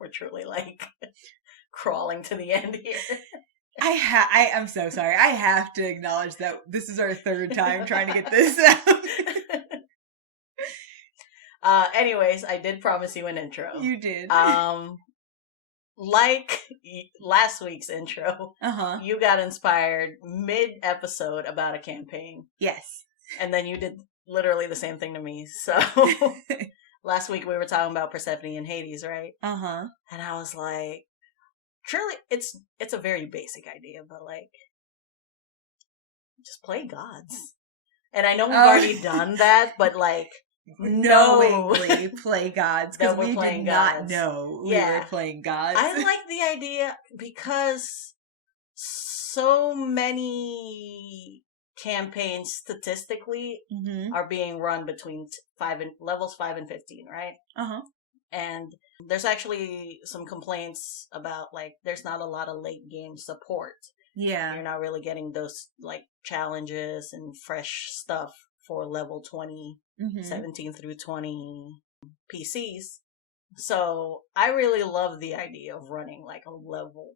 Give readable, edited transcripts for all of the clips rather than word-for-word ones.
We're truly like crawling to the end here. I'm so sorry. I have to acknowledge that this is our third time trying to get this out. Anyways, I did promise you an intro. You did. Like last week's intro, you got inspired mid-episode about a campaign. Yes. And then you did literally the same thing to me. So last week we were talking about Persephone and Hades, right? And I was like, surely it's a very basic idea, but like, just play gods. And I know we've already done that, but like, knowingly play gods, because we did not gods. know we were playing gods. I like the idea because so many campaigns statistically are being run between levels 5 and 15, right? And there's actually some complaints about like there's not a lot of late game support. Yeah, you're not really getting those like challenges and fresh stuff for level 20, 17 through 20 PCs. So I really love the idea of running like a level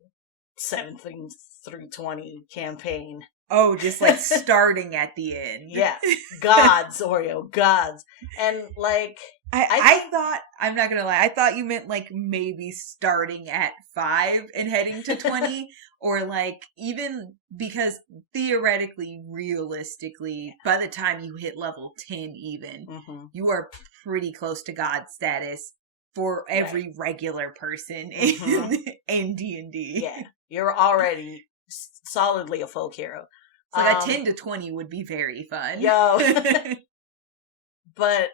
17 through 20 campaign. Oh, just like starting at the end. Yeah. Gods, Oreo, gods. And like, I thought, I'm not gonna lie, I thought you meant like maybe starting at 5 and heading to 20, or like even because theoretically, realistically, by the time you hit level 10 even, you are pretty close to God status for every regular person in D&D. Yeah, you're already solidly a folk hero. So like a 10 to 20 would be very fun. Yo. But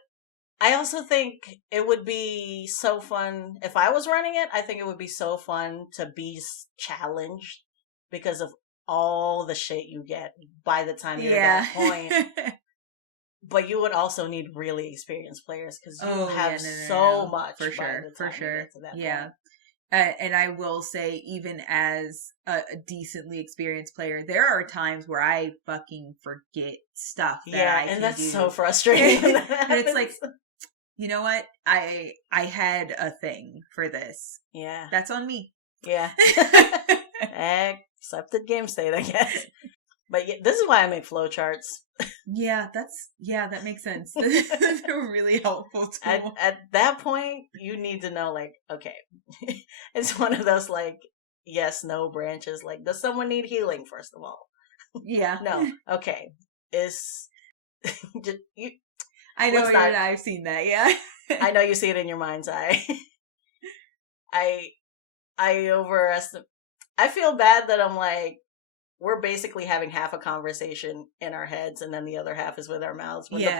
I also think it would be so fun. If I was running it, I think it would be so fun to be challenged because of all the shit you get by the time you're at that point. But you would also need really experienced players because you have so much. For sure. You get to that point. And I will say, even as a decently experienced player, there are times where I fucking forget stuff that I can that's do. so frustrating. And it's like, you know what? I had a thing for this. Yeah. That's on me. Yeah. Accepted game state, I guess. But yeah, this is why I make flowcharts. Yeah, that makes sense. They're really helpful too. At that point, you need to know, like, okay, it's one of those, like, yes, no branches. Like, does someone need healing, first of all? Yeah. No. Okay. I know I've seen that, yeah. I know you see it in your mind's eye. I overestimate. I feel bad that I'm like, we're basically having half a conversation in our heads and then the other half is with our mouths. When the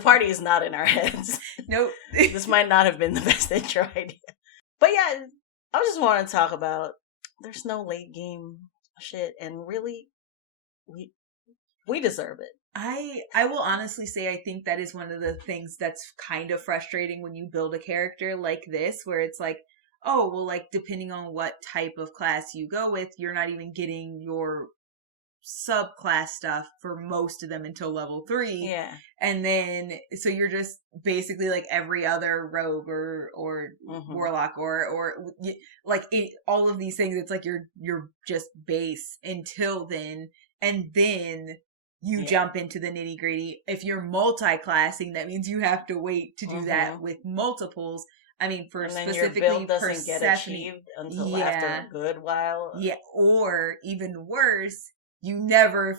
party is not in our heads. Nope. This might not have been the best intro idea. But yeah, I just want to talk about there's no late game shit, and really, we deserve it. I will honestly say I think that is one of the things that's kind of frustrating when you build a character like this, where it's like, oh, well, like, depending on what type of class you go with, you're not even getting your subclass stuff for most of them until level 3. Yeah. And then, so you're just basically like every other rogue or warlock or like all of these things. It's like you're just base until then. And then you jump into the nitty gritty. If you're multi-classing, that means you have to wait to do that with multiples. I mean, for specifically your build doesn't Persephone, get achieved until after a good while. Yeah, or even worse, you never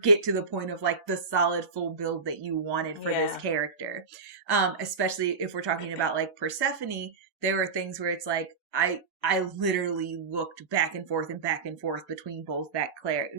get to the point of like the solid full build that you wanted for this character. Especially if we're talking about like Persephone, there were things where it's like I literally looked back and forth between both that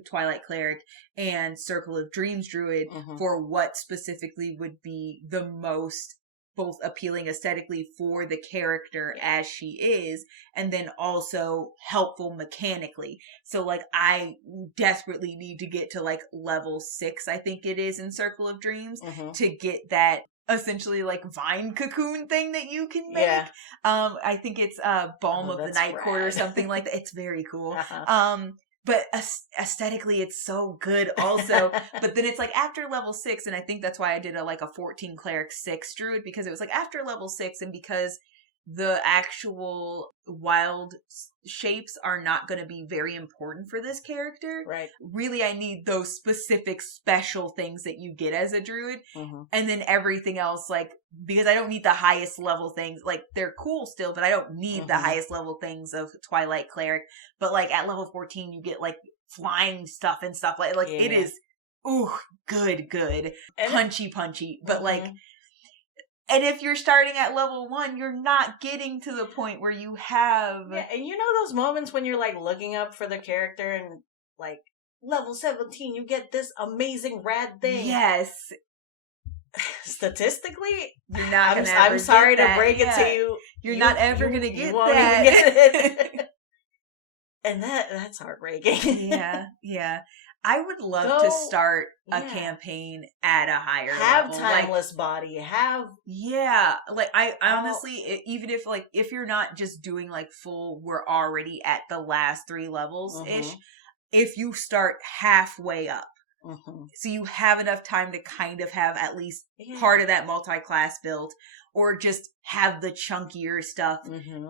Twilight Cleric and Circle of Dreams Druid for what specifically would be the most both appealing aesthetically for the character as she is, and then also helpful mechanically. So like I desperately need to get to like level 6, I think it is in Circle of Dreams, to get that essentially like vine cocoon thing that you can make. Yeah. I think it's Balm of the Night Court or something like that. It's very cool. But aesthetically, it's so good also. But then it's like after level 6, and I think that's why I did a 14 cleric 6 druid, because it was like after level 6, and because the actual wild shapes are not going to be very important for this character. Right. Really, I need those specific special things that you get as a druid. And then everything else, like, because I don't need the highest level things. Like, they're cool still, but I don't need the highest level things of Twilight Cleric. But, like, at level 14, you get, like, flying stuff and stuff. Like it is, ooh, good. Punchy. But, like, and if you're starting at level 1, you're not getting to the point where you have... Yeah, and you know those moments when you're, like, looking up for the character and, like, level 17, you get this amazing rad thing. Yes. Statistically, you're not gonna I'm sorry to break it to you. You're not ever going to get that. And that's heartbreaking. Yeah. I would love to start a campaign at a higher level. Have timeless body. Yeah. Like, I honestly, even if you're not just doing, like, full, we're already at the last 3 levels-ish, if you start halfway up, so you have enough time to kind of have at least part of that multi-class built, or just have the chunkier stuff,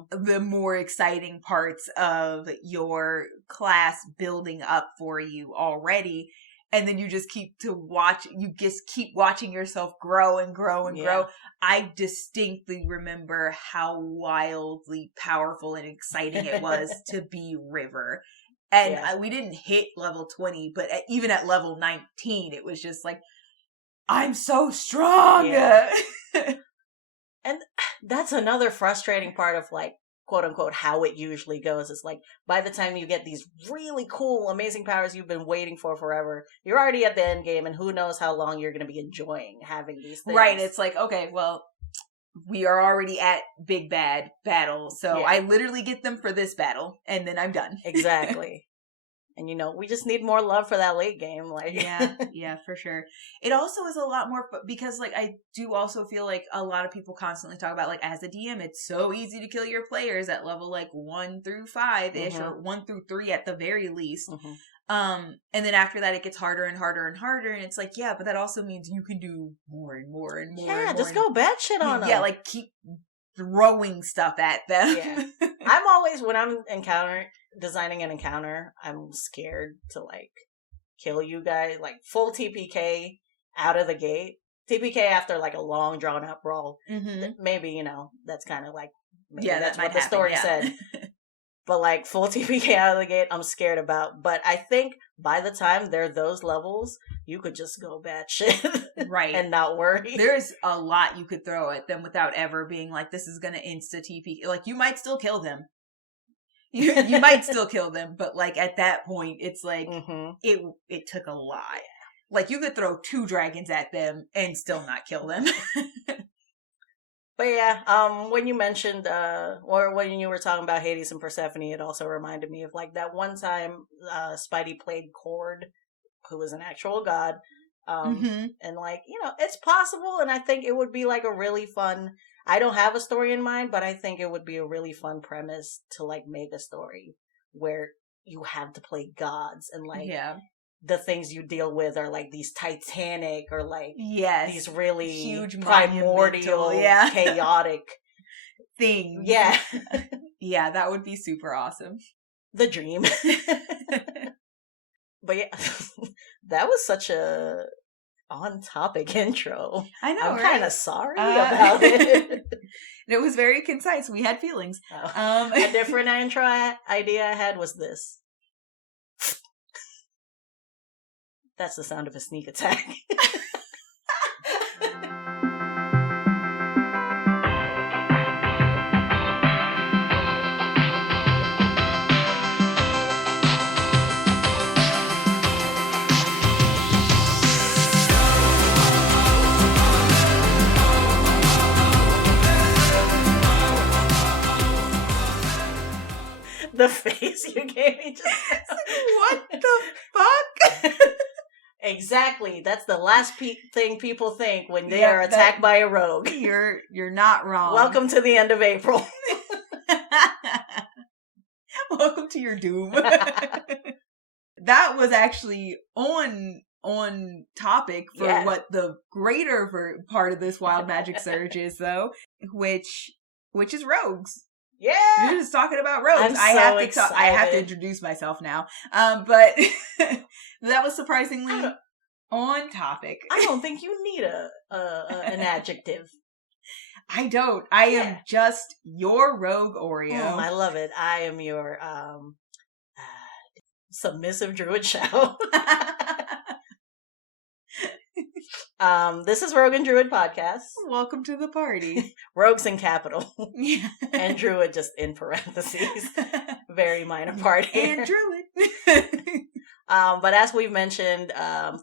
the more exciting parts of your class building up for you already. And then you just keep watching yourself grow and grow and grow. I distinctly remember how wildly powerful and exciting it was to be River. And we didn't hit level 20, but even at level 19, it was just like, I'm so strong. Yeah. And that's another frustrating part of, like, quote unquote, how it usually goes. Is like, by the time you get these really cool, amazing powers you've been waiting for forever, you're already at the end game, and who knows how long you're going to be enjoying having these things. Right. It's like, okay, well, we are already at big bad battle, so I literally get them for this battle, and then I'm done. Exactly. And, you know, we just need more love for that late game. Like, yeah, for sure. It also is a lot more, because, like, I do also feel like a lot of people constantly talk about, like, as a DM, it's so easy to kill your players at level, like, 1 through 5-ish, or 1 through 3 at the very least. And then after that, it gets harder and harder and harder, and it's like, yeah, but that also means you can do more and more and more. Yeah, just go batshit on them. Yeah, like, keep throwing stuff at them. Yeah. I'm always, when I'm designing an encounter, I'm scared to, like, kill you guys, like, full TPK out of the gate. TPK after, like, a long drawn out brawl. Maybe, you know, that's kind of like, maybe that's what the story said. But, like, full TPK out of the gate, I'm scared about. But I think by the time they're those levels, you could just go batshit. Right. And not worry. There's a lot you could throw at them without ever being like, this is going to insta TPK. Like, you might still kill them. You might still kill them, but, like, at that point, it's like, it took a lot. Like, you could throw 2 dragons at them and still not kill them. But yeah, when you mentioned, or when you were talking about Hades and Persephone, it also reminded me of, like, that one time Spidey played Cord, who was an actual god. And, like, you know, it's possible, and I think it would be, like, a really fun... I don't have a story in mind, but I think it would be a really fun premise to, like, make a story where you have to play gods, and, like, the things you deal with are, like, these titanic or, like, these really huge, primordial, chaotic things. Yeah. Yeah, that would be super awesome. The dream. But yeah, that was such a on-topic intro. I know, I'm right? kind of sorry about it. It was very concise. We had feelings. A different intro idea I had was this. That's the sound of a sneak attack. The face you gave me just... What the fuck? Exactly. That's the last thing people think when they are attacked by a rogue. You're not wrong. Welcome to the end of April. Welcome to your doom. That was actually on topic for what the greater part of this Wild Magic Surge is, though, which which is rogues. Yeah, you're just talking about rogues. I have to introduce myself now. But that was surprisingly on topic. I don't think you need an adjective. I don't. I am just your rogue Oreo. I love it. I am your submissive druid Shao. This is Rogue and Druid Podcast. Welcome to the party. Rogues in capital. Yeah. And Druid just in parentheses. Very minor part here. And Druid. But as we've mentioned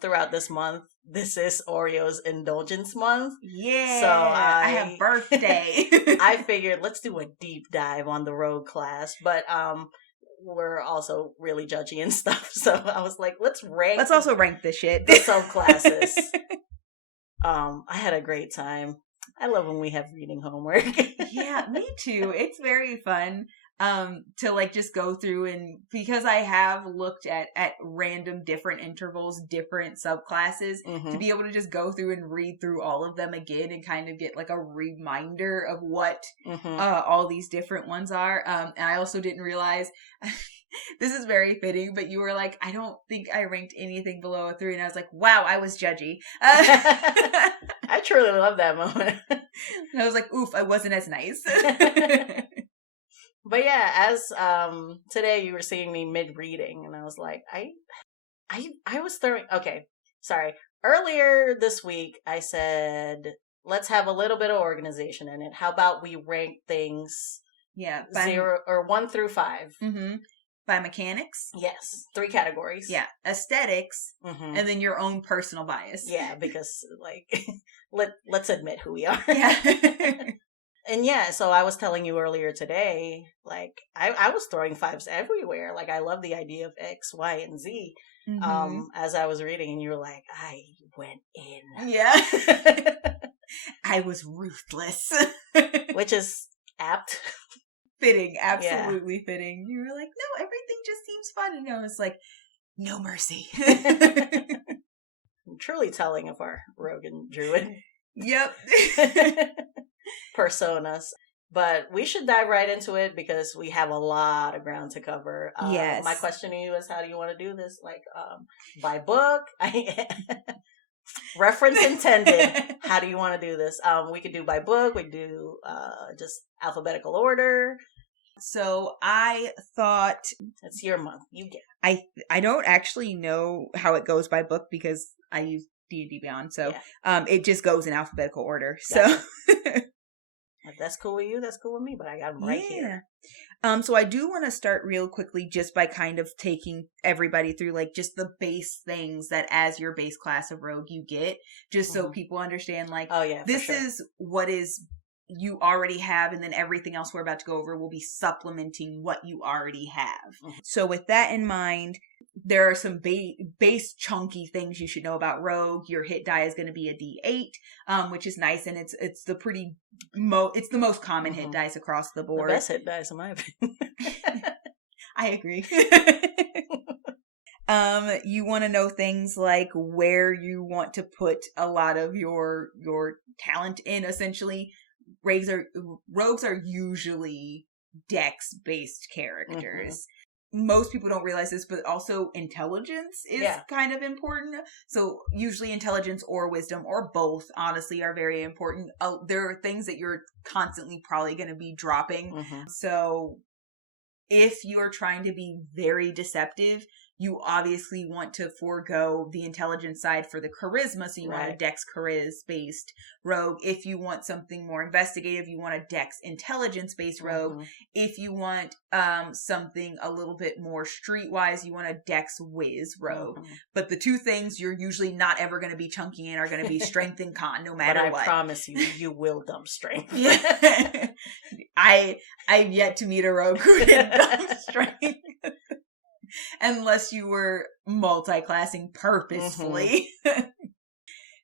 throughout this month, this is Oreo's Indulgence Month. Yeah. So I have birthday. I figured let's do a deep dive on the Rogue class. But we're also really judgy and stuff. So I was like, let's also rank this shit. The subclasses. I had a great time. I love when we have reading homework. Yeah, me too. It's very fun to like just go through, and because I have looked at random different intervals, different subclasses, to be able to just go through and read through all of them again and kind of get like a reminder of what all these different ones are. And I also didn't realize this is very fitting, but you were like, I don't think I ranked anything below a 3, and I was like, wow, I was judgy. I truly love that moment. And I was like, oof, I wasn't as nice. But yeah, as today you were seeing me mid-reading, and I was like, I was throwing, okay, sorry. Earlier this week, I said, let's have a little bit of organization in it. How about we rank things 0 or 1 through 5? Mm-hmm. By mechanics? Yes. 3 categories. Yeah. Aesthetics, and then your own personal bias. Yeah, because, like, let's admit who we are. Yeah. And yeah, so I was telling you earlier today, like, I was throwing 5s everywhere. Like, I love the idea of X, Y, and Z. As I was reading, and you were like, I went in. Yeah. I was ruthless. Which is apt. Fitting, absolutely fitting. You were like, no, everything just seems fun. And I was like, no mercy. I'm truly telling of our rogue and druid. Yep. Personas. But we should dive right into it because we have a lot of ground to cover. Yes. My question to you is, how do you want to do this? Like, by book? Reference intended. How do you want to do this? We could do by book. We do just alphabetical order. So I thought, it's your month. You get. I don't actually know how it goes by book because I use D&D Beyond. So it just goes in alphabetical order. So if that's cool with you, that's cool with me. But I got them right here. So I do want to start real quickly just by kind of taking everybody through like just the base things that as your base class of rogue you get, just so people understand like, this is what is you already have, and then everything else we're about to go over will be supplementing what you already have. So with that in mind, there are some base chunky things you should know about rogue. Your hit die is going to be a D8, which is nice, and it's the it's the most common hit dice across the board. The best hit dice, in my opinion. I agree. You want to know things like where you want to put a lot of your talent in. Essentially, rogues are usually dex-based characters. Most people don't realize this, but also intelligence is kind of important. So usually intelligence or wisdom or both, honestly, are very important. There are things that you're constantly probably going to be dropping. So if you're trying to be very deceptive, you obviously want to forego the intelligence side for the charisma. So you want a dex charis based rogue. If you want something more investigative, you want a dex intelligence based rogue. If you want something a little bit more streetwise, you want a dex whiz rogue. But the two things you're usually not ever going to be chunky in are going to be strength and con, no matter what. But I promise you will dump strength. I've yet to meet a rogue who can dump strength. Unless you were multi-classing purposefully.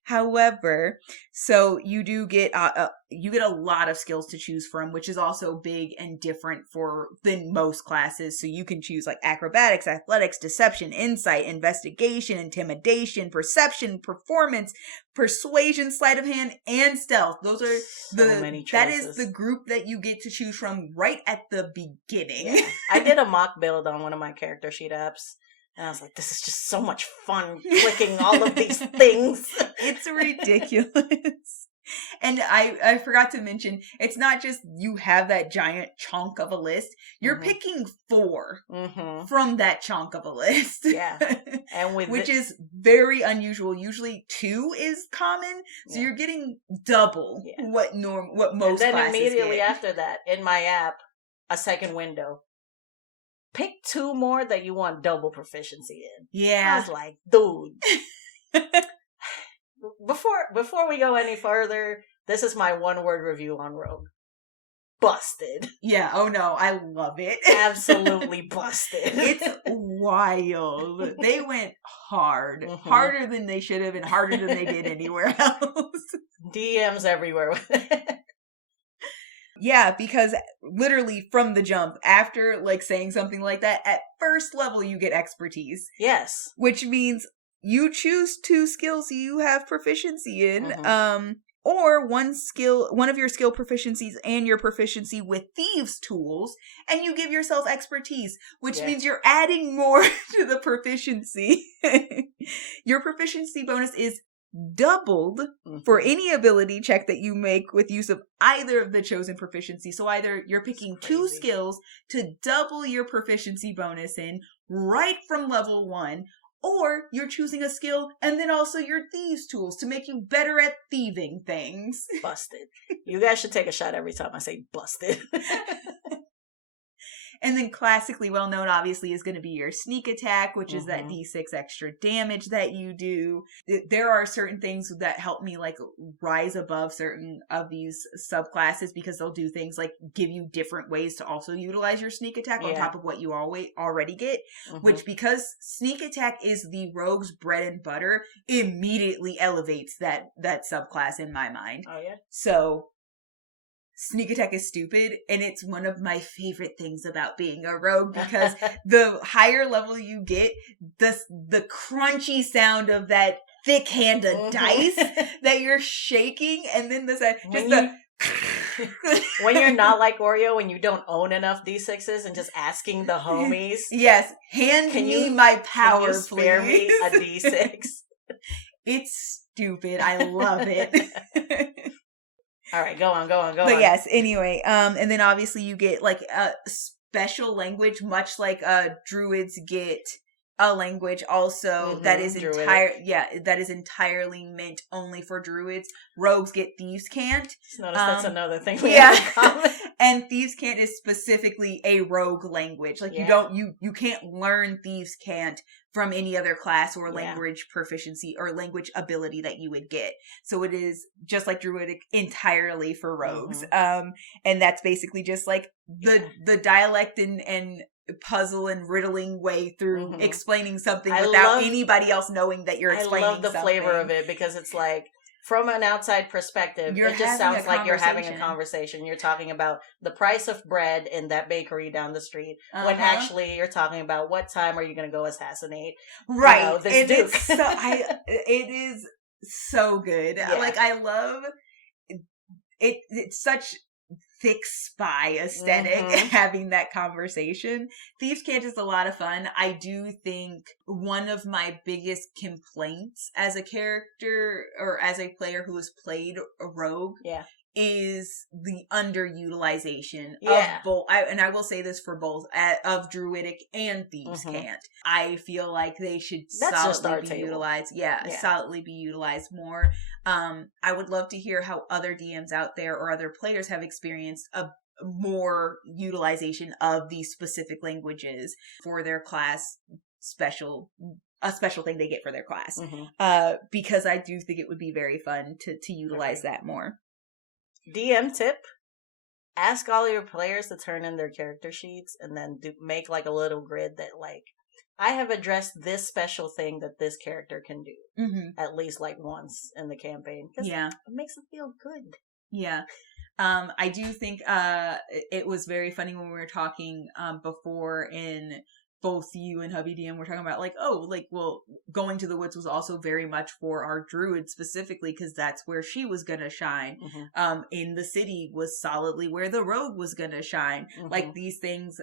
However, so you do get a lot of skills to choose from, which is also big and different than most classes. So you can choose like acrobatics, athletics, deception, insight, investigation, intimidation, perception, performance, persuasion, sleight of hand, and stealth. Those are that is the group that you get to choose from right at the beginning. Yeah. I did a mock build on one of my character sheet apps. And I was like, this is just so much fun clicking all of these things. It's ridiculous. And I forgot to mention, it's not just you have that giant chunk of a list. You're picking 4 from that chunk of a list. Yeah. And which is very unusual. Usually 2 is common. So you're getting double what most classes get. And then immediately after that, in my app, a second window. Pick 2 more that you want double proficiency in. Yeah. I was like, dude. Before we go any further, this is my 1-word review on Rogue. Busted. Yeah, oh no, I love it. Absolutely busted. It's wild. They went hard. Harder than they should have and harder than they did anywhere else. DMs everywhere with it. Yeah, because literally from the jump, after like saying something like that, at first level you get expertise. Yes. Which means you choose 2 skills you have proficiency in, or one of your skill proficiencies and your proficiency with thieves tools, and you give yourself expertise, which means you're adding more to the proficiency. Your proficiency bonus is doubled for any ability check that you make with use of either of the chosen proficiency. So either you're picking 2 skills to double your proficiency bonus in right from level 1, or you're choosing a skill and then also your thieves tools to make you better at thieving things. Busted. You guys should take a shot every time I say busted. And then classically well known, obviously, is going to be your sneak attack, which is that D6 extra damage that you do. There are certain things that help me like rise above certain of these subclasses because they'll do things like give you different ways to also utilize your sneak attack on top of what you already get, which because sneak attack is the rogue's bread and butter, immediately elevates that subclass in my mind. Oh, yeah? So sneak attack is stupid, and it's one of my favorite things about being a rogue because the higher level you get, the crunchy sound of that thick hand of dice that you're shaking, and then when you're not like Oreo, when you don't own enough D6s and just asking the homies, yes, hand me my power, can you spare please. Me a D6? It's stupid. I love it. All right, go on. But yes, anyway, and then obviously you get like a special language, much like druids get a language also that is entirely meant only for druids. Rogues get thieves' cant. Notice that's another thing we have in common. And thieves' cant is specifically a rogue language. Like you can't learn thieves' cant from any other class or language proficiency or language ability that you would get. So it is just like druidic entirely for rogues. And that's basically just like the dialect and puzzle and riddling way through explaining something without anybody else knowing that you're explaining something. I love the flavor of it because it's like, from an outside perspective, it just sounds like you're having a conversation. You're talking about the price of bread in that bakery down the street, when actually you're talking about what time are you going to go assassinate, this Duke. It is so good. Yeah. Like, I love it. It's such thick spy aesthetic having that conversation. Thieves' Cant is a lot of fun. I do think one of my biggest complaints as a character or as a player who has played a rogue is the underutilization of both. And I will say this for both of druidic and Thieves' Cant. I feel like they should solidly be utilized. Solidly be utilized more. I would love to hear how other DMs out there or other players have experienced a more utilization of these specific languages for their class a special thing they get for their class. Because I do think it would be very fun to utilize that more. DM tip: ask all your players to turn in their character sheets and then make like a little grid that like I have addressed this special thing that this character can do at least like once in the campaign. Yeah, it makes it feel good. Yeah. I do think it was very funny when we were talking before, in both you and Hubby DM were talking about like, oh, like, well, going to the woods was also very much for our druid specifically, because that's where she was gonna shine. In the city was solidly where the rogue was gonna shine. Like, these things,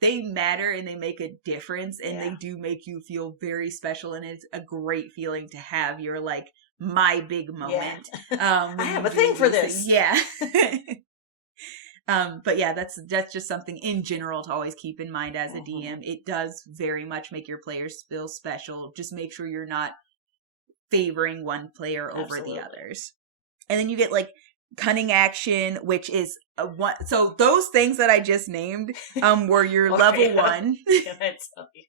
they matter and they make a difference, and they do make you feel very special, and it's a great feeling to have your, like, my big moment. I have a thing for this. Yeah. But yeah, that's just something in general to always keep in mind as a DM. It does very much make your players feel special. Just make sure you're not favoring one player over the others. And then you get like Cunning Action, which is one. So those things that I just named were your level 1. Can I tell you?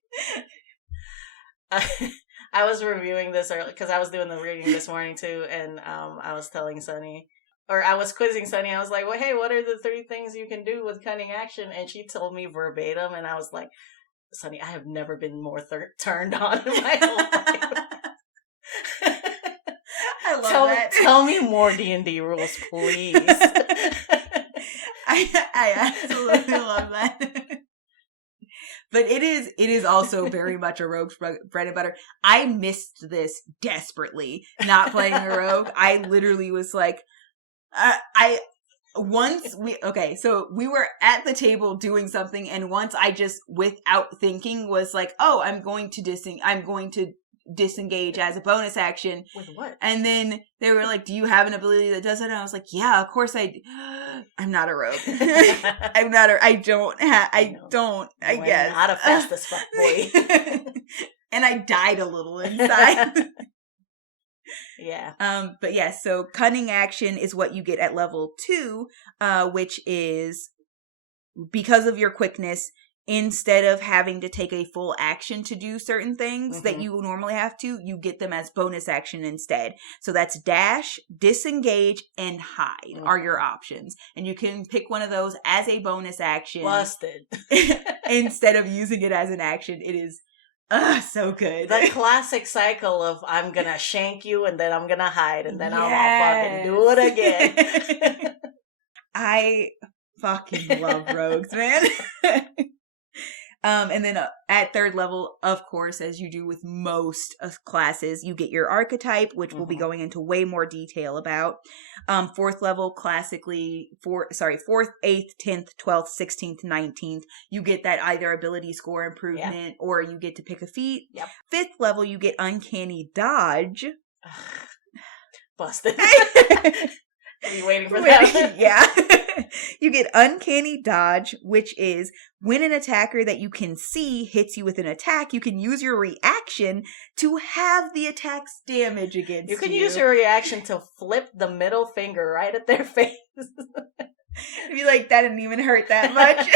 I was reviewing this earlier because I was doing the reading this morning too, and I was telling Sunny, or I was quizzing Sunny. I was like, "Well, hey, what are the 3 things you can do with Cunning Action?" And she told me verbatim, and I was like, "Sunny, I have never been more turned on in my whole life." I love that. Tell me more D&D rules, please. I absolutely love that. But it is also very much a rogue's bread and butter. I missed this desperately, not playing a rogue. I literally was like, so we were at the table doing something, and once I just, without thinking, was like, oh, I'm going to disengage as a bonus action. With what? And then they were like, do you have an ability that does it? And I was like, yeah, of course I do. I'm not a rogue. I guess. Not a fast as fuck boy. And I died a little inside. Yeah. But yeah, so Cunning Action is what you get at level 2, which is, because of your quickness, instead of having to take a full action to do certain things that you normally have to, you get them as bonus action instead. So that's dash, disengage, and hide are your options. And you can pick one of those as a bonus action. Busted. Instead of using it as an action. It is so good. The classic cycle of I'm gonna shank you, and then I'm gonna hide, and then I'll fucking do it again. I fucking love rogues, man. And then at 3rd level, of course, as you do with most classes, you get your archetype, which we'll be going into way more detail about. 4th level, classically, 4th, 8th, 10th, 12th, 16th, 19th, you get that either ability score improvement or you get to pick a feat. 5th level, you get Uncanny Dodge. Busted. Are you waiting for that? Yeah. You get Uncanny Dodge, which is when an attacker that you can see hits you with an attack, you can use your reaction to have the attack's damage against you. You can use your reaction to flip the middle finger right at their face. Be like, that didn't even hurt that much.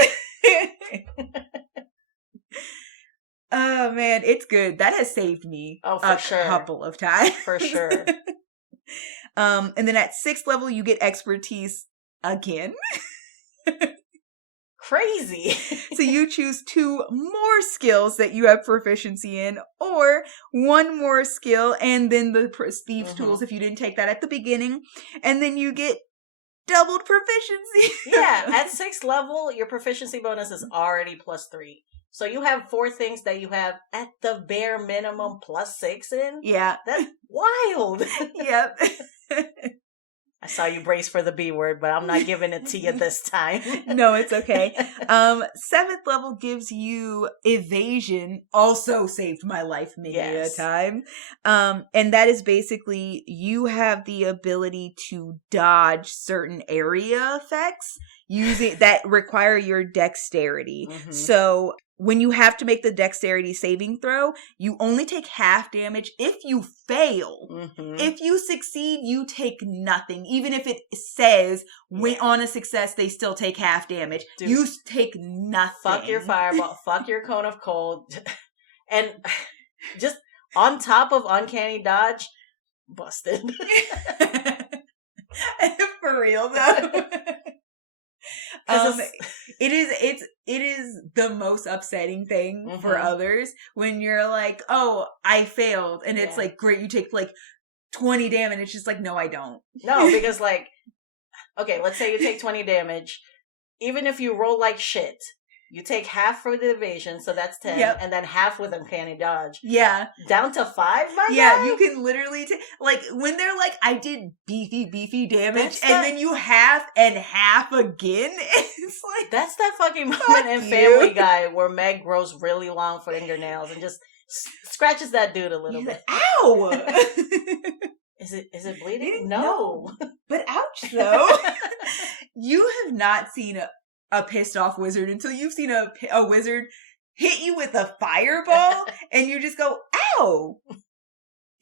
Oh man, it's good. That has saved me a couple of times. For sure. And then at 6th level, you get Expertise again. Crazy. So you choose 2 more skills that you have proficiency in, or 1 more skill and then the Thieves' Tools if you didn't take that at the beginning, and then you get doubled proficiency. Yeah, at 6th level, your proficiency bonus is already +3. So you have 4 things that you have at the bare minimum +6 in? Yeah. That's wild. Yep. I saw you brace for the B word, but I'm not giving it to you this time. No, it's okay. 7th level gives you Evasion. Also saved my life many a time. And that is basically, you have the ability to dodge certain area effects using that require your dexterity. So when you have to make the dexterity saving throw, you only take half damage if you fail. If you succeed, you take nothing. Even if it says when on a success, they still take half damage. Dude, you take nothing. Fuck your fireball. Fuck your cone of cold. And just on top of Uncanny Dodge, busted. For real, though. It is the most upsetting thing for others when you're like, oh, I failed, and it's like, great, you take like 20 damage. It's just like, no, I don't. No, because like, okay, let's say you take 20 damage. Even if you roll like shit, you take half for the evasion, so that's 10, and then half with Uncanny Dodge. Yeah. Down to 5, my guy? Yeah, you can literally take, like, when they're like, I did beefy damage, then you half and half again, it's like... That's that fucking moment in Family Guy where Meg grows really long fingernails and just scratches that dude a little bit. Ow! Is it bleeding? No. But ouch, though. You have not seen a pissed off wizard until you've seen a wizard hit you with a fireball and you just go, ow!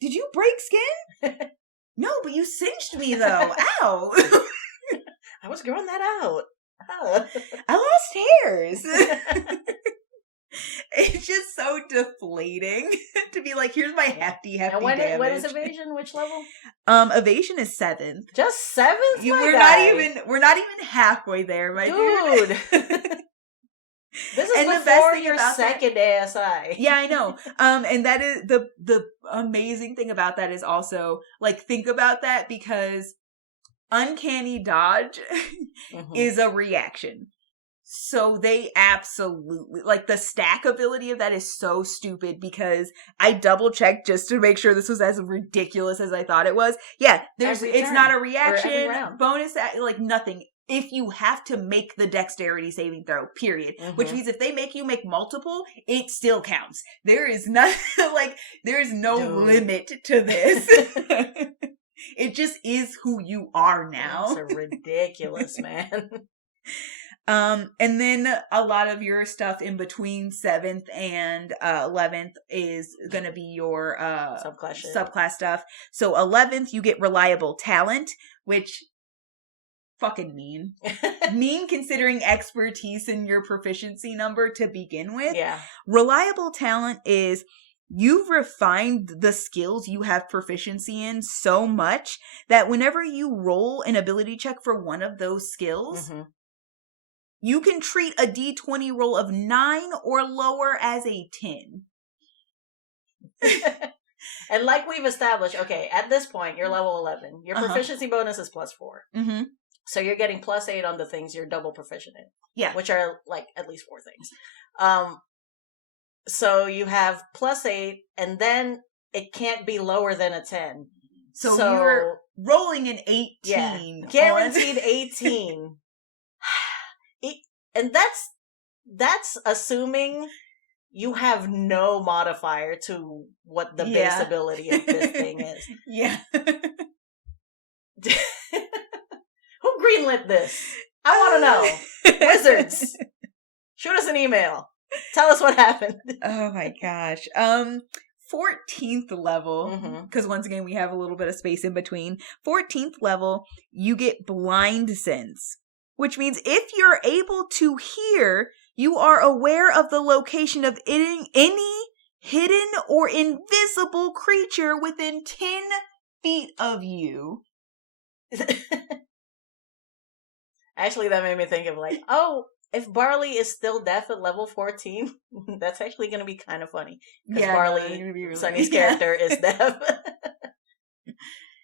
Did you break skin? No, but you cinched me though. Ow! I was growing that out. I lost hairs. It's just so deflating to be like, here's my hefty damage. When is evasion? Which level? Evasion is 7th. Just 7th? We're not even halfway there, my dude. This is before your second ASI. Yeah, I know. And that is the amazing thing about that is also, like, think about that because Uncanny Dodge is a reaction. So they absolutely, like, the stack ability of that is so stupid because I double checked just to make sure this was as ridiculous as I thought it was. Yeah, it's not a reaction, bonus, like nothing. If you have to make the dexterity saving throw, period. Which means if they make you make multiple, it still counts. There is no limit to this. It just is who you are now. That's ridiculous, man. And then a lot of your stuff in between 7th and 11th is going to be your subclass stuff. So 11th, you get reliable talent, which fucking mean. Mean considering expertise in your proficiency number to begin with. Yeah. Reliable talent is you've refined the skills you have proficiency in so much that whenever you roll an ability check for one of those skills, you can treat a D20 roll of 9 or lower as a 10. And like we've established, okay, at this point, you're level 11. Your proficiency bonus is +4. So you're getting +8 on the things you're double proficient in. Yeah. Which are, like, at least 4 things. So you have +8, and then it can't be lower than a 10. So you're rolling an 18. Yeah, guaranteed 18. And that's assuming you have no modifier to what the base ability of this thing is. Yeah. Who greenlit this? I want to know. Wizards, shoot us an email. Tell us what happened. Oh my gosh. 14th level, because once again we have a little bit of space in between. 14th level, you get blind sense. Which means if you're able to hear, you are aware of the location of any hidden or invisible creature within 10 feet of you. Actually, that made me think of like, oh, if Barley is still deaf at level 14, that's actually going to be kind of funny. Because Barley, Sunny's character, is deaf.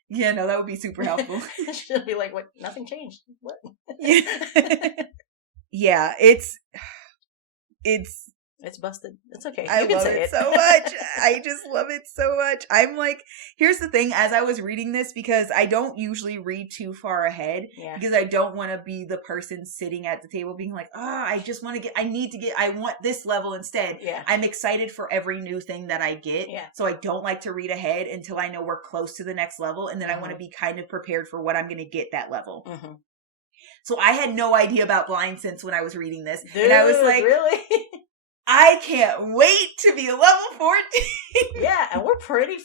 Yeah, no, that would be super helpful. She'll be like, what? Nothing changed. What? Yeah, it's busted. It's okay. I love it so much. I just love it so much. I'm like, here's the thing, as I was reading this, because I don't usually read too far ahead, because I don't want to be the person sitting at the table being like, I want this level instead. Yeah. I'm excited for every new thing that I get. Yeah. So I don't like to read ahead until I know we're close to the next level, and then I want to be kind of prepared for what I'm going to get that level. So I had no idea about blind sense when I was reading this. Dude, and I was like, really? I can't wait to be level 14. Yeah, and we're pretty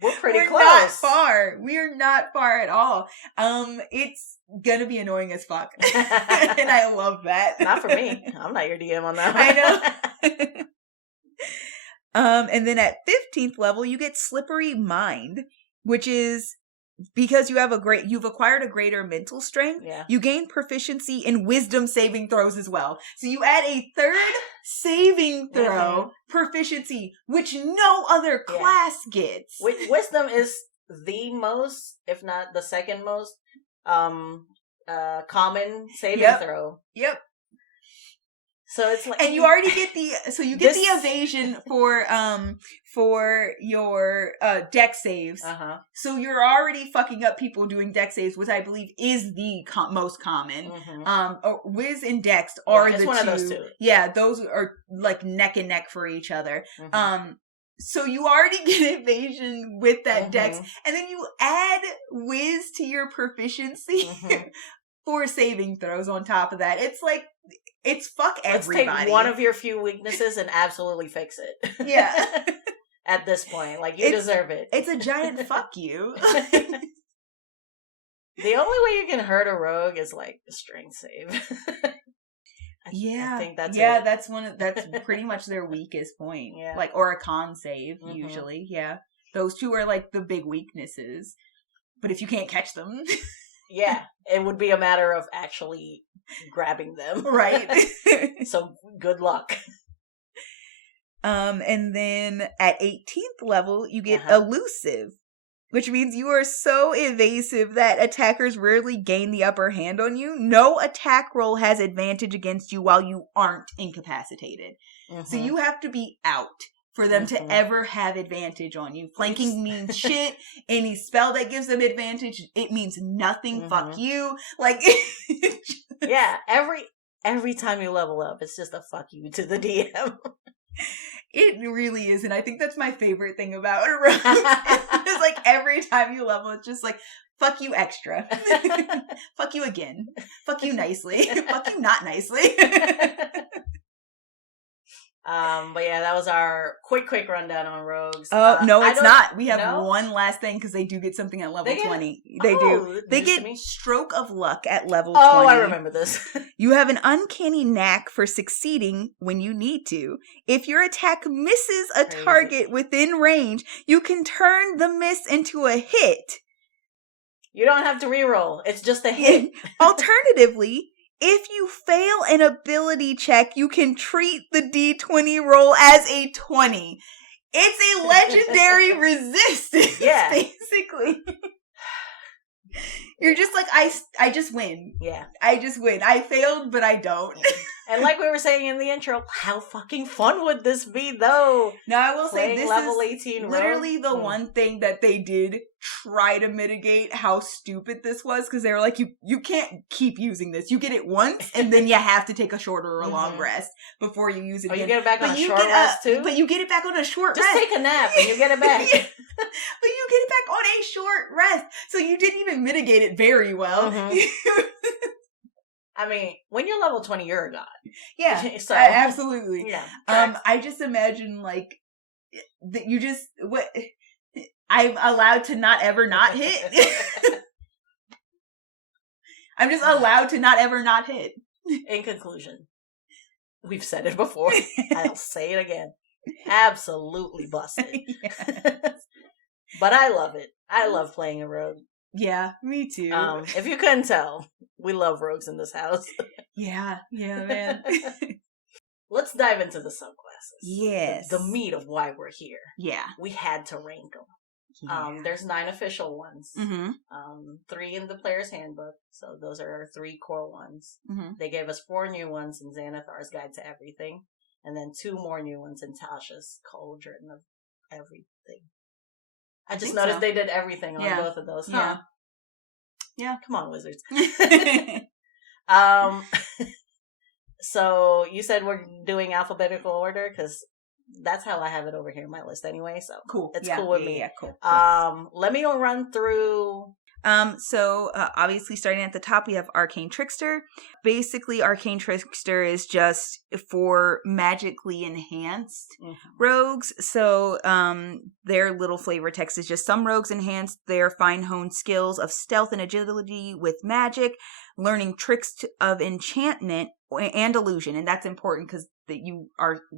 close. Not far. We are not far at all. It's gonna be annoying as fuck. And I love that. Not for me. I'm not your DM on that one. I know. And then at 15th level, you get Slippery Mind, which is because you've acquired a greater mental strength, you gain proficiency in wisdom saving throws as well. So you add a third saving throw proficiency, which no other class gets. Wisdom is the most, if not the second most, common saving throw. Yep. So it's like, and you already get the evasion for your dex saves. So you're already fucking up people doing dex saves, which I believe is the most common. Wiz and dex are the two. One of those two. Yeah, those are like neck and neck for each other. So you already get evasion with that dex, and then you add Wiz to your proficiency for saving throws on top of that. It's like, it's fuck everybody. Let's take one of your few weaknesses and absolutely fix it. Yeah. At this point, like, you deserve it. It's a giant fuck you. The only way you can hurt a rogue is like a strength save. I think that's it. that's pretty much their weakest point. Yeah. Like, or a con save usually. Yeah. Those two are like the big weaknesses. But if you can't catch them, it would be a matter of actually grabbing them. Right. So good luck. And then at 18th level, you get Elusive, which means you are so evasive that attackers rarely gain the upper hand on you. No attack roll has advantage against you while you aren't incapacitated. So you have to be out for them to ever have advantage on you. Flanking means shit. Any spell that gives them advantage, it means nothing. Fuck you. Like, yeah, every time you level up, it's just a fuck you to the DM. It really is, and I think that's my favorite thing about a rogue. It's like every time you level, it's just like, fuck you extra. Fuck you again. Fuck you nicely. Fuck you not nicely. But yeah, that was our quick rundown on rogues. No, it's not. We have one last thing because they do get something at level 20. They do. They get Stroke of Luck at level 20. Oh, I remember this. You have an uncanny knack for succeeding when you need to. If your attack misses a target within range, you can turn the miss into a hit. You don't have to reroll. It's just a hit. Alternatively, if you fail an ability check, you can treat the D20 roll as a 20. It's a legendary resistance, basically. You're just like, I just win. Yeah. I just win. I failed, but I don't. And like we were saying in the intro, how fucking fun would this be, though? Now, I will say this level is 18 literally the one thing that they did try to mitigate how stupid this was, because they were like, you can't keep using this. You get it once, and then you have to to take a short or a long rest before you use it again. You get it back on a short rest, too? But you get it back on a short rest. Just take a nap, and you get it back. But you get it back on a short rest. So you didn't even mitigate it very well. I mean, when you're level 20, you're a god. Yeah, so, absolutely. Yeah. I just imagine, like, that you just, I'm allowed to not ever not hit. I'm just allowed to not ever not hit. In conclusion, we've said it before. I'll say it again. Absolutely busted. But I love it. I love playing a rogue. Yeah, me too. If you couldn't tell, we love rogues in this house. Yeah, man. Let's dive into the subclasses. Yes. The meat of why we're here. Yeah. We had to rank them. Yeah. There's 9 official ones. 3 in the player's handbook. So those are our 3 core ones. They gave us 4 new ones in Xanathar's Guide to Everything. And then 2 more new ones in Tasha's Cauldron of Everything. I just noticed they did everything on both of those. Huh? Yeah. Come on, wizards. So you said we're doing alphabetical order because that's how I have it over here in my list anyway. So cool. It's cool with me. Yeah, cool. Let me run through. So obviously starting at the top, we have Arcane Trickster. Basically, Arcane Trickster is just for magically enhanced rogues. So their little flavor text is just some rogues enhance their fine-honed skills of stealth and agility with magic. learning tricks of enchantment and illusion. And that's important because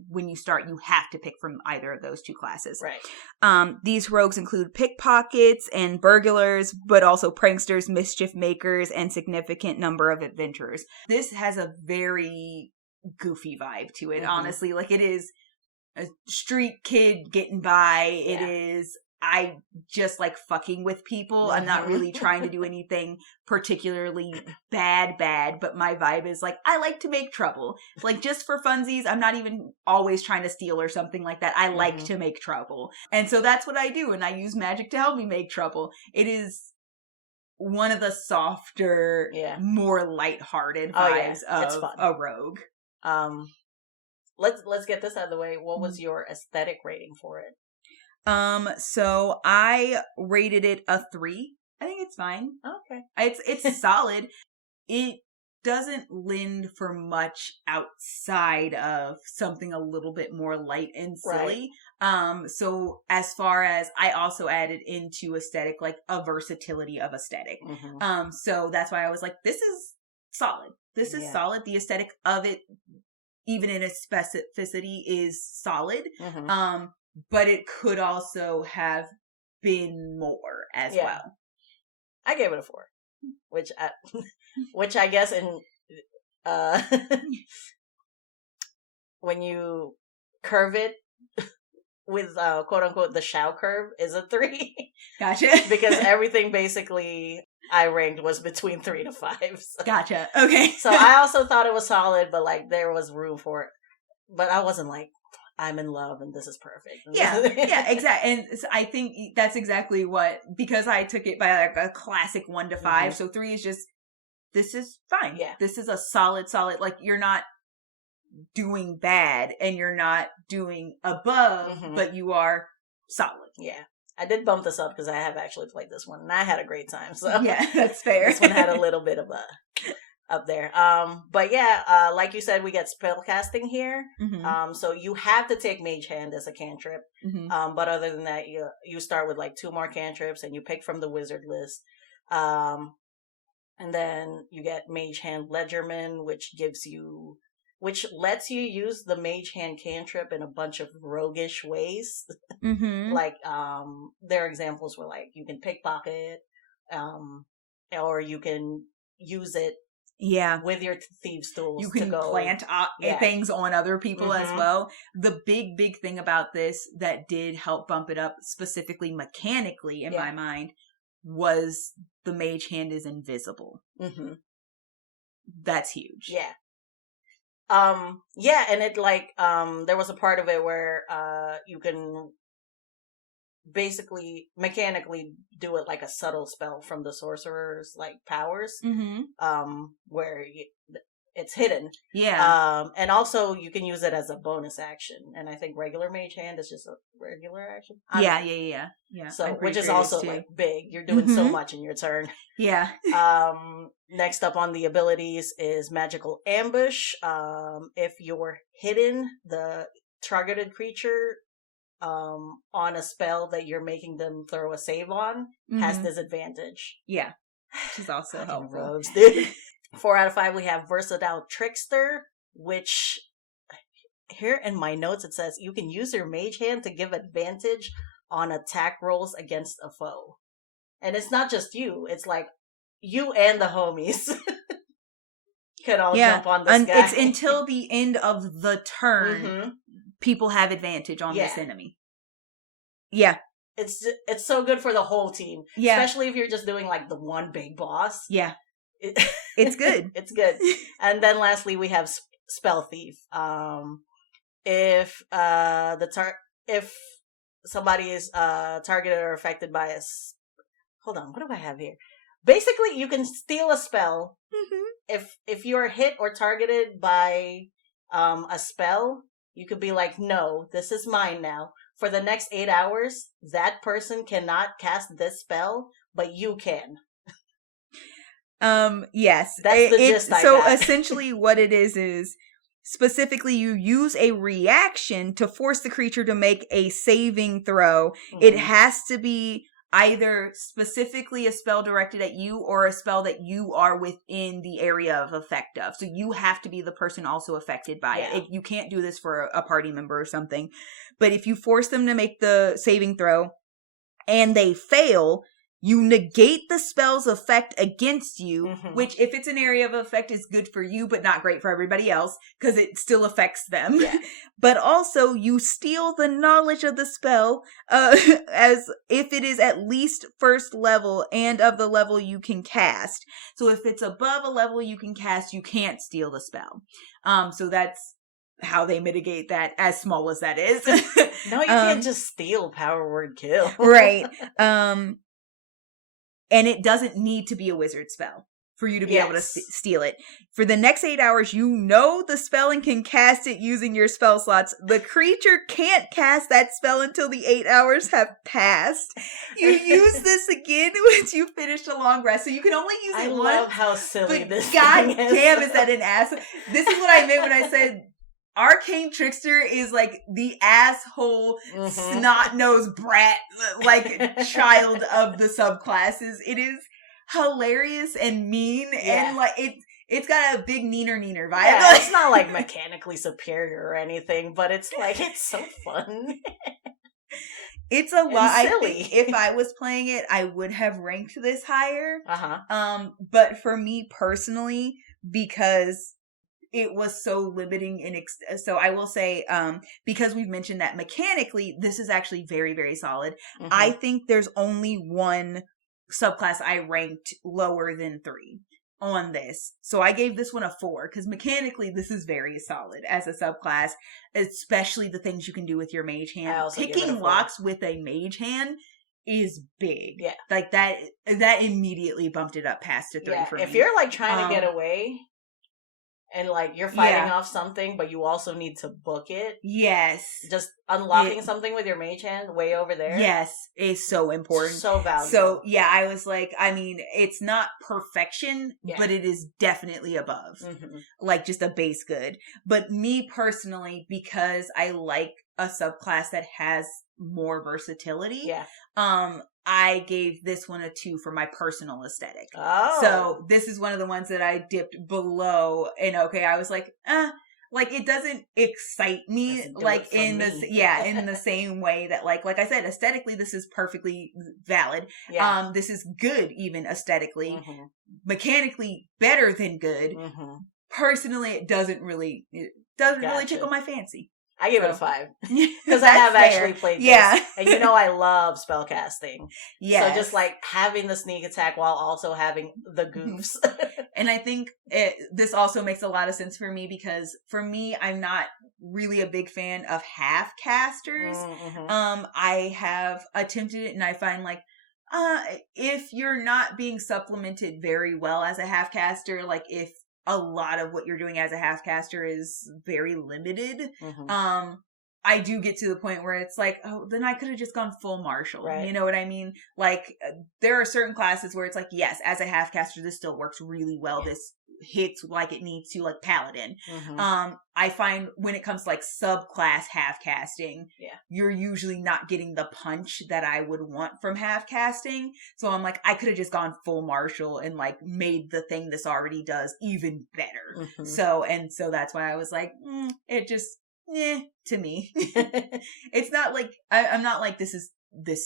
when you start, you have to pick from either of those two classes. Right. These rogues include pickpockets and burglars, but also pranksters, mischief makers, and significant number of adventurers. This has a very goofy vibe to it, honestly. Like, it is a street kid getting by. Yeah. It is, I just like fucking with people. I'm not really trying to do anything particularly bad, but my vibe is like, I like to make trouble. Like, just for funsies, I'm not even always trying to steal or something like that. I like to make trouble. And so that's what I do, and I use magic to help me make trouble. It is one of the softer, more lighthearted vibes of a rogue. Let's get this out of the way. What was your aesthetic rating for it? So I rated it a 3. I think it's fine. Okay. It's solid. It doesn't lend for much outside of something a little bit more light and silly. Right. So as far as, I also added into aesthetic, like a versatility of aesthetic. So that's why I was like, this is solid. This is solid. The aesthetic of it, even in its specificity, is solid. But it could also have been more as well. I gave it a 4, which I guess in when you curve it with quote unquote the Shao curve is a 3. Gotcha. Because everything basically I ranked was between 3 to 5. So. Gotcha. Okay. So I also thought it was solid, but like there was room for it. But I wasn't like, I'm in love and this is perfect. Yeah, exactly. And I think that's exactly what, because I took it by like a classic 1 to 5. So 3 is just, this is fine. Yeah. This is a solid, like, you're not doing bad and you're not doing above, but you are solid. Yeah. I did bump this up because I have actually played this one and I had a great time. So yeah, that's fair. This one had a little bit of a up there. But yeah, like you said, we get spell casting here. So you have to take Mage Hand as a cantrip. But other than that, you start with like 2 more cantrips and you pick from the wizard list. And then you get Mage Hand Ledgerman, which lets you use the Mage Hand cantrip in a bunch of roguish ways. Like, their examples were like, you can pickpocket, or you can use it with your thieves' tools. You can plant things on other people as well. The big thing about this that did help bump it up specifically mechanically in my mind was the Mage Hand is invisible. That's huge. Yeah. And it like, there was a part of it where, you can basically mechanically do it like a subtle spell from the sorcerer's like powers, where it's hidden. And also you can use it as a bonus action. And I think regular Mage Hand is just a regular action. Yeah. So, which is also like big. You're doing so much in your turn. Yeah. Next up on the abilities is Magical Ambush. If you're hidden, the targeted creature on a spell that you're making them throw a save on has disadvantage. Yeah. Which is also helpful. Rogues, dude. 4 out of 5, we have Versado Trickster, which here in my notes it says you can use your Mage Hand to give advantage on attack rolls against a foe. And it's not just you, it's like you and the homies can all jump on this guy. It's until the end of the turn, people have advantage on this enemy. Yeah. It's so good for the whole team. Yeah. Especially if you're just doing like the one big boss. Yeah. It's good. It's good. And then lastly, we have Spell Thief. If somebody is targeted or affected by hold on, what do I have here? Basically, you can steal a spell. If you're hit or targeted by a spell, you could be like, no, this is mine now. For the next 8 hours, that person cannot cast this spell, but you can. Yes. That's the gist I got. Essentially what it is specifically you use a reaction to force the creature to make a saving throw. It has to be either specifically a spell directed at you or a spell that you are within the area of effect of. So you have to be the person also affected by it. You can't do this for a party member or something. But if you force them to make the saving throw and they fail, you negate the spell's effect against you, which if it's an area of effect is good for you, but not great for everybody else because it still affects them. Yeah. But also you steal the knowledge of the spell as if it is at least first level and of the level you can cast. So if it's above a level you can cast, you can't steal the spell. So that's how they mitigate that, as small as that is. No, you can't just steal power word kill. Right. And it doesn't need to be a wizard spell for you to be able to steal it. For the next 8 hours, you know the spell and can cast it using your spell slots. The creature can't cast that spell until the 8 hours have passed. You use this again once you finish a long rest. So you can only use it once. I love how silly this God thing is. Damn, is that an ass? This is what I meant when I said Arcane Trickster is like the asshole, snot-nosed brat, like child of the subclasses. It is hilarious and mean, and like it's got a big neener vibe. Yeah, it's not like mechanically superior or anything, but it's like it's so fun. It's a lot. I think if I was playing it, I would have ranked this higher. But for me personally, because it was so limiting so I will say, because we've mentioned that mechanically, this is actually very, very solid. I think there's only one subclass I ranked lower than 3 on this. So I gave this one a 4 because mechanically this is very solid as a subclass, especially the things you can do with your mage hand. Picking locks with a mage hand is big. Yeah. Like that immediately bumped it up past a 3 for me. If you're like trying to get away, and like you're fighting off something, but you also need to book it. Yes. Just unlocking something with your mage hand way over there. Yes. Is so important. So valuable. So yeah, I was like, I mean, it's not perfection, but it is definitely above. Like just a base good. But me personally, because I like a subclass that has more versatility. Yeah. I gave this one a 2 for my personal aesthetic. Oh. So this is one of the ones that I dipped below, and I was like, like it doesn't excite me like in the same way that like I said, aesthetically this is perfectly valid. Yeah. This is good even aesthetically. Mechanically better than good. Personally, it doesn't really tickle my fancy. I give it a 5 because I have actually played this, and I love spellcasting. Yeah, so just like having the sneak attack while also having the goofs. And I think this also makes a lot of sense for me because for me, I'm not really a big fan of half casters. I have attempted it, and I find like if you're not being supplemented very well as a half caster, like if a lot of what you're doing as a half caster is very limited. I do get to the point where it's like, oh, then I could have just gone full martial. Right. You know what I mean? Like there are certain classes where it's like, yes, as a half caster, this still works really well. Yeah. This hits like it needs to, like paladin. I find when it comes to like subclass half casting, you're usually not getting the punch that I would want from half casting. So I'm like, I could have just gone full martial and like made the thing this already does even better. So that's why I was like, it just, to me. It's not like, I'm not like, this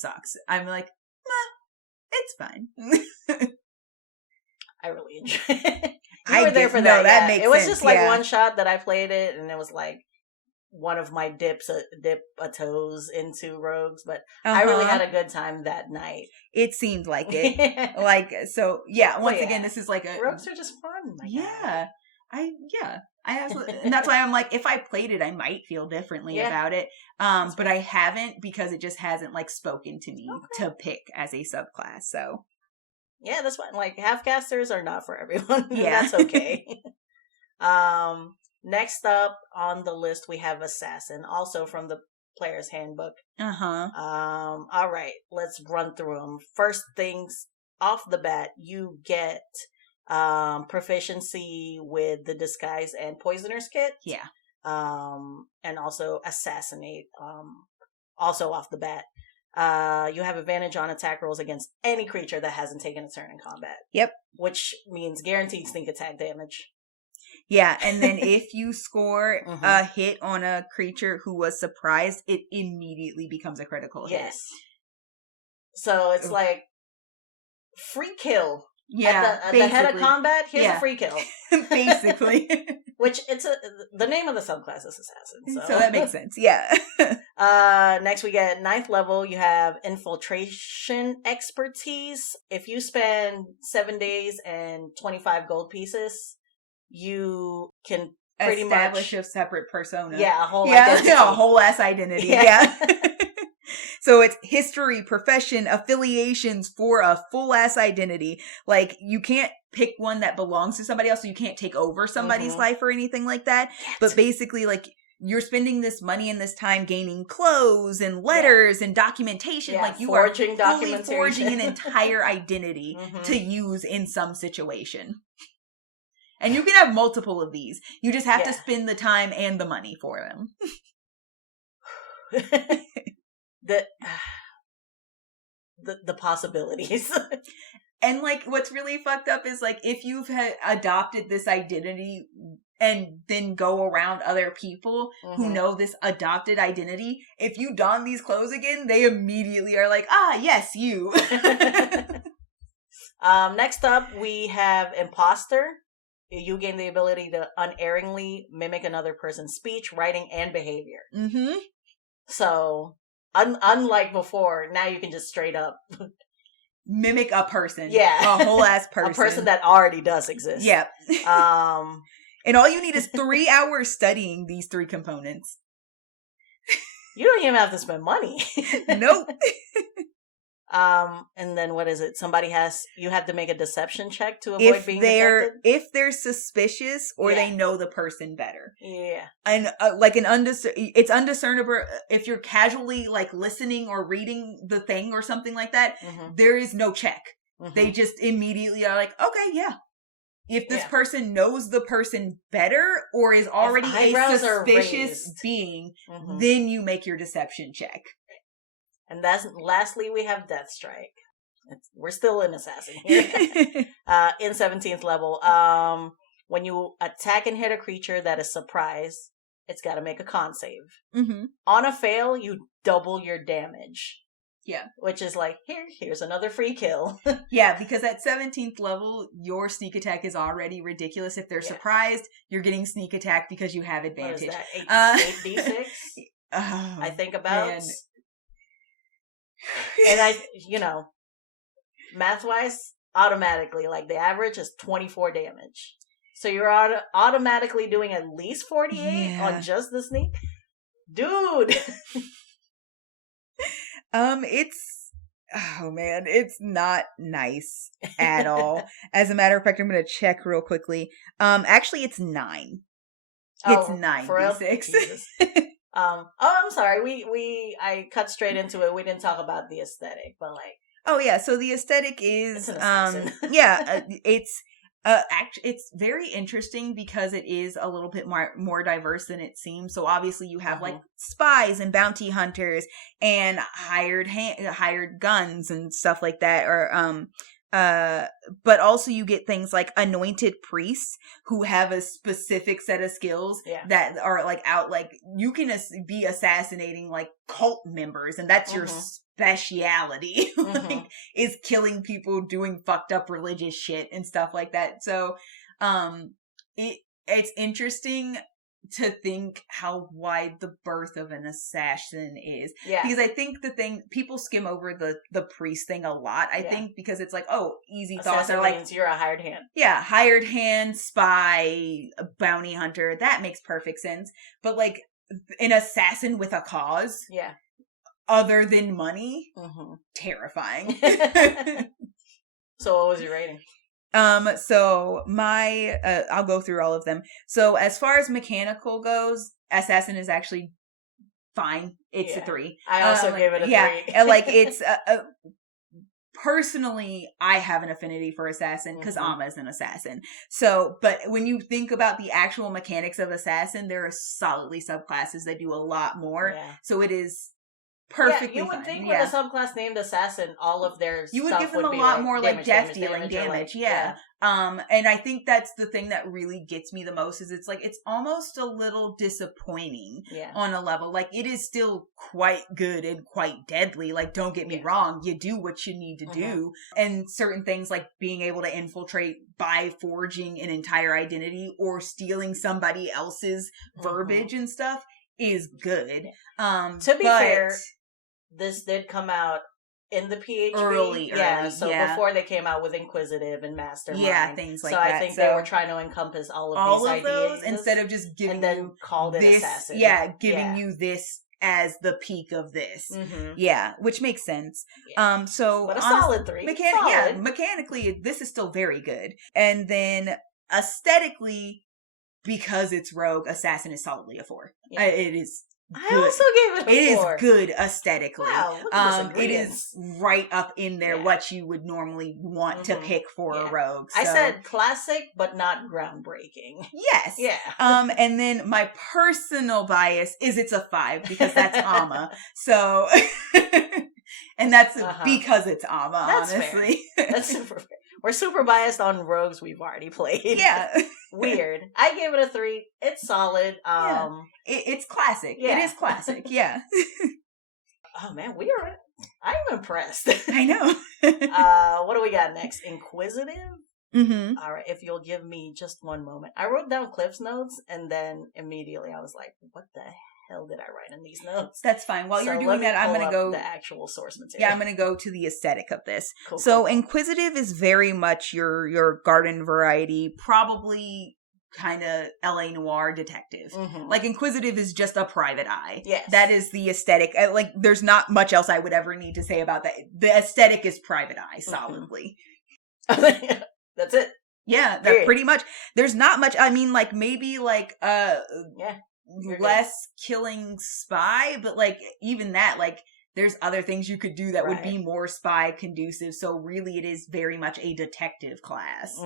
sucks. I'm like, it's fine. I really enjoy it. You were there for that. That makes sense. It was just like one shot that I played it, and it was like one of my dip a toes into rogues, but I really had a good time that night. It seemed like it. Like, so yeah, once again, this is like rogues are just fun. I absolutely, and that's why I'm like, if I played it, I might feel differently about it. But I haven't because it just hasn't like spoken to me to pick as a subclass. So yeah, that's fine. Like half casters are not for everyone. Yeah, that's okay. Next up on the list we have Assassin, also from the Player's Handbook. All right, let's run through them. First things off the bat, you get proficiency with the Disguise and Poisoner's Kit. Yeah. And also Assassinate. Also off the bat. You have advantage on attack rolls against any creature that hasn't taken a turn in combat. Yep. Which means guaranteed sneak attack damage. Yeah, and then if you score a hit on a creature who was surprised, it immediately becomes a critical hit. Yes. So it's like free kill. Yeah, at the head of combat, here's a free kill. Basically. Which the name of the subclass is assassin. So that makes sense. Yeah. Next we get 9th level. You have Infiltration Expertise. If you spend 7 days and 25 gold pieces, you can pretty establish much a separate persona. Yeah, a whole identity. A whole ass identity. Yeah. So it's history, profession, affiliations for a full ass identity. Like, you can't pick one that belongs to somebody else, so you can't take over somebody's life or anything like that. But basically, like, you're spending this money and this time gaining clothes and letters and documentation. Like, you are fully forging an entire identity to use in some situation. And you can have multiple of these. You just have to spend the time and the money for them. The possibilities. And like, what's really fucked up is like, if you've adopted this identity and then go around other people who know this adopted identity, if you don these clothes again, they immediately are like, yes, you. Next up, we have Imposter. You gain the ability to unerringly mimic another person's speech, writing, and behavior. So, unlike before, now you can just straight up mimic a person. Yeah. A whole ass person. A person that already does exist. Yep. And all you need is 3 hours studying these 3 components. You don't even have to spend money. Nope. And then what is it? You have to make a deception check to avoid being detected? If they're suspicious or they know the person better. Yeah. And like it's undiscernible if you're casually like listening or reading the thing or something like that, there is no check. They just immediately are like, okay, yeah. If this person knows the person better or is already a suspicious being, then you make your deception check. And lastly, we have Death Strike. We're still in Assassin here. In 17th level. When you attack and hit a creature that is surprised, it's got to make a con save. On a fail, you double your damage. Yeah. Which is like, here's another free kill. Yeah, because at 17th level, your sneak attack is already ridiculous. If they're surprised, you're getting sneak attack because you have advantage. What is that, 8d6? I think about... Man. And math-wise, automatically, like the average is 24 damage. So you're automatically doing at least 48 on just the sneak? Dude! It's not nice at all. As a matter of fact, I'm going to check real quickly. Actually, it's 9. It's 9 d6. I'm sorry. I cut straight into it. We didn't talk about the aesthetic, but like. Oh yeah, so the aesthetic is it's very interesting because it is a little bit more diverse than it seems. So obviously you have like spies and bounty hunters and hired guns and stuff like that, or but also you get things like anointed priests who have a specific set of skills that are like out, like you can be assassinating like cult members and that's your speciality, like, is killing people doing fucked up religious shit and stuff like that. So, it's interesting to think how wide the birth of an assassin is. Yeah. Because I think people skim over the priest thing a lot, I think, because it's like, oh, easy thoughts are like, you're a hired hand. Yeah, hired hand, spy, bounty hunter, that makes perfect sense. But like, an assassin with a cause, other than money, terrifying. So what was your rating? So my, I'll go through all of them. So as far as mechanical goes, Assassin is actually fine. It's a 3. I also gave it a 3. Yeah, like it's, personally, I have an affinity for Assassin because Amma is an Assassin. So, but when you think about the actual mechanics of Assassin, there are solidly subclasses that do a lot more. Yeah. So it is perfectly you would fine. think with a subclass named Assassin, all of their you would stuff give them would a be lot like more like death dealing damage. Yeah. And I think that's the thing that really gets me the most is it's like it's almost a little disappointing on a level. Like it is still quite good and quite deadly. Like don't get me wrong, you do what you need to do. And certain things like being able to infiltrate by forging an entire identity or stealing somebody else's verbiage and stuff is good. To be fair, this did come out in the PHP. Early, before they came out with Inquisitive and Mastermind. Yeah, things like that. So I think they were trying to encompass all of these ideas. Those instead of just giving you called it this, Assassin. Giving you this as the peak of this. Yeah, which makes sense. But a solid 3. Mechanically, this is still very good. And then aesthetically, because it's rogue, Assassin is solidly a 4. It is good. I also gave it a 4. It is good aesthetically. Wow, look at this it is right up in there what you would normally want to pick for a rogue. So. I said classic, but not groundbreaking. Yes. Yeah. And then my personal bias is it's a 5 because that's Amma. So, and that's because it's Amma, that's honestly. Fair. That's super fair. We're super biased on rogues we've already played. Yeah. Weird. I gave it a 3. It's solid. It's classic. Yeah. It is classic. Yeah. Oh man, I'm impressed. I know. What do we got next? Inquisitive? All right, if you'll give me just one moment. I wrote down Cliff's notes and then immediately I was like, what the hell did I write in these notes? That's fine. While you're doing that, I'm going to go the actual source material. Yeah, I'm going to go to the aesthetic of this. Cool. Inquisitive is very much your garden variety, probably kind of LA Noir detective. Like Inquisitive is just a private eye. Yes. That is the aesthetic. Like there's not much else I would ever need to say about that. The aesthetic is private eye solidly. That's it. Yeah, that pretty much. There's not much. I mean, like maybe like less killing spy, but like even that, like there's other things you could do that would be more spy conducive. So really, it is very much a detective class.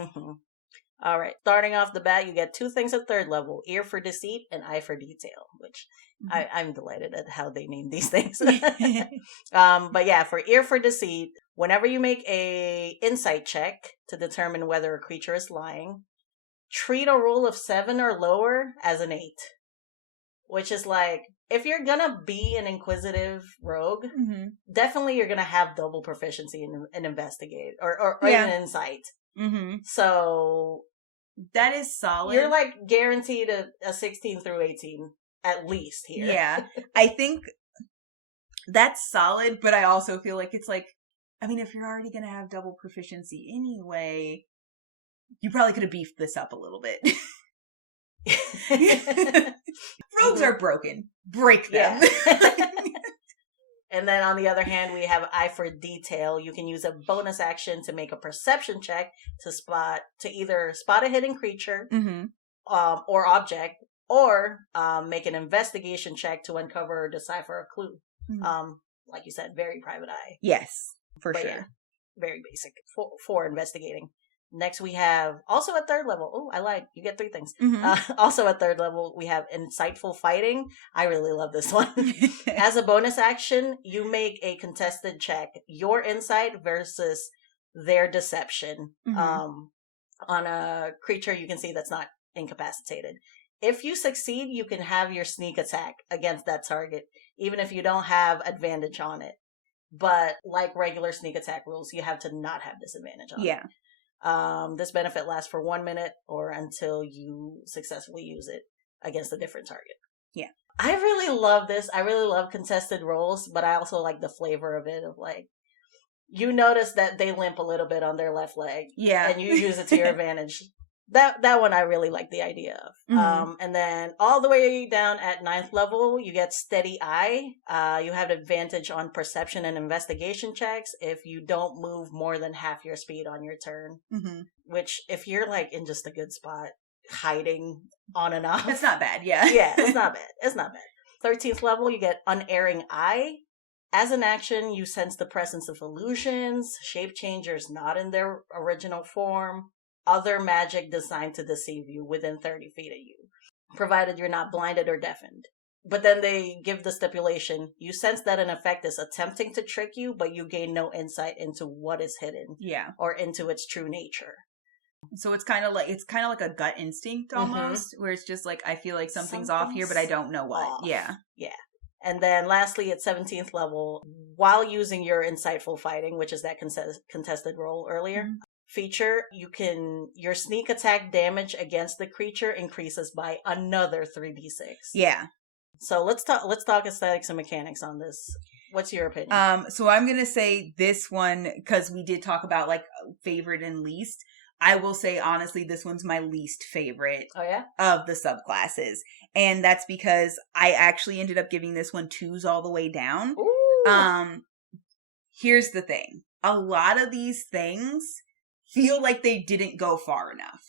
All right. Starting off the bat, you get 2 things at 3rd level: ear for deceit and eye for detail, which I'm delighted at how they named these things. But yeah, for ear for deceit, whenever you make a insight check to determine whether a creature is lying, treat a roll of 7 or lower as an 8. Which is like, if you're gonna be an inquisitive rogue, definitely you're gonna have double proficiency in investigate or in insight. So that is solid. You're like guaranteed a 16 through 18 at least here. Yeah, I think that's solid, but I also feel like it's like, I mean, if you're already gonna have double proficiency anyway, you probably could have beefed this up a little bit. Rogues are broken. Break them. And then on the other hand, we have eye for detail. You can use a bonus action to make a perception check to either spot a hidden creature or object, or make an investigation check to uncover or decipher a clue. Like you said, very private eye. Yes, for sure. Yeah, very basic for investigating. Next, we have, also at 3rd level, oh, I lied, you get 3 things. Also at 3rd level, we have Insightful Fighting. I really love this one. As a bonus action, you make a contested check, your insight versus their deception, on a creature you can see that's not incapacitated. If you succeed, you can have your sneak attack against that target, even if you don't have advantage on it. But like regular sneak attack rules, you have to not have disadvantage on it. Yeah. This benefit lasts for 1 minute or until you successfully use it against a different target. Yeah. I really love this. I really love contested rolls, but I also like the flavor of it, of like, you notice that they limp a little bit on their left leg. Yeah. And you use it to your advantage. That one I really like the idea of. And then all the way down at 9th level, you get Steady Eye. You have advantage on perception and investigation checks if you don't move more than half your speed on your turn. Which, if you're like in just a good spot, hiding on and off. It's not bad, yeah. Yeah, it's not bad. It's not bad. 13th level, you get Unerring Eye. As an action, you sense the presence of illusions, shape changers not in their original form, other magic designed to deceive you within 30 feet of you, provided you're not blinded or deafened. But then they give the stipulation, you sense that an effect is attempting to trick you, but you gain no insight into what is hidden. Yeah. Or into its true nature. So it's kind of like a gut instinct almost, where it's just like, I feel like something's off here, but I don't know what. Off. Yeah. Yeah. And then lastly, at 17th level, while using your insightful fighting, which is that contested role earlier, feature, your sneak attack damage against the creature increases by another 3d6. Yeah. So let's talk aesthetics and mechanics on this. What's your opinion? So I'm gonna say this one, because we did talk about like favorite and least. I will say honestly, this one's my least favorite. Oh yeah? Of the subclasses, and that's because I actually ended up giving this one 2s all the way down. Ooh. Here's the thing: a lot of these things feel like they didn't go far enough.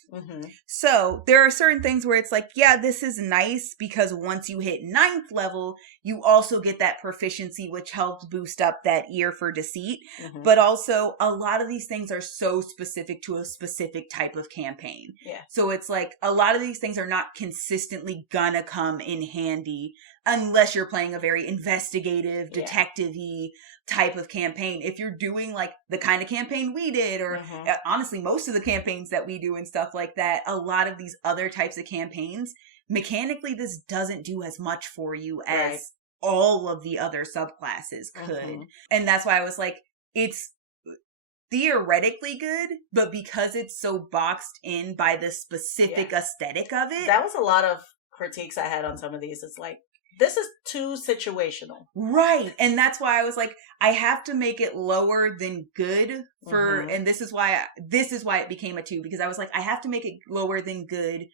So there are certain things where it's like, yeah, this is nice because once you hit 9th level, you also get that proficiency, which helps boost up that ear for deceit. But also a lot of these things are so specific to a specific type of campaign. Yeah. So it's like a lot of these things are not consistently gonna come in handy unless you're playing a very investigative, detective-y type of campaign. If you're doing like the kind of campaign we did, or honestly, most of the campaigns that we do and stuff like that, a lot of these other types of campaigns, mechanically, this doesn't do as much for you as all of the other subclasses could. And that's why I was like, it's theoretically good, but because it's so boxed in by the specific aesthetic of it. That was a lot of critiques I had on some of these. It's like, this is too situational. Right. And that's why I was like, I have to make it lower than good for, and this is why it became a 2, because I was like, I have to make it lower than good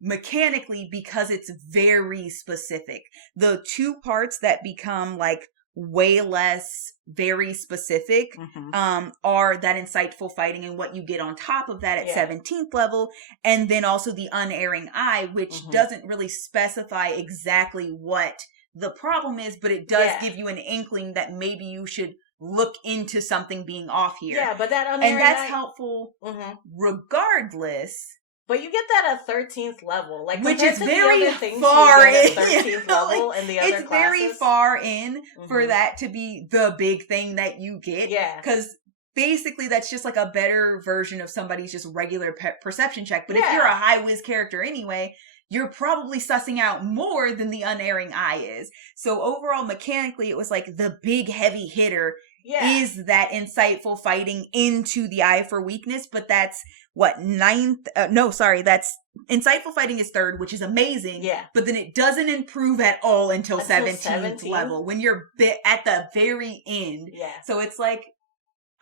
mechanically because it's very specific. The 2 parts that become like way less very specific are that insightful fighting and what you get on top of that at 17th level, and then also the unerring eye, which doesn't really specify exactly what the problem is, but it does give you an inkling that maybe you should look into something being off here. Yeah, but that unerring eye, that's helpful regardless. But you get that at 13th level, like, which is very far in. 13th level like, in the other it's classes. very far in for that to be the big thing that you get. Yeah, because basically that's just like a better version of somebody's just regular perception check. But if you're a high whiz character anyway, you're probably sussing out more than the unerring eye is. So overall, mechanically, it was like the big heavy hitter is that insightful fighting into the eye for weakness, but that's what, 9th? That's insightful fighting is 3rd, which is amazing. Yeah. But then it doesn't improve at all until 17th level when you're at the very end. Yeah. So it's like,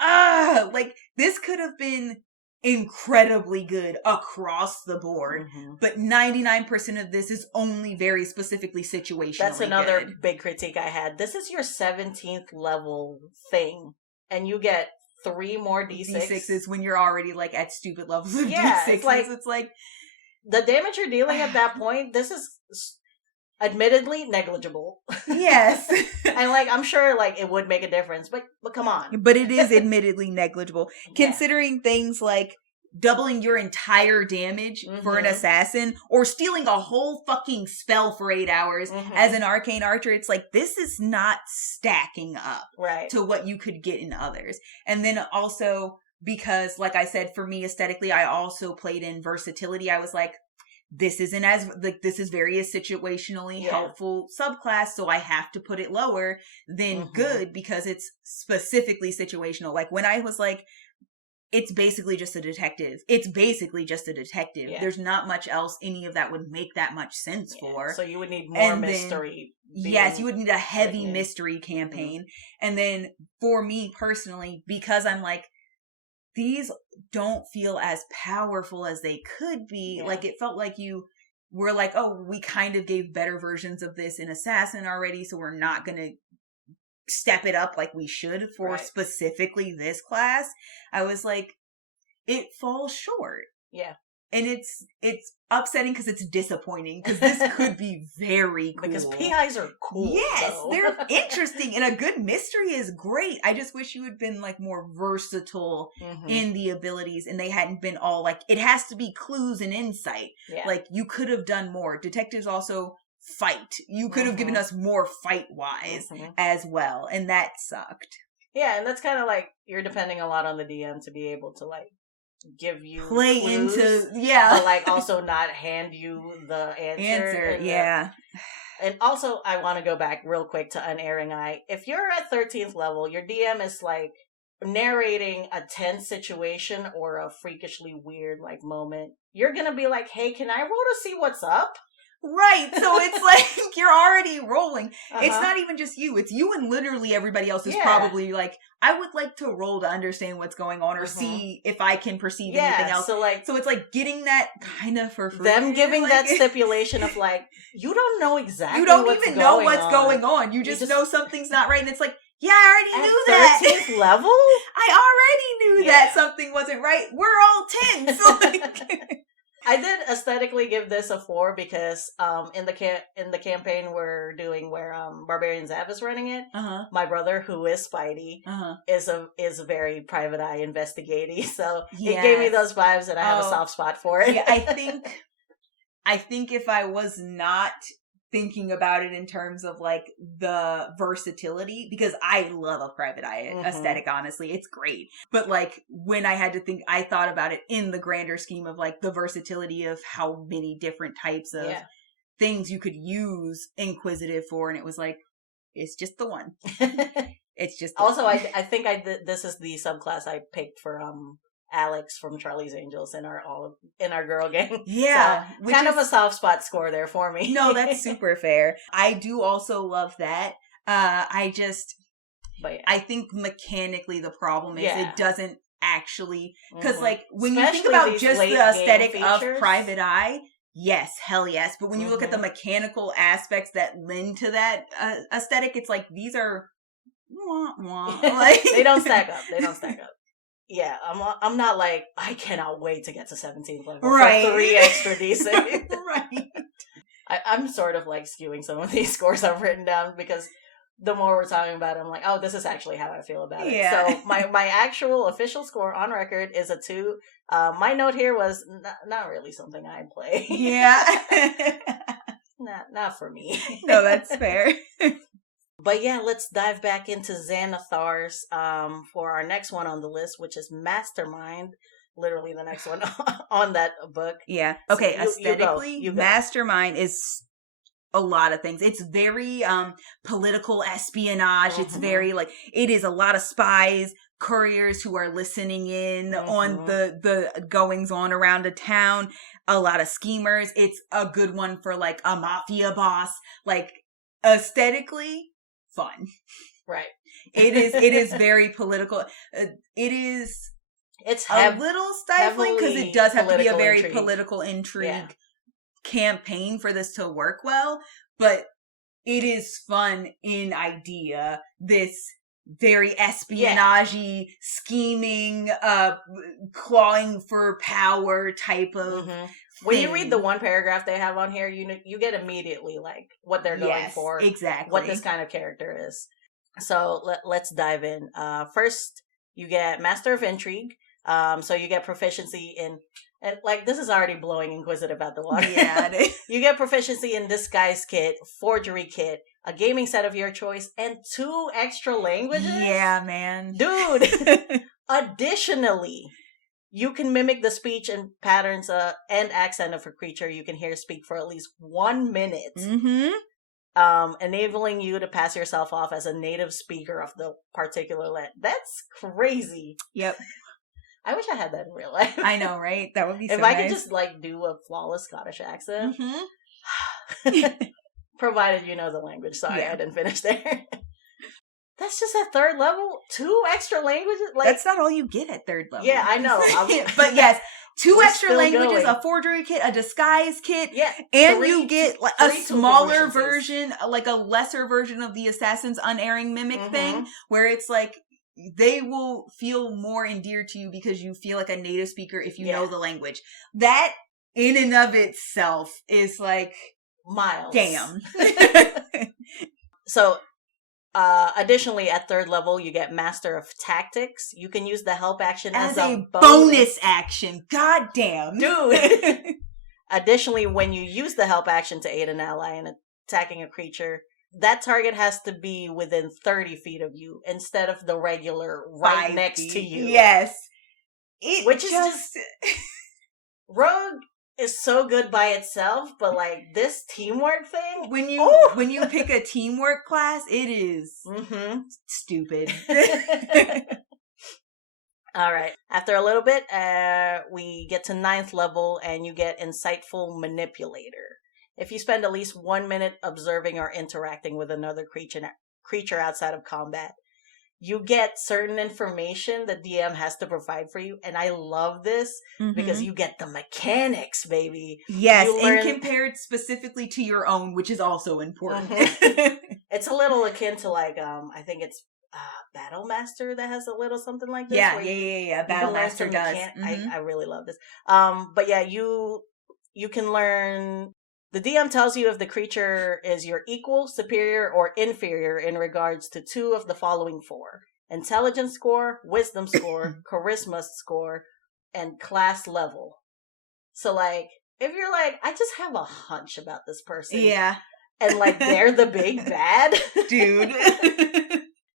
like this could have been incredibly good across the board, but 99% of this is only very specifically situational. That's another big critique I had. This is your 17th level thing, and you get 3 more D6s when you're already like at stupid levels of D6s. It's like the damage you're dealing at that point, this is admittedly negligible. Yes. And like, I'm sure like it would make a difference, but come on. But it is admittedly negligible. Considering things like doubling your entire damage for an assassin, or stealing a whole fucking spell for 8 hours as an arcane archer. It's like, this is not stacking up to what you could get in others. And then also, because like I said, for me aesthetically, I also played in versatility. I was like, this isn't as, like, this is very situationally helpful subclass, so I have to put it lower than good because it's specifically situational. Like, when I was like, it's basically just a detective. It's basically just a detective. Yeah. There's not much else any of that would make that much sense for. So you would need more mystery. Yes, you would need a heavy mystery campaign. And then for me personally, because I'm like, these don't feel as powerful as they could be. Yeah. Like, it felt like you were like, oh, we kind of gave better versions of this in Assassin already, so we're not going to step it up like we should for specifically this class. I was like, it falls short. Yeah. And it's upsetting because it's disappointing, because this could be very cool. Because PIs are cool. Yes, they're interesting, and a good mystery is great. I just wish you had been like more versatile in the abilities, and they hadn't been all like, it has to be clues and insight. Yeah. Like, you could have done more. Detectives also fight. You could have given us more fight-wise as well, and that sucked. Yeah, and that's kind of like, you're depending a lot on the DM to be able to, like, give you play clues, into, but, like, also not hand you the answer. Yeah. And also, I want to go back real quick to Unerring Eye. If you're at 13th level, your DM is, like, narrating a tense situation or a freakishly weird, like, moment. You're gonna be like, hey, can I roll to see what's up? Right, so it's like, you're already rolling. It's not even just you, it's you and literally everybody else is probably like, I would like to roll to understand what's going on or see if I can perceive anything else. So it's like getting that kind of for free. Them giving that stipulation of like, you don't know exactly you don't even know what's going on. You just know something's not right, and it's like, yeah, I already knew that. 13th level? I already knew that something wasn't right. We're all 10. So like... I did aesthetically give this a 4 because in the campaign we're doing where Barbarian Zav is running it, my brother, who is Spidey, is very private eye investigating. So it gave me those vibes, and I have a soft spot for it. Yeah, I think if I was not thinking about it in terms of like the versatility, because I love a private eye aesthetic, honestly, it's great. But like when I had to think, I thought about it in the grander scheme of like the versatility of how many different types of things you could use Inquisitive for, and it was like, it's just the one. It's just the also one. I think this is the subclass I picked for Alex from Charlie's Angels in our girl gang. Yeah. So, kind of a soft spot score there for me. No, that's super fair. I do also love that. I think mechanically the problem is it doesn't actually, because like when you think about just the aesthetic of Private Eye, yes, hell yes. But when you look at the mechanical aspects that lend to that aesthetic, it's like, these are like they don't stack up. Yeah, I'm not like, I cannot wait to get to 17th level for 3 extra decent. Right. I'm sort of like skewing some of these scores I've written down because the more we're talking about it, I'm like, oh, this is actually how I feel about it. So my actual official score on record is a 2. My note here was not really something I play. Yeah. not for me. No, that's fair. But yeah, let's dive back into Xanathar's for our next one on the list, which is Mastermind. Literally the next one on that book. Yeah. Okay, so aesthetically, you go. Mastermind is a lot of things. It's very political espionage. It's very like, it is a lot of spies, couriers who are listening in on the goings on around a town, a lot of schemers. It's a good one for like a mafia boss. Like aesthetically, fun. Right. It is very political. It's a little stifling because it does have to be a very political intrigue campaign for this to work well, but it is fun in idea. This very espionage-y, scheming, clawing for power type of when you read the one paragraph they have on here, you get immediately like what they're going for, exactly what this kind of character is. So let's dive in. First, you get Master of Intrigue. So you get proficiency in, and like this is already blowing Inquisitive out the water. Yeah, you get proficiency in Disguise Kit, Forgery Kit, a gaming set of your choice, and 2 extra languages. Yeah, man, dude. Additionally, you can mimic the speech and patterns and accent of a creature you can hear speak for at least 1 minute. Enabling you to pass yourself off as a native speaker of the particular land. That's crazy. Yep. I wish I had that in real life. I know, right? That would be so if I could just like do a flawless Scottish accent. Provided you know the language. Sorry, I didn't finish there. That's just at 3rd level? 2 extra languages? Like, that's not all you get at 3rd level. Yeah, I know. But yes, 2 extra languages, a forgery kit, a disguise kit, and you get like a smaller version, like a lesser version of the Assassin's Unerring Mimic thing, where it's like, they will feel more endeared to you because you feel like a native speaker if you know the language. That in and of itself is like miles. Damn. So, additionally, at 3rd level, you get Master of Tactics. You can use the help action as a bonus action. God damn. Dude. Additionally, when you use the help action to aid an ally in attacking a creature, that target has to be within 30 feet of you instead of the regular right next to you. Yes. Which is just... Rogue is so good by itself, but like this teamwork thing... When you pick a teamwork class, it is stupid. Alright. After a little bit, we get to 9th level and you get Insightful Manipulator. If you spend at least 1 minute observing or interacting with another creature outside of combat, you get certain information the DM has to provide for you. And I love this because you get the mechanics, baby. Yes, and compared specifically to your own, which is also important. It's a little akin to like, I think it's Battle Master that has a little something like this. Yeah. Battle Master does. I really love this. But yeah, you can learn... The DM tells you if the creature is your equal, superior, or inferior in regards to 2 of the following 4. Intelligence score, wisdom score, charisma score, and class level. So like, if you're like, I just have a hunch about this person. Yeah. And like, they're the big bad. Dude.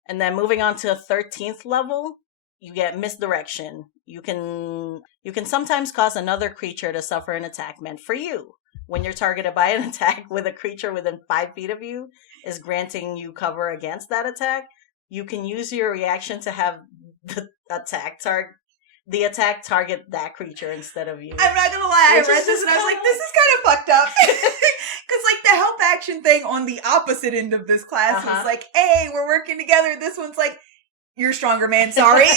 And then moving on to 13th level, you get Misdirection. You can sometimes cause another creature to suffer an attack meant for you. When you're targeted by an attack with a creature within 5 feet of you is granting you cover against that attack, you can use your reaction to have the attack target that creature instead of you. I'm not gonna lie, I read this and I was like, this is kind of fucked up. Because like the help action thing on the opposite end of this class was like, hey, we're working together. This one's like, you're stronger, man, sorry.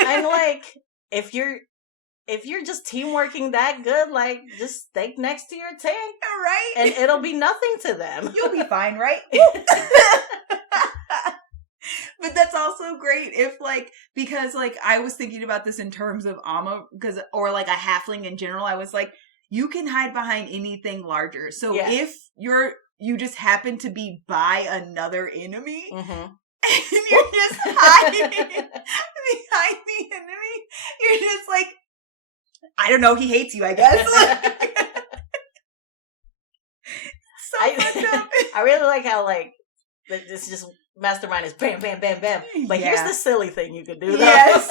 I'm like, if you're just teamworking that good, like, just stay next to your tank. Right? And it'll be nothing to them. You'll be fine, right? But that's also great if, like, because, like, I was thinking about this in terms of Amma, or, like, a halfling in general. I was like, you can hide behind anything larger. So if you just happen to be by another enemy, and you're just hiding behind the enemy, you're just like, I don't know, he hates you, I guess. I really like how, like, this just Mastermind is bam, bam, bam, bam. But here's the silly thing you could do, though. Yes.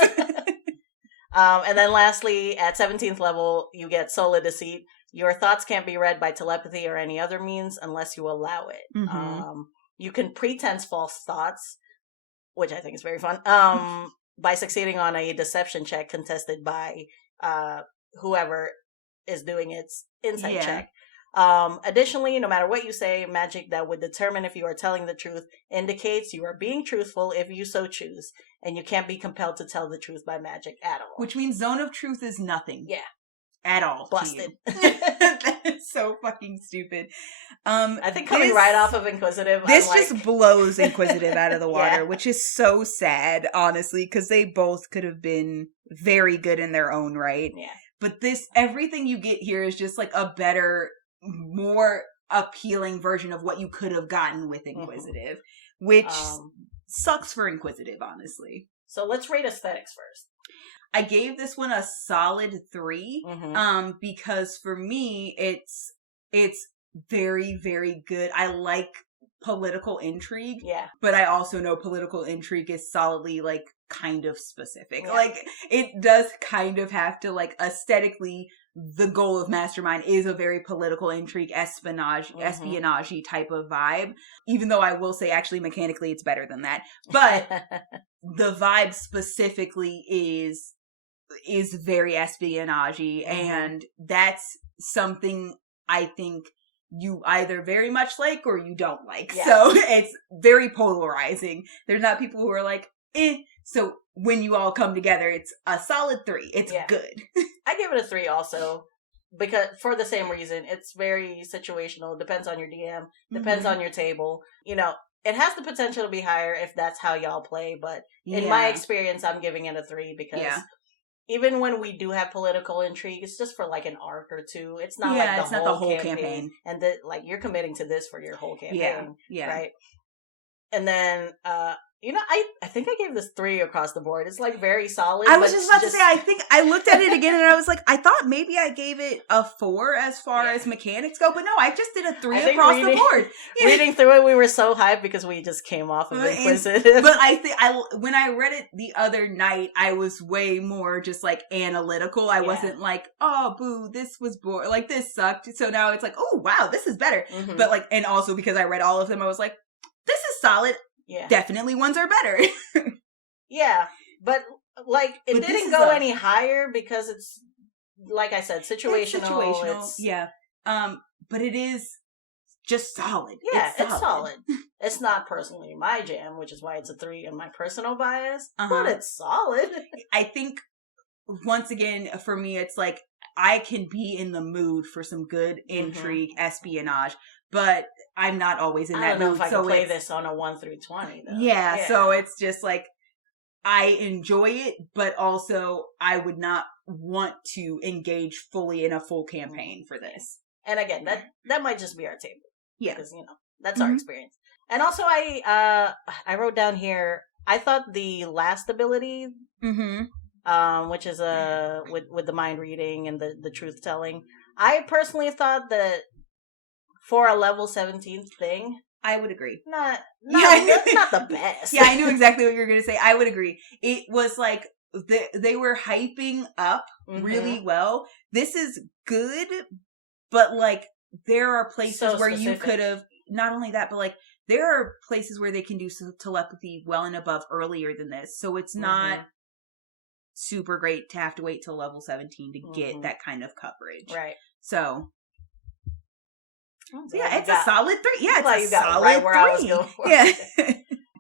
And then lastly, at 17th level, you get Solar Deceit. Your thoughts can't be read by telepathy or any other means unless you allow it. You can pretense false thoughts, which I think is very fun, by succeeding on a deception check contested by whoever is doing its insight check. Additionally, no matter what you say, magic that would determine if you are telling the truth indicates you are being truthful if you so choose, and you can't be compelled to tell the truth by magic at all. Which means Zone of Truth is nothing. Yeah. At all. Busted. That is so fucking stupid. I think coming right off of Inquisitive, this just blows Inquisitive out of the water, which is so sad, honestly, because they both could have been very good in their own right. Yeah. But everything you get here is just like a better, more appealing version of what you could have gotten with Inquisitive, which sucks for Inquisitive, honestly. So let's rate aesthetics first. I gave this one a solid 3, because for me, it's very, very good. I like political intrigue, but I also know political intrigue is solidly, like, kind of specific. Yeah. Like, it does kind of have to, like, aesthetically, the goal of Mastermind is a very political intrigue, espionage type of vibe. Even though I will say, actually, mechanically, it's better than that. But the vibe specifically is very espionage-y, and that's something I think you either very much like or you don't like. Yeah. So it's very polarizing. There's not people who are like, eh. So when you all come together, it's a solid 3. It's good. I give it a 3 also, because for the same reason. It's very situational. Depends on your DM. Depends on your table. You know, it has the potential to be higher if that's how y'all play, but in my experience, I'm giving it a 3 because even when we do have political intrigue, it's just for like an arc or 2. It's not like the whole campaign. And like you're committing to this for your whole campaign, right? And then, I think I gave this 3 across the board. It's like very solid. I was just about to say, I think I looked at it again and I was like, I thought maybe I gave it a 4 as far as mechanics go, but no, I just did a 3 across the board. Reading through it, we were so hyped because we just came off of Inquisitive. But I think when I read it the other night, I was way more just like analytical. I wasn't like, oh, boo, this was boring. Like, this sucked. So now it's like, oh, wow, this is better. Mm-hmm. But like, and also because I read all of them, I was like, this is solid. Yeah. Definitely ones are better. Yeah. But like, it didn't go any higher because it's, like I said, situational. Yeah. But it is just solid. Yeah, it's solid. It's not personally my jam, which is why it's a 3 in my personal bias, but it's solid. I think, once again, for me, it's like, I can be in the mood for some good intrigue, espionage, but I'm not always in that mood. I don't know if I can play this on a 1 through 20, though. Yeah, so it's just like, I enjoy it, but also I would not want to engage fully in a full campaign for this. And again, that might just be our table. Yeah. Because, that's our experience. And also, I wrote down here, I thought the last ability, which is with the mind reading and the truth telling, I personally thought that for a level 17 thing, I would agree. Not the best. Yeah, I knew exactly what you were going to say. I would agree. It was like they were hyping up really well. This is good, but like there are places where you could have, not only that, but like there are places where they can do telepathy well and above earlier than this. So it's not super great to have to wait till level 17 to get that kind of coverage. Right. So yeah, it's a solid 3. Yeah, it's a solid right where 3. I was going for. Yeah.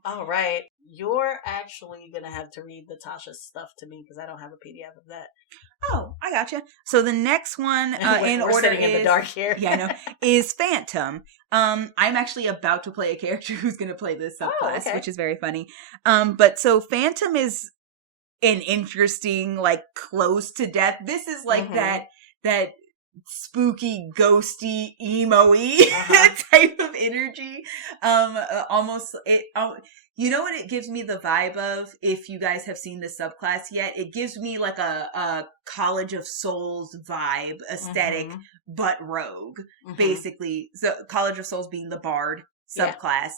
All right. You're actually going to have to read Natasha's stuff to me because I don't have a PDF of that. Oh, I gotcha. So the next one we're sitting in the dark here. Yeah, I know. Is Phantom. I'm actually about to play a character who's going to play this subclass, which is very funny. But so Phantom is an interesting, like, close to death. This is like that spooky, ghosty, emo-y type of energy. Almost it. You know what it gives me the vibe of? If you guys have seen the subclass yet, it gives me like a College of Souls vibe, aesthetic, but rogue, basically. So College of Souls being the bard subclass.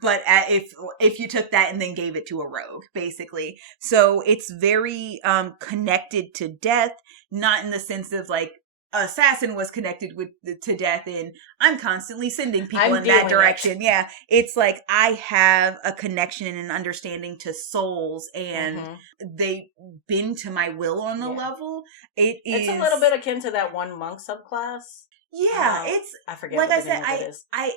But if you took that and then gave it to a rogue, basically. So it's very connected to death, not in the sense of like Assassin was connected to death and I'm constantly sending people in that direction. Yeah. It's like I have a connection and an understanding to souls and they've been to my will on the level. It's a little bit akin to that one monk subclass. Yeah, I forget. Like I said,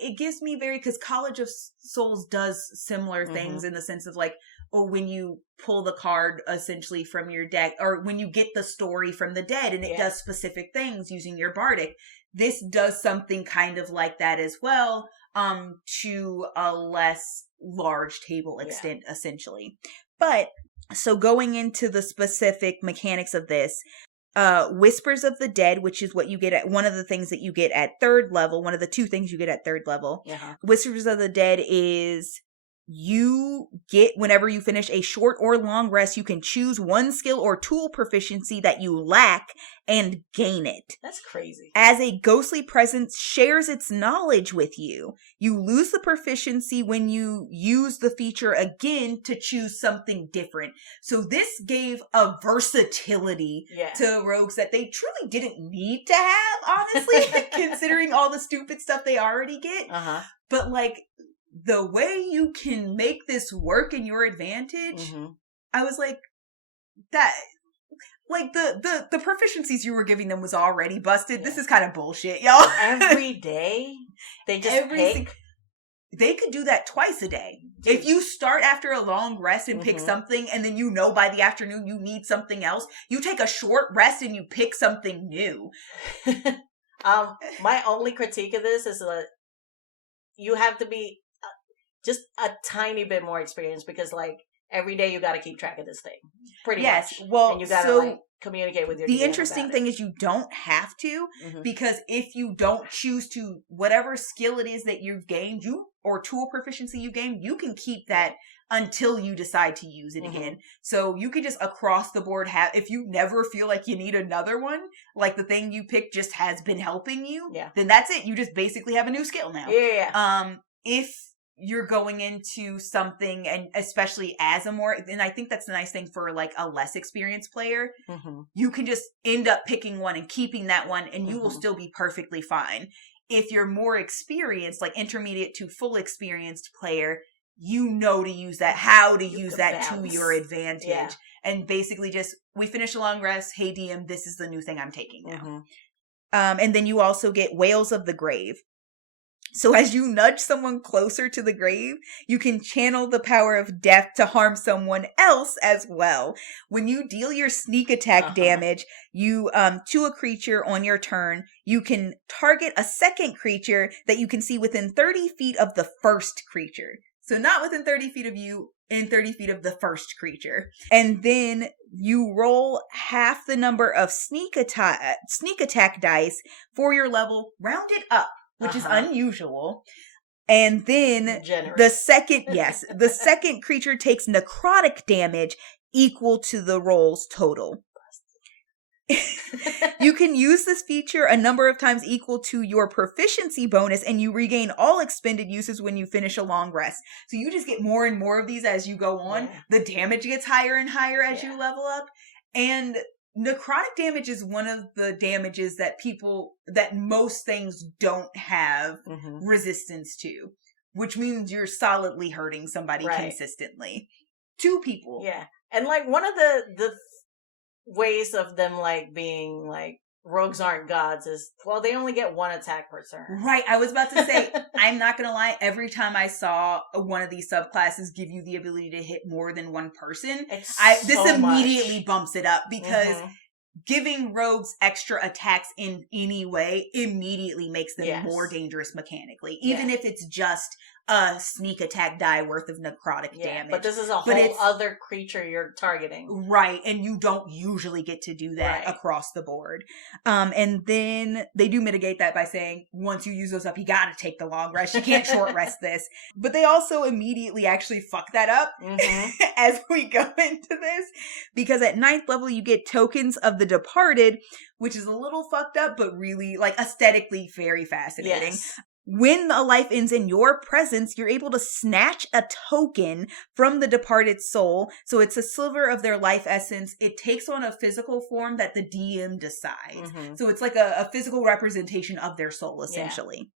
it gives me because College of Souls does similar things in the sense of like, when you pull the card essentially from your deck, or when you get the story from the dead, and it does specific things using your bardic. This does something kind of like that as well, to a less large table extent, essentially. But so going into the specific mechanics of this. Whispers of the Dead, which is what you get at one of the things that you get at 3rd level, one of the 2 things you get at 3rd level. Whispers of the Dead is you get, whenever you finish a short or long rest, you can choose one skill or tool proficiency that you lack and gain it. That's crazy. As a ghostly presence shares its knowledge with you, you lose the proficiency when you use the feature again to choose something different. So this gave a versatility to rogues that they truly didn't need to have, honestly, considering all the stupid stuff they already get. But like, the way you can make this work in your advantage, I was like, that, like, the proficiencies you were giving them was already busted. This is kind of bullshit, y'all. Every day? They just pick? They could do that twice a day. If you start after a long rest and pick something, and then you know by the afternoon you need something else, you take a short rest and you pick something new. My only critique of this is that you have to be just a tiny bit more experienced because, like, every day you got to keep track of this thing. Pretty much. Well, and you gotta, communicate with your The DM interesting thing is you don't have to, because if you don't choose to, whatever skill it is that you've gained, or tool proficiency you gained, you can keep that until you decide to use it again. So you could just across the board if you never feel like you need another one, like the thing you picked just has been helping you, then that's it. You just basically have a new skill now. If you're going into something, and especially as a more, and I think that's the nice thing for like a less experienced player, you can just end up picking one and keeping that one, and you will still be perfectly fine. If you're more experienced, like intermediate to full experienced player, you know to use that, how to use that to your advantage. And basically just, we finish a long rest, hey DM, this is the new thing I'm taking now. And then you also get Whales of the Grave. So as you nudge someone closer to the grave, you can channel the power of death to harm someone else as well. When you deal your sneak attack damage, you to a creature on your turn, you can target a second creature that you can see within 30 feet of the first creature. So not within 30 feet of you, in 30 feet of the first creature. And then you roll half the number of sneak attack dice for your level, round it up, which is unusual. And then the second creature takes necrotic damage equal to the roll's total. You can use this feature a number of times equal to your proficiency bonus, and you regain all expended uses when you finish a long rest. So you just get more and more of these as you go on. The damage gets higher and higher as you level up. And necrotic damage is one of the damages that most things don't have resistance to, which means you're solidly hurting somebody consistently. 2 people. Yeah. And like one of the ways of them like being like rogues aren't gods is, well, they only get 1 attack per turn. Right. I was about to say, I'm not going to lie. Every time I saw one of these subclasses give you the ability to hit more than one person, this immediately bumps it up, because giving rogues extra attacks in any way immediately makes them more dangerous mechanically, even if it's just a sneak attack die worth of necrotic damage. But this is a whole other creature you're targeting. Right, and you don't usually get to do that across the board. And then they do mitigate that by saying, once you use those up, you gotta take the long rest. You can't short rest this. But they also immediately actually fuck that up as we go into this. Because at 9th level, you get Tokens of the Departed, which is a little fucked up, but really, like, aesthetically very fascinating. When a life ends in your presence, you're able to snatch a token from the departed soul. So it's a sliver of their life essence. It takes on a physical form that the DM decides. So it's like a physical representation of their soul, essentially.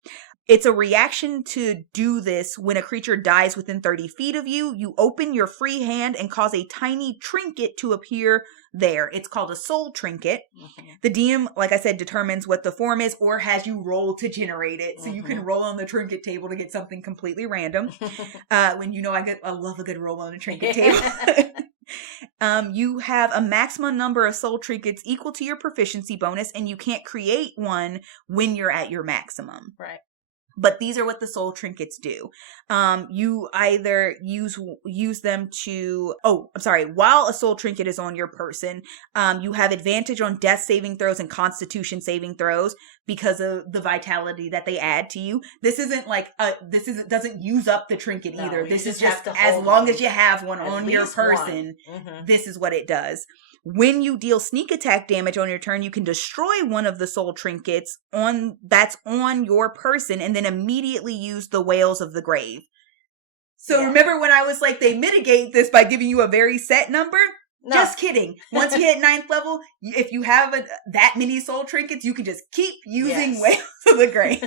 It's a reaction to do this when a creature dies within 30 feet of you. You open your free hand and cause a tiny trinket to appear there. It's called a soul trinket. The DM, like I said, determines what the form is or has you roll to generate it. So you can roll on the trinket table to get something completely random. When you know I love a good roll on a trinket table. You have a maximum number of soul trinkets equal to your proficiency bonus, and you can't create one when you're at your maximum. Right. But these are what the soul trinkets do. You either use them to, while a soul trinket is on your person, you have advantage on death saving throws and constitution saving throws because of the vitality that they add to you. This isn't like, doesn't use up the trinket either. This is just as long as you have one on your person, this is what it does. When you deal sneak attack damage on your turn, you can destroy one of the soul trinkets that's on your person and then immediately use the Whales of the Grave. So remember when I was like, they mitigate this by giving you a very set number? No. Just kidding. Once you hit 9th level, if you have that many soul trinkets, you can just keep using Whales of the Grave.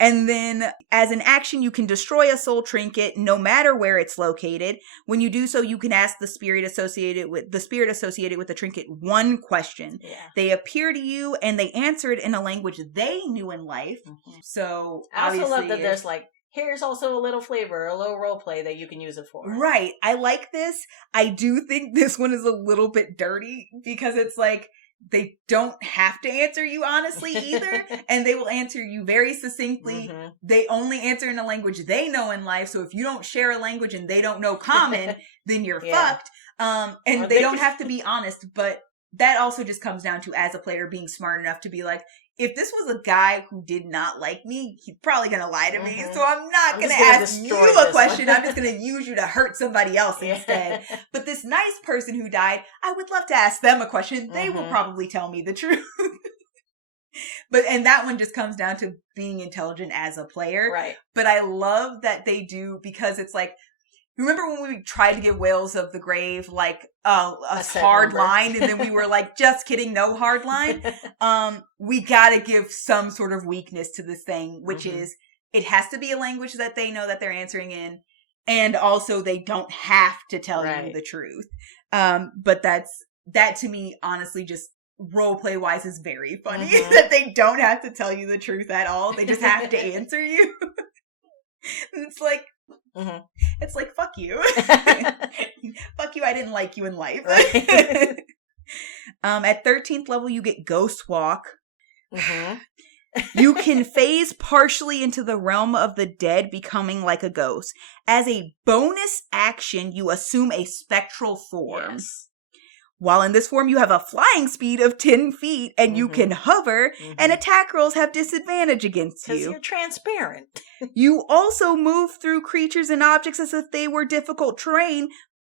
And then as an action, you can destroy a soul trinket no matter where it's located. When you do so, you can ask the spirit associated with the trinket one question. They appear to you and they answered in a language they knew in life. So I also love that there's like, here's also a little flavor, a little role play that you can use it for. Right. I like this. I do think this one is a little bit dirty because it's like, they don't have to answer you honestly either. And they will answer you very succinctly. They only answer in a language they know in life. So if you don't share a language and they don't know common, then you're fucked. And they don't have to be honest, but that also just comes down to, as a player, being smart enough to be like, if this was a guy who did not like me, he's probably going to lie to me. So I'm not going to ask you a question. I'm just going to use you to hurt somebody else instead. But this nice person who died, I would love to ask them a question. They will probably tell me the truth. And that one just comes down to being intelligent as a player. Right. But I love that they do, because it's like, remember when we tried to give Whales of the Grave like a hard line, and then we were like, just kidding, no hard line? We gotta give some sort of weakness to this thing, which is it has to be a language that they know that they're answering in, and also they don't have to tell you the truth. But that to me, honestly, just roleplay wise is very funny that they don't have to tell you the truth at all. They just have to answer you. It's like, it's like, fuck you. Fuck you, I didn't like you in life. Right. At 13th level, you get Ghost Walk. You can phase partially into the realm of the dead, becoming like a ghost. As a bonus action, you assume a spectral form. Yes. While in this form, you have a flying speed of 10 feet, and you can hover, and attack rolls have disadvantage against you. Because you're transparent. You also move through creatures and objects as if they were difficult terrain,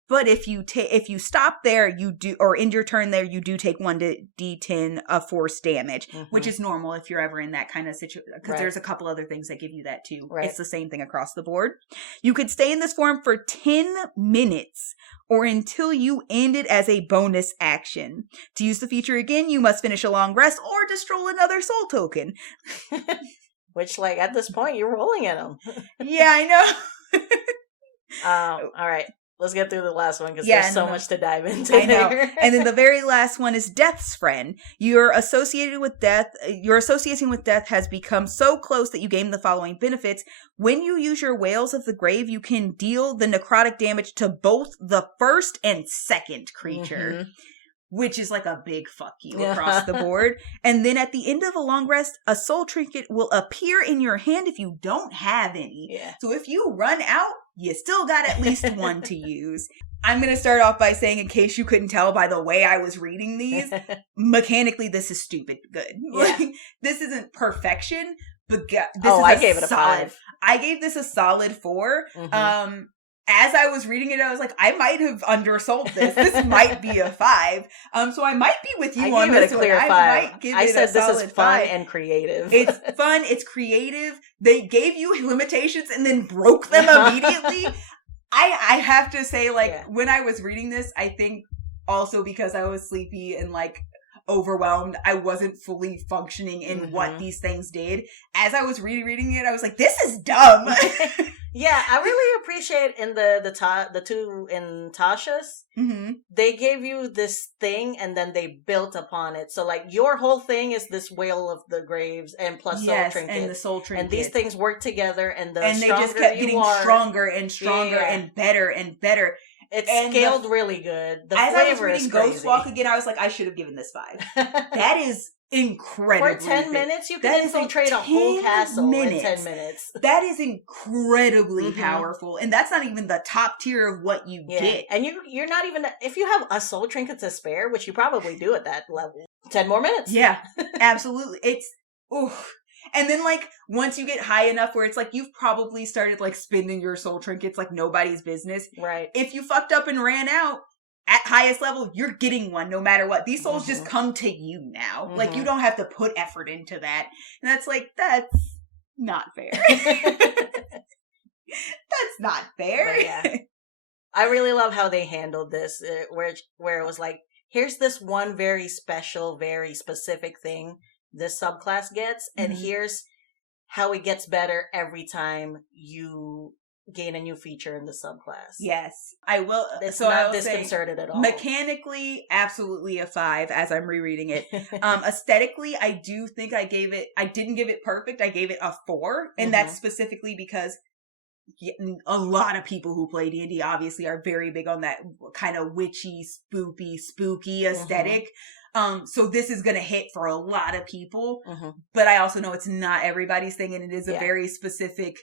but if you stop there, you do, or end your turn there, you do take 1d10 of force damage, which is normal if you're ever in that kind of situation, because there's a couple other things that give you that too. Right. It's the same thing across the board. You could stay in this form for 10 minutes, or until you end it as a bonus action. To use the feature again, you must finish a long rest or destroy another soul token. Which, like, at this point, you're rolling in them. Yeah, I know. All right. Let's get through the last one, because there's so much to dive into. I know. And then the very last one is Death's Friend. Your association with death has become so close that you gain the following benefits. When you use your Whales of the Grave, you can deal the necrotic damage to both the first and second creature. Which is like a big fuck you across the board. And then at the end of a long rest, a soul trinket will appear in your hand if you don't have any. Yeah. So if you run out, you still got at least one to use. I'm going to start off by saying, in case you couldn't tell by the way I was reading these, mechanically this is stupid good. Yeah. Like, this isn't perfection, but I gave it a 5. I gave this a solid 4. As I was reading it, I was like, I might have undersold this. This might be a 5. So I might be with you on this one. I might give it a solid 5. I said this is fun and creative. It's fun. It's creative. They gave you limitations and then broke them immediately. I have to say, like, when I was reading this, I think also because I was sleepy and, like, overwhelmed, I wasn't fully functioning in what these things did. As I was reading it, I was like, this is dumb. Yeah, I really appreciate in the two in Tasha's, they gave you this thing and then they built upon it. So, like, your whole thing is this Whale of the Graves and plus Soul Trinket. And the Soul Trinket. And these things work together, and they just kept getting stronger and stronger and better and better. It's scaled really good. The as I was reading Ghost Walk again, I was like, I should have given this 5. That is incredible. For 10 minutes, you can infiltrate a whole castle in 10 minutes. That is incredibly powerful. And that's not even the top tier of what you get. And you're not even, if you have a soul trinket to spare, which you probably do at that level, 10 more minutes. Yeah, absolutely. It's, oof. And then, like, once you get high enough where it's like, you've probably started, like, spending your soul trinkets like nobody's business. Right. If you fucked up and ran out, at highest level, you're getting one no matter what. These souls just come to you now. Like, you don't have to put effort into that. And that's like, that's not fair. That's not fair. But yeah. I really love how they handled this, where it was like, here's this one very special, very specific thing this subclass gets, and here's how it gets better every time you gain a new feature in the subclass. Yes, I will. It's so not disconcerted at all. Mechanically, absolutely a 5 as I'm rereading it. Aesthetically, I do think I didn't give it perfect. I gave it a 4, and that's specifically because a lot of people who play D&D obviously are very big on that kind of witchy, spooky aesthetic. So this is going to hit for a lot of people, but I also know it's not everybody's thing, and it is a very specific,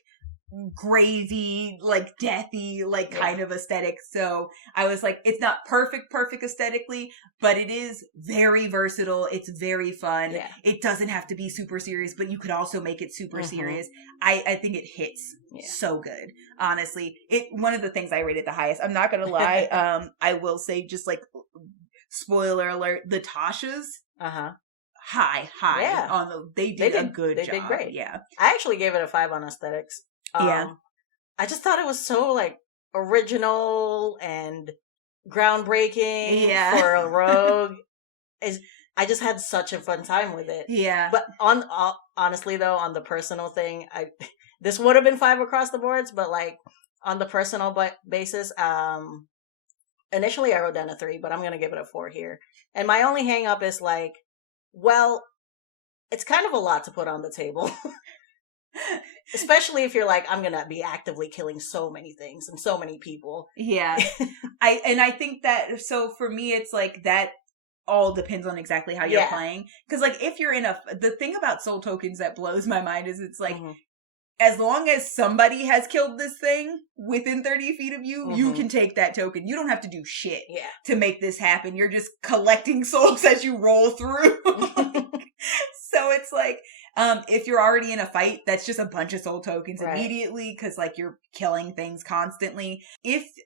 gravy, like deathy, like kind of aesthetic. So I was like, it's not perfect aesthetically, but it is very versatile. It's very fun. Yeah. It doesn't have to be super serious, but you could also make it super serious. I think it hits so good. Honestly, one of the things I rated the highest. I'm not gonna lie. I will say, just like spoiler alert, the Tashas. High. Yeah. On they did a good job. They did great. Yeah. I actually gave it a 5 on aesthetics. I just thought it was so like original and groundbreaking for a rogue. I just had such a fun time with it. Yeah. But honestly though, on the personal thing, this would have been 5 across the boards, but like on the personal basis, initially I wrote down a 3, but I'm gonna give it a 4 here. And my only hang up is like, well, it's kind of a lot to put on the table. Especially if you're like, I'm gonna be actively killing so many things and so many people. Yeah. I think that, so for me, it's like that all depends on exactly how you're playing. Because like if you're the thing about soul tokens that blows my mind is it's like, as long as somebody has killed this thing within 30 feet of you, you can take that token. You don't have to do shit to make this happen. You're just collecting souls as you roll through. So it's like, if you're already in a fight, that's just a bunch of soul tokens immediately, because like you're killing things constantly.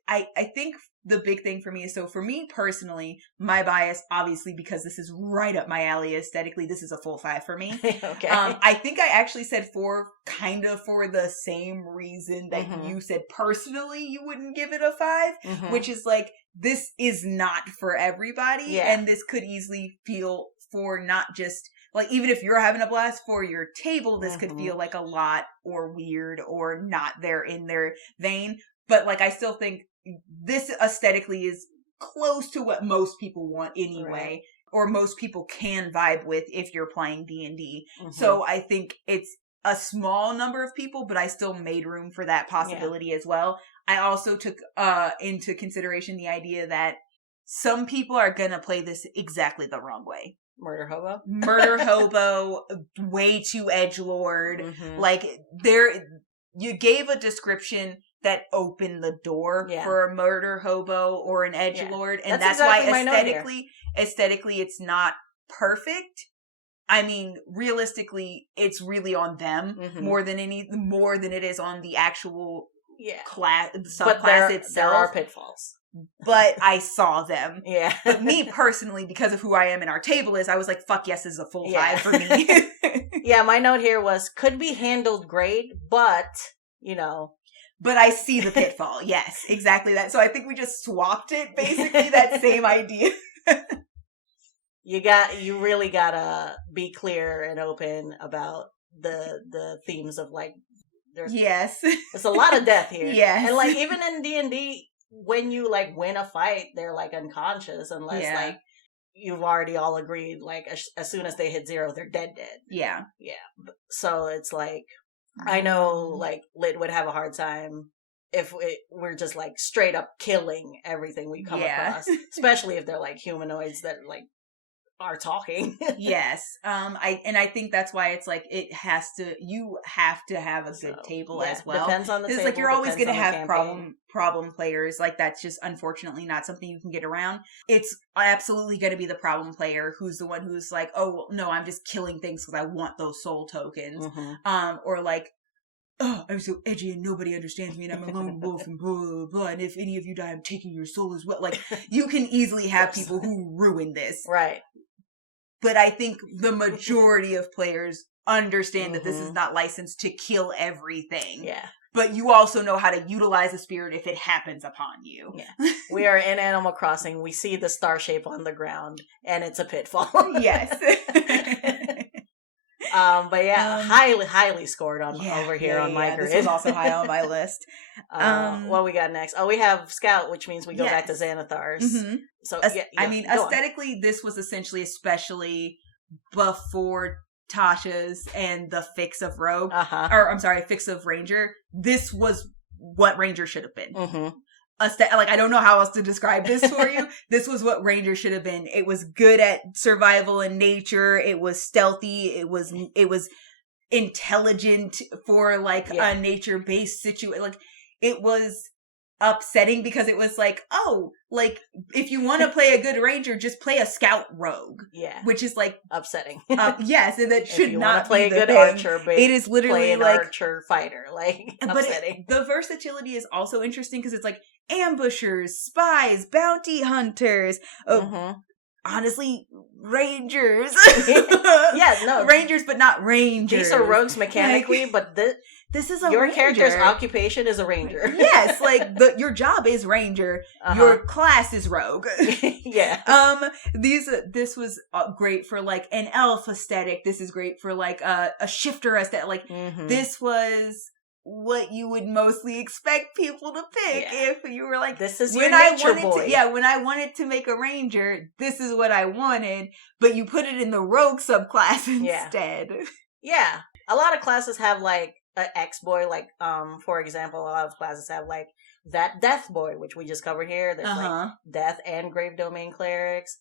I think the big thing for me is, so for me personally, my bias, obviously, because this is right up my alley aesthetically, this is a full 5 for me. Okay. I think I actually said 4 kind of for the same reason that you said personally you wouldn't give it a 5, which is like, this is not for everybody. And this could easily feel for not just, like, even if you're having a blast for your table, this could feel like a lot or weird or not there in their vein. But like, I still think this aesthetically is close to what most people want anyway, or most people can vibe with if you're playing D&D. So I think it's a small number of people, but I still made room for that possibility as well. I also took into consideration the idea that some people are gonna play this exactly the wrong way. Murder hobo, way too edgelord. Like you gave a description that opened the door for a murder hobo or an edgelord, and that's exactly why aesthetically it's not perfect. I mean, realistically, it's really on them more than it is on the actual class, subclass itself. There are pitfalls. But I saw them. Yeah. But me personally, because of who I am and our table is, I was like, fuck yes, this is a full 5 for me. Yeah, my note here was, could be handled great, but, But I see the pitfall. Yes, exactly that. So I think we just swapped it, basically, that same idea. You really gotta be clear and open about the themes of like, there's a lot of death here. Yes. And like, even in D&D, when you like win a fight, they're like unconscious unless like you've already all agreed, like as soon as they hit 0, they're dead. Yeah. So it's like, I know like Lit would have a hard time if we're just like straight up killing everything we come across, especially if they're like humanoids that like are talking. Yes. I think that's why it's like you have to have a good table as well. Depends on the table. It's like you're always going to have problem players. Like that's just unfortunately not something you can get around. It's absolutely going to be the problem player who's the one who's like, oh no, I'm just killing things because I want those soul tokens. Or like, oh, I'm so edgy and nobody understands me and I'm a lone wolf and blah, blah, blah. And if any of you die, I'm taking your soul as well. Like, you can easily have people who ruin this. Right. But I think the majority of players understand that this is not licensed to kill everything. Yeah. But you also know how to utilize a spirit if it happens upon you. Yeah. We are in Animal Crossing. We see the star shape on the ground and it's a pitfall. Yes. But highly scored on over here on my grid. This was also high on my list. What we got next? Oh, we have Scout, which means we go back to Xanathars. So I mean, aesthetically, this was essentially, especially before Tasha's and the fix of Rogue, fix of Ranger. This was what Ranger should have been. like, I don't know how else to describe this for you. This was what Ranger should have been. It was good at survival and nature. It was stealthy. It was intelligent for like a nature-based situation. Like, it was upsetting because it was like, oh, like, if you want to play a good Ranger, just play a scout rogue. Yeah. Which is like upsetting. Yes, and that should not play be a good thing. archer, but it is literally play an like archer fighter. Like, upsetting. The versatility is also interesting because it's like ambushers, spies, bounty hunters, honestly, Rangers. Rangers, but not Rangers. These are rogues mechanically, but this is your Ranger. Character's occupation is a Ranger. Yes, like your job is Ranger. Your class is Rogue. Yeah. This was great for like an elf aesthetic. This is great for like a shifter aesthetic. Like this was what you would mostly expect people to pick if you were like, this is your nature boy. When I wanted to make a Ranger, this is what I wanted, but you put it in the Rogue subclass instead. Yeah. A lot of classes have like an X boy, like, for example, a lot of classes have like that Death boy, which we just covered here. There's like Death and Grave Domain clerics.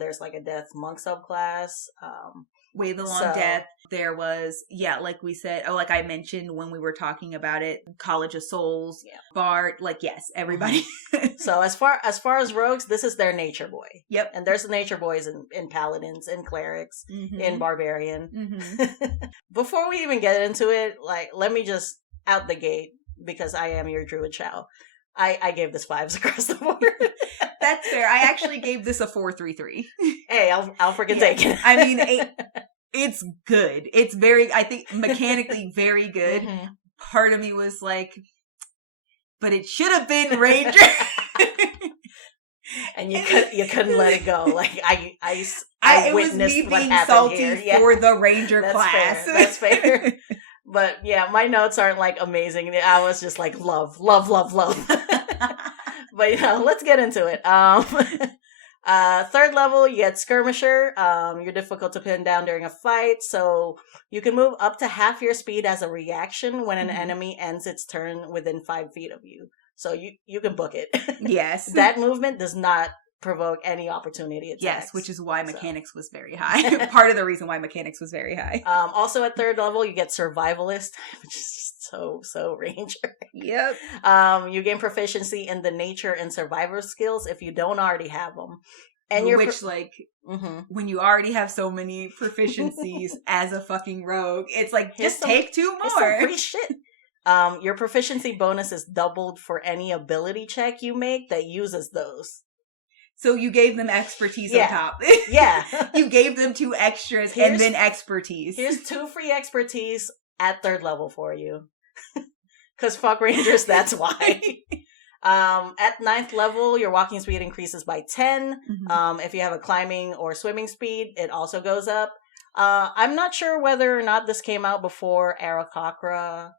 There's like a Death monk subclass. Way the Long Death. There was, like we said, like I mentioned when we were talking about it, College of Souls, Bard, like, yes, everybody. So as far as rogues, this is their nature boy. Yep. And there's the nature boys in paladins, in clerics, in barbarian. Before we even get into it, like, let me just out the gate, because I am your druid chow. I gave this 5s across the board. That's fair. I actually gave this a 4-3-3. Hey, I'll freaking take it. I mean, it's good. It's very, I think, mechanically very good. Part of me was like, but it should have been Ranger. And you couldn't let it go. Like, I witnessed it was me what being happened salty here. for the Ranger That's class. Fair. That's fair. But yeah, my notes aren't like amazing. I was just like, love. But let's get into it. Third level, you get Skirmisher. You're difficult to pin down during a fight, so you can move up to half your speed as a reaction when an enemy ends its turn within 5 feet of you. So you can book it. Yes. That movement does not provoke any opportunity attacks. Yes, which is why mechanics was very high. Part of the reason why mechanics was very high. Also at third level, you get Survivalist, which is just so Ranger. Yep. You gain proficiency in the nature and survivor skills if you don't already have them. And when you already have so many proficiencies as a fucking rogue, it's like, just take 2 more. It's some free shit. Your proficiency bonus is doubled for any ability check you make that uses those. So you gave them expertise on top. Yeah. You gave them 2 extras and then expertise. Here's 2 free expertise at third level for you. Because fuck Rangers, that's why. At 9th level, your walking speed increases by 10. If you have a climbing or swimming speed, it also goes up. I'm not sure whether or not this came out before Aarakocra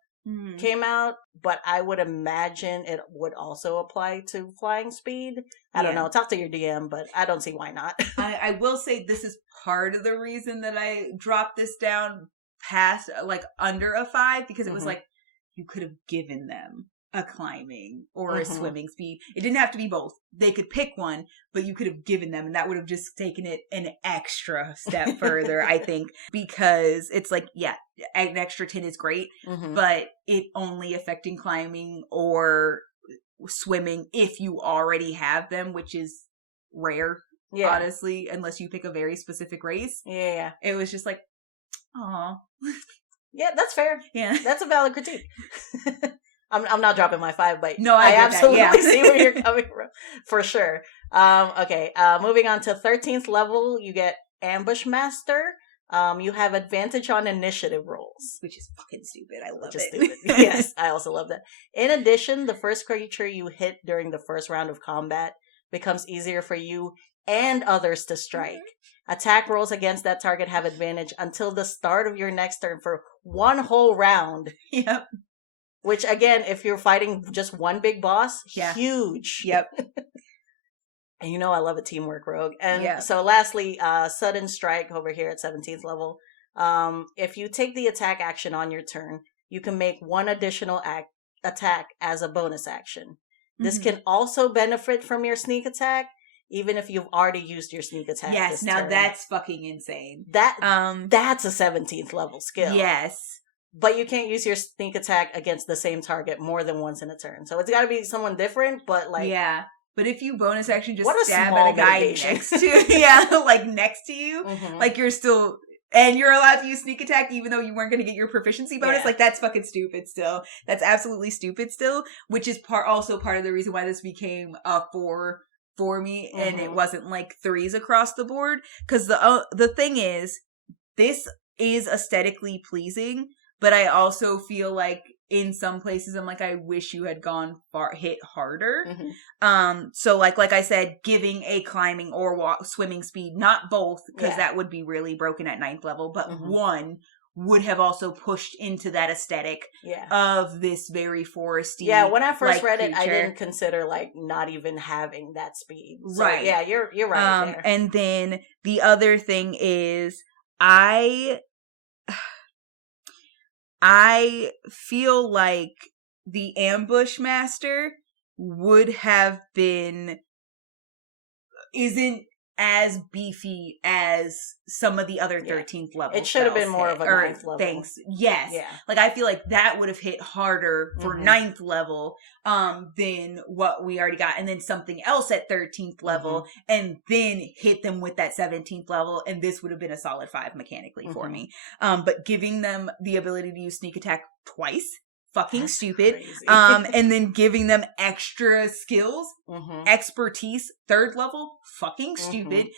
came out, but I would imagine it would also apply to flying speed. I don't know. Talk to your DM, but I don't see why not. I will say this is part of the reason that I dropped this down past, like, under a 5, because it was like, you could have given them a climbing or a swimming speed. It didn't have to be both. They could pick one, but you could have given them, and that would have just taken it an extra step further, I think, because it's like, an extra 10 is great, but it only affecting climbing or swimming if you already have them, which is rare, honestly, unless you pick a very specific race. Yeah. It was just like, aw. Yeah, that's fair. Yeah. That's a valid critique. I'm not dropping my 5, but no, I absolutely see where you're coming from. For sure. Okay. Moving on to 13th level, you get Ambush Master. You have advantage on initiative rolls. Which is fucking stupid. I love it. Stupid. Yes, I also love that. In addition, the first creature you hit during the first round of combat becomes easier for you and others to strike. Attack rolls against that target have advantage until the start of your next turn for 1 whole round. Yep. Which, again, if you're fighting just one big boss, huge. Yep. And I love a teamwork rogue. And so lastly, Sudden Strike over here at 17th level. If you take the attack action on your turn, you can make 1 additional attack as a bonus action. This can also benefit from your sneak attack, even if you've already used your sneak attack. Yes, now turn. That's fucking insane. That's a 17th level skill. Yes. But you can't use your sneak attack against the same target more than once in a turn. So it's got to be someone different, but like... Yeah. But if you bonus action just stab at a guy next to you, next to you, like you're still... And you're allowed to use sneak attack even though you weren't going to get your proficiency bonus. Like, that's fucking stupid still. That's absolutely stupid still, which is also part of the reason why this became a 4 for me and it wasn't like 3s across the board. Because the thing is, this is aesthetically pleasing, but I also feel like in some places I'm like, I wish you had hit harder. So like I said, giving a climbing or swimming speed, not both, because that would be really broken at 9th level, but one would have also pushed into that aesthetic of this very foresty. Yeah, when I first read it, I didn't consider like not even having that speed. So, right. Yeah, you're right there. And then the other thing is I feel like the Ambush Master isn't as beefy as some of the other 13th level. It should have been more of a 9th level. Thanks. Yes. Yeah. Like I feel like that would have hit harder for 9th level than what we already got. And then something else at 13th level and then hit them with that 17th level. And this would have been a solid 5 mechanically for me. But giving them the ability to use sneak attack twice, fucking stupid. And then giving them extra skills, expertise, 3rd level, fucking stupid.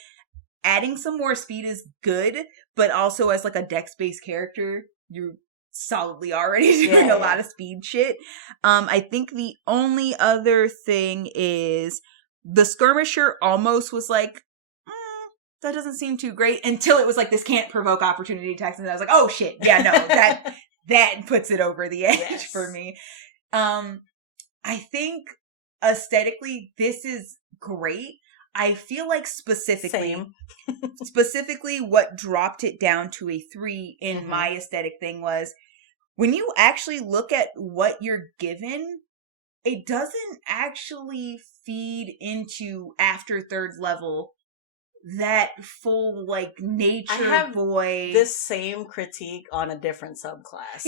Adding some more speed is good, but also as like a dex-based character, you're solidly already doing a lot of speed shit. I think the only other thing is the Skirmisher almost was like, that doesn't seem too great, until it was like, this can't provoke opportunity attacks, and I was like, oh shit, yeah, no, that puts it over the edge for me. I think aesthetically, this is great. I feel like specifically what dropped it down to a 3 in my aesthetic thing was when you actually look at what you're given, it doesn't actually feed into after 3rd level that full like nature boy. This same critique on a different subclass.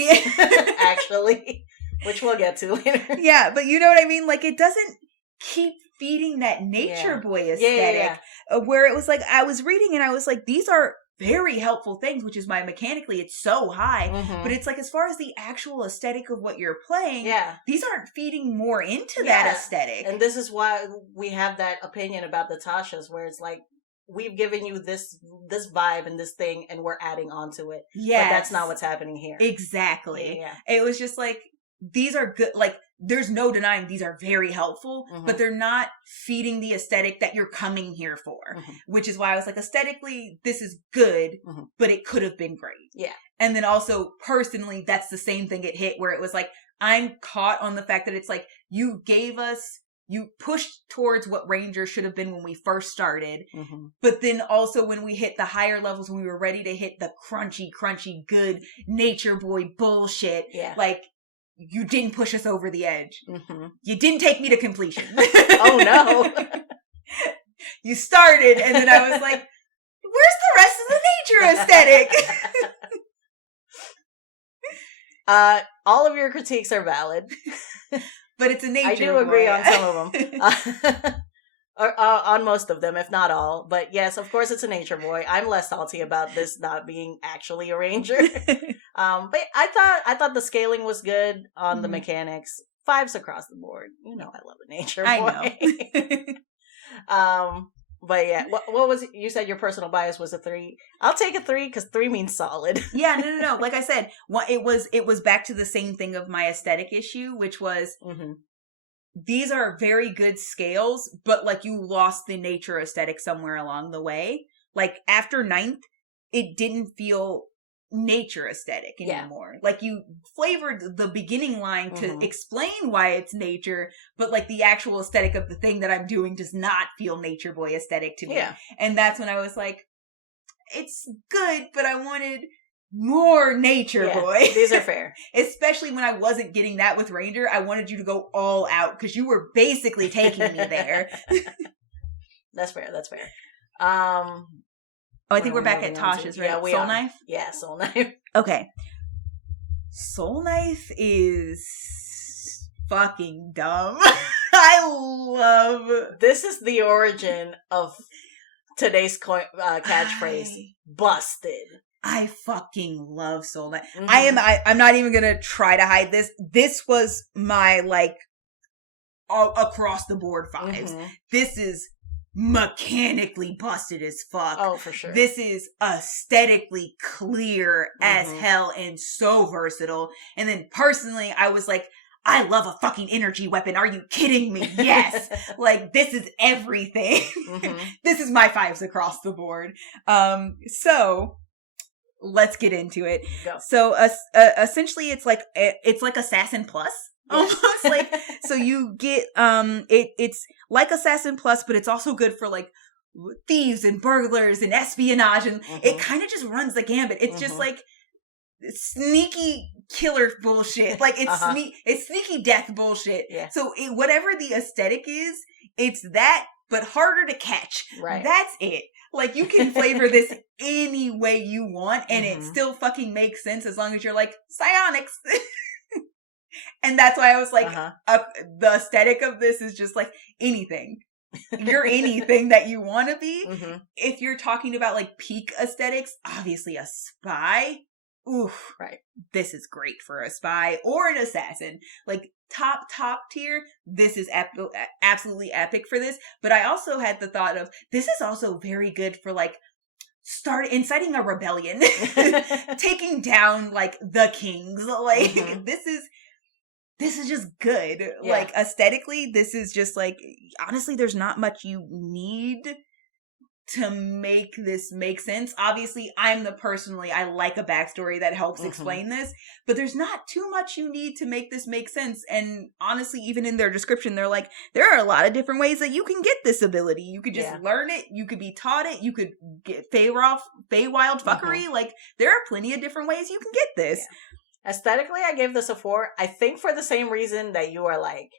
Actually, which we'll get to later. Yeah, but you know what I mean? Like it doesn't keep feeding that nature boy aesthetic. Where it was like I was reading and I was like, these are very helpful things, which is why mechanically it's so high. But it's like as far as the actual aesthetic of what you're playing, these aren't feeding more into that aesthetic. And this is why we have that opinion about the Tashas, where it's like, we've given you this vibe and this thing and we're adding on to it. Yeah. But that's not what's happening here. Exactly. Yeah. It was just like, these are good. Like, there's no denying these are very helpful, but they're not feeding the aesthetic that you're coming here for, which is why I was like, aesthetically, this is good, but it could have been great. Yeah. And then also personally, that's the same thing it hit where it was like, I'm caught on the fact that it's like, you pushed towards what Ranger should have been when we first started. But then also when we hit the higher levels, we were ready to hit the crunchy, good nature boy bullshit. Yeah. Like, you didn't push us over the edge. You didn't take me to completion. Oh no. You started and then I was like, where's the rest of the nature aesthetic? All of your critiques are valid. But it's a nature I do agree on some of them. On most of them, if not all. But yes, of course it's a nature boy. I'm less salty about this not being actually a ranger. But I thought the scaling was good on the mechanics. 5s across the board. You know I love a nature boy. I know. But yeah, what was it? You said your personal bias was a 3. I'll take a 3 because 3 means solid. Yeah, no. Like I said, it was back to the same thing of my aesthetic issue, which was these are very good scales, but like you lost the nature aesthetic somewhere along the way. Like after 9th, it didn't feel nature aesthetic anymore. Like you flavored the beginning line to explain why it's nature, but like the actual aesthetic of the thing that I'm doing does not feel nature boy aesthetic to me. And that's when I was like, it's good, but I wanted more nature, boy. These are fair. Especially when I wasn't getting that with Ranger. I wanted you to go all out because you were basically taking me there. That's fair. Oh, I think we're back at Tasha's, right? Yeah, we Soul are. Knife? Yeah, Soul Knife. Okay. Soul Knife is fucking dumb. I love... This is the origin of today's catchphrase, busted. I fucking love Soul Knife. Mm-hmm. I'm not even gonna try to hide this. This was my, like, all across the board vibes. Mm-hmm. This is mechanically busted as fuck. Oh, for sure. This is aesthetically clear as hell and so versatile. And then personally, I was like, I love a fucking energy weapon. Are you kidding me? Yes. Like, this is everything. This is my fives across the board. So let's get into it. Go. So, essentially it's like Assassin Plus. Almost like, so you get, it's like Assassin Plus, but it's also good for like thieves and burglars and espionage, and it kind of just runs the gambit. It's just like sneaky killer bullshit. Like it's sneaky death bullshit. Yeah. So whatever the aesthetic is, it's that, but harder to catch. Right. That's it. Like, you can flavor this any way you want, and it still fucking makes sense as long as you're like, psionics. And that's why I was like, the aesthetic of this is just like anything. You're anything that you want to be. If you're talking about like peak aesthetics, obviously a spy. Oof. Right. This is great for a spy or an assassin. Like top tier, this is absolutely epic for this. But I also had the thought of, this is also very good for like inciting a rebellion. Taking down like the kings. Like this is just good. Yeah. Like, aesthetically, this is just like, honestly, there's not much you need to make this make sense. Obviously, I like a backstory that helps explain this, but there's not too much you need to make this make sense. And honestly, even in their description, they're like, there are a lot of different ways that you can get this ability. You could just learn it. You could be taught it. You could get Feywild fuckery. Like, there are plenty of different ways you can get this. Yeah. Aesthetically, I gave this a 4. I think for the same reason that you are like,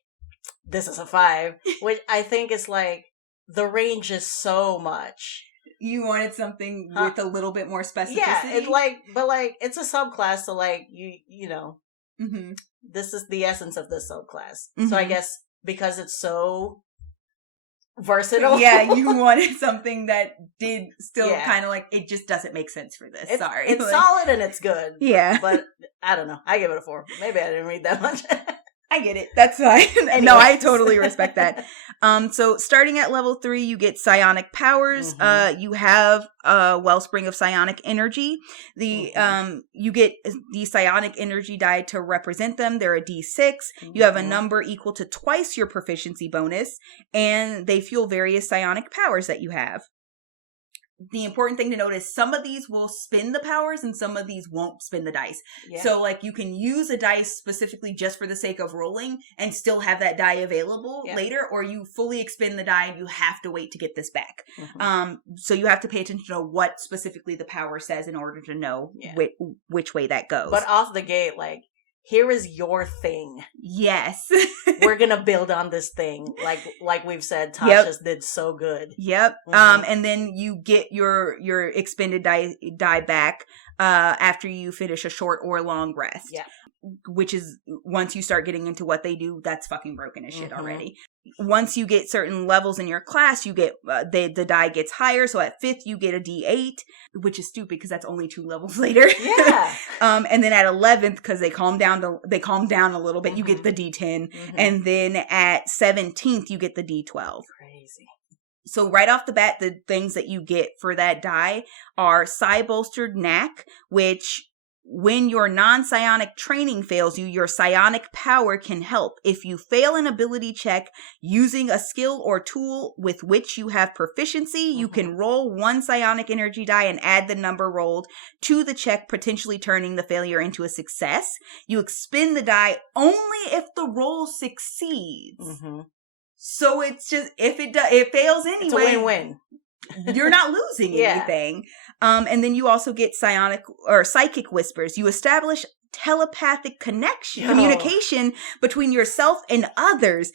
this is a 5, which I think is like, the range is so much. You wanted something with a little bit more specificity? Yeah, it's a subclass, so like, you know, this is the essence of this subclass. So I guess because it's so versatile. Yeah, you wanted something that did still kind of like, it just doesn't make sense for this. Sorry. It's solid and it's good. Yeah. But I don't know. I give it a 4. Maybe I didn't read that much. I get it. That's fine. No, I totally respect that. So starting at level 3, you get Psionic Powers. You have a Wellspring of Psionic Energy. You get the Psionic Energy die to represent them. They're a D6. You have a number equal to twice your proficiency bonus, and they fuel various Psionic powers that you have. The important thing to note is some of these will spin the powers and some of these won't spin the dice. Yeah. So, like, you can use a dice specifically just for the sake of rolling and still have that die available later, or you fully expend the die and you have to wait to get this back. So you have to pay attention to what specifically the power says in order to know which way that goes. But off the gate, like, here is your thing. Yes. We're gonna build on this thing. Like we've said, Tasha's did so good. Yep. And then you get your expended die back after you finish a short or long rest. Yeah. Which is, once you start getting into what they do, that's fucking broken as shit already. Once you get certain levels in your class, you get the die gets higher. So at 5th, you get a D8, which is stupid because that's only 2 levels later. Yeah. And then at 11th, because they calm down a little bit, you get the D10, and then at 17th, you get the D12. Crazy. So right off the bat, the things that you get for that die are Cybolstered Knack, which, when your non-psionic training fails you, your psionic power can help. If you fail an ability check using a skill or tool with which you have proficiency, you can roll 1 psionic energy die and add the number rolled to the check, potentially turning the failure into a success. You expend the die only if the roll succeeds. So it's just, if it fails anyway. It's a win-win. you're not losing anything. And then you also get psionic or psychic whispers. You establish telepathic communication between yourself and others.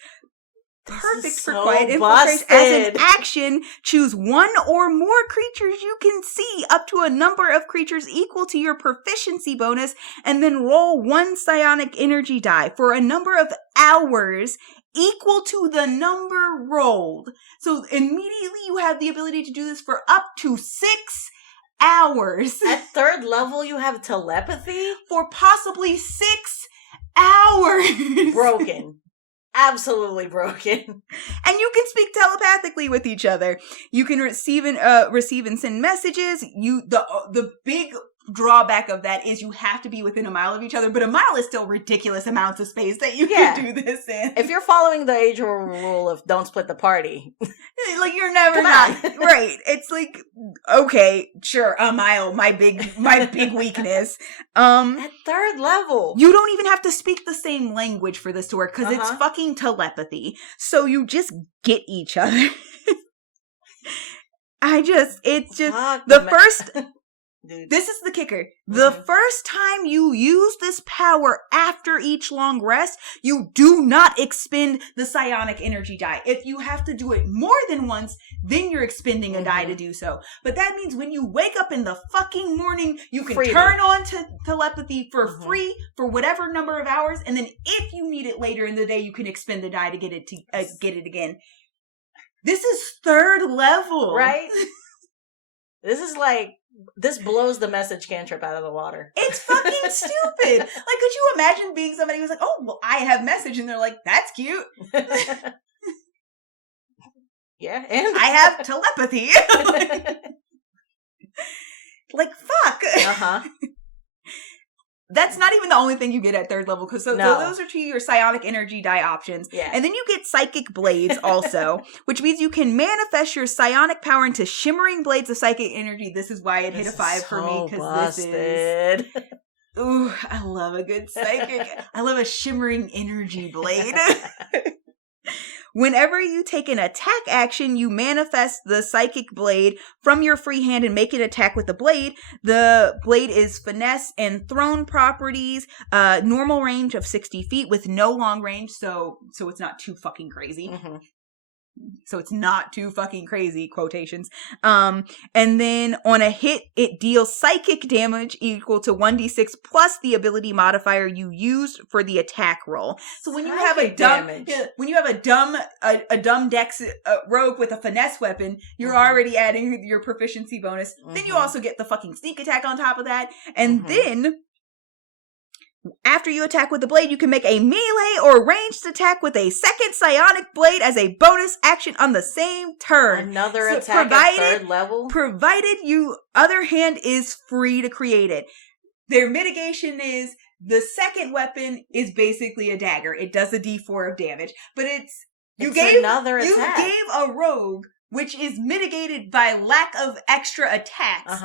Perfect for quiet infiltration. As an action, choose one or more creatures you can see up to a number of creatures equal to your proficiency bonus, and then roll 1 psionic energy die for a number of hours equal to the number rolled. So immediately you have the ability to do this for up to 6 hours. At 3rd level, you have telepathy? For possibly 6 hours. Broken. Absolutely broken. And you can speak telepathically with each other. You can receive and send messages. The big drawback of that is you have to be within a mile of each other, but a mile is still ridiculous amounts of space that you can do this in. If you're following the age rule of don't split the party, like you're never not right. It's like, okay, sure, a mile, my big weakness. At 3rd level, you don't even have to speak the same language for this to work because it's fucking telepathy. So you just get each other. Dude. This is the kicker. The first time you use this power after each long rest, you do not expend the psionic energy die. If you have to do it more than once, then you're expending a die to do so. But that means when you wake up in the fucking morning, you can turn on to telepathy for free for whatever number of hours, and then if you need it later in the day, you can expend the die to get it again. This is 3rd level, right? This blows the message cantrip out of the water. It's fucking stupid. Like, could you imagine being somebody who's like, oh, well, I have message, and they're like, that's cute. Yeah, and I have telepathy. Like, fuck. That's not even the only thing you get at 3rd level, because so those are 2 your psionic energy die options. Yeah. And then you get psychic blades also, which means you can manifest your psionic power into shimmering blades of psychic energy. This is why it hit a 5 for me, because this is... Ooh, I love a good psychic. I love a shimmering energy blade. Whenever you take an attack action, you manifest the psychic blade from your free hand and make an attack with the blade. The blade is finesse and thrown properties, normal range of 60 feet with no long range, so it's not too fucking crazy. So it's not too fucking crazy, quotations. And then on a hit, it deals psychic damage equal to 1d6 plus the ability modifier you used for the attack roll. So when you have a dumb dex rogue with a finesse weapon, you're already adding your proficiency bonus. Then you also get the fucking sneak attack on top of that. And then after you attack with the blade, you can make a melee or ranged attack with a second psionic blade as a bonus action on the same turn. Another attack at 3rd level? Provided your other hand is free to create it. Their mitigation is the second weapon is basically a dagger. It does a d4 of damage. But you gave a rogue, which is mitigated by lack of extra attacks,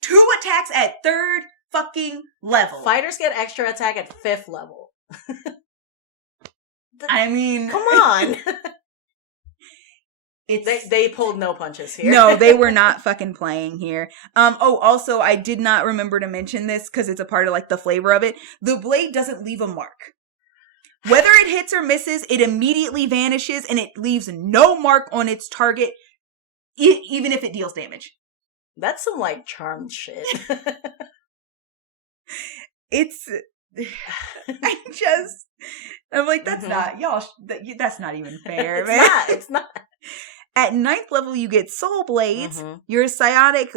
2 attacks at 3rd fucking level. Fighters get extra attack at 5th level. I mean, come on. They pulled no punches here. No, they were not fucking playing here. Also, I did not remember to mention this because it's a part of like the flavor of it. The blade doesn't leave a mark. Whether it hits or misses, it immediately vanishes and it leaves no mark on its target, even if it deals damage. That's some like charmed shit. I'm like, that's not, y'all, that's not even fair, man. It's not. At 9th level, you get soul blades. Your psychic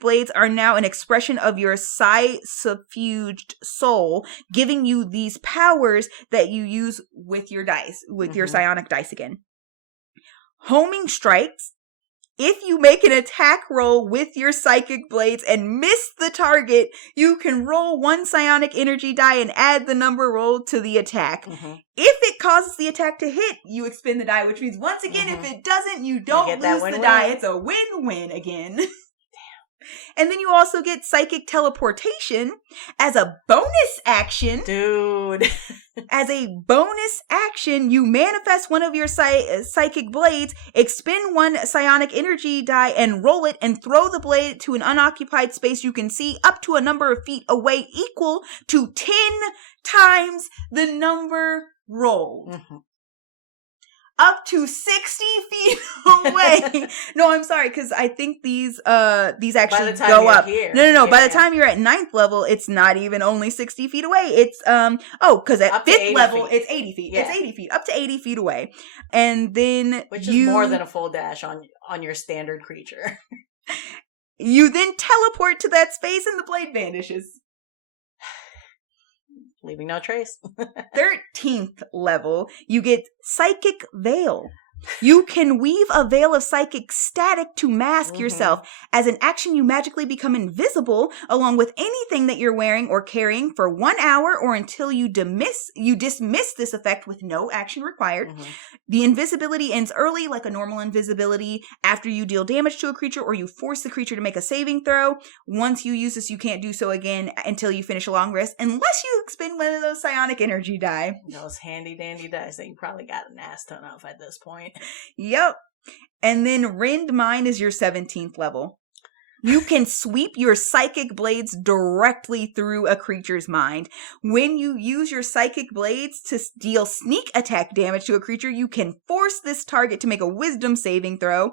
blades are now an expression of your psi-suffused soul, giving you these powers that you use with your dice, with your psionic dice again. Homing strikes. If you make an attack roll with your psychic blades and miss the target, you can roll 1 psionic energy die and add the number rolled to the attack. If it causes the attack to hit, you expend the die, which means once again, if it doesn't, you don't lose the die. It's a win-win again. And then you also get Psychic Teleportation as a bonus action. Dude. As a bonus action, you manifest one of your psychic blades, expend one psionic energy die, and roll it, and throw the blade to an unoccupied space you can see up to a number of feet away equal to 10 times the number rolled. Mm-hmm. Up to 60 feet away. No, I'm sorry, because I think these actually go up. Here. No. Yeah. By the time you're at 9th level, it's not even only 60 feet away. It's because at 5th level, it's 80 feet. Yeah. It's 80 feet, up to 80 feet away. And then which is more than a full dash on your standard creature. You then teleport to that space and the blade vanishes. Leaving no trace. 13th level, you get Psychic Veil. You can weave a veil of psychic static to mask yourself. As an action, you magically become invisible along with anything that you're wearing or carrying for 1 hour or until you dismiss this effect with no action required. The invisibility ends early, like a normal invisibility, after you deal damage to a creature or you force the creature to make a saving throw. Once you use this, you can't do so again until you finish a long rest, unless you expend one of those psionic energy die. Those handy dandy dice that you probably got an ass ton of at this point. Yep. And then Rend Mine is your 17th level. You can sweep your psychic blades directly through a creature's mind. When you use your psychic blades to deal sneak attack damage to a creature, you can force this target to make a wisdom saving throw.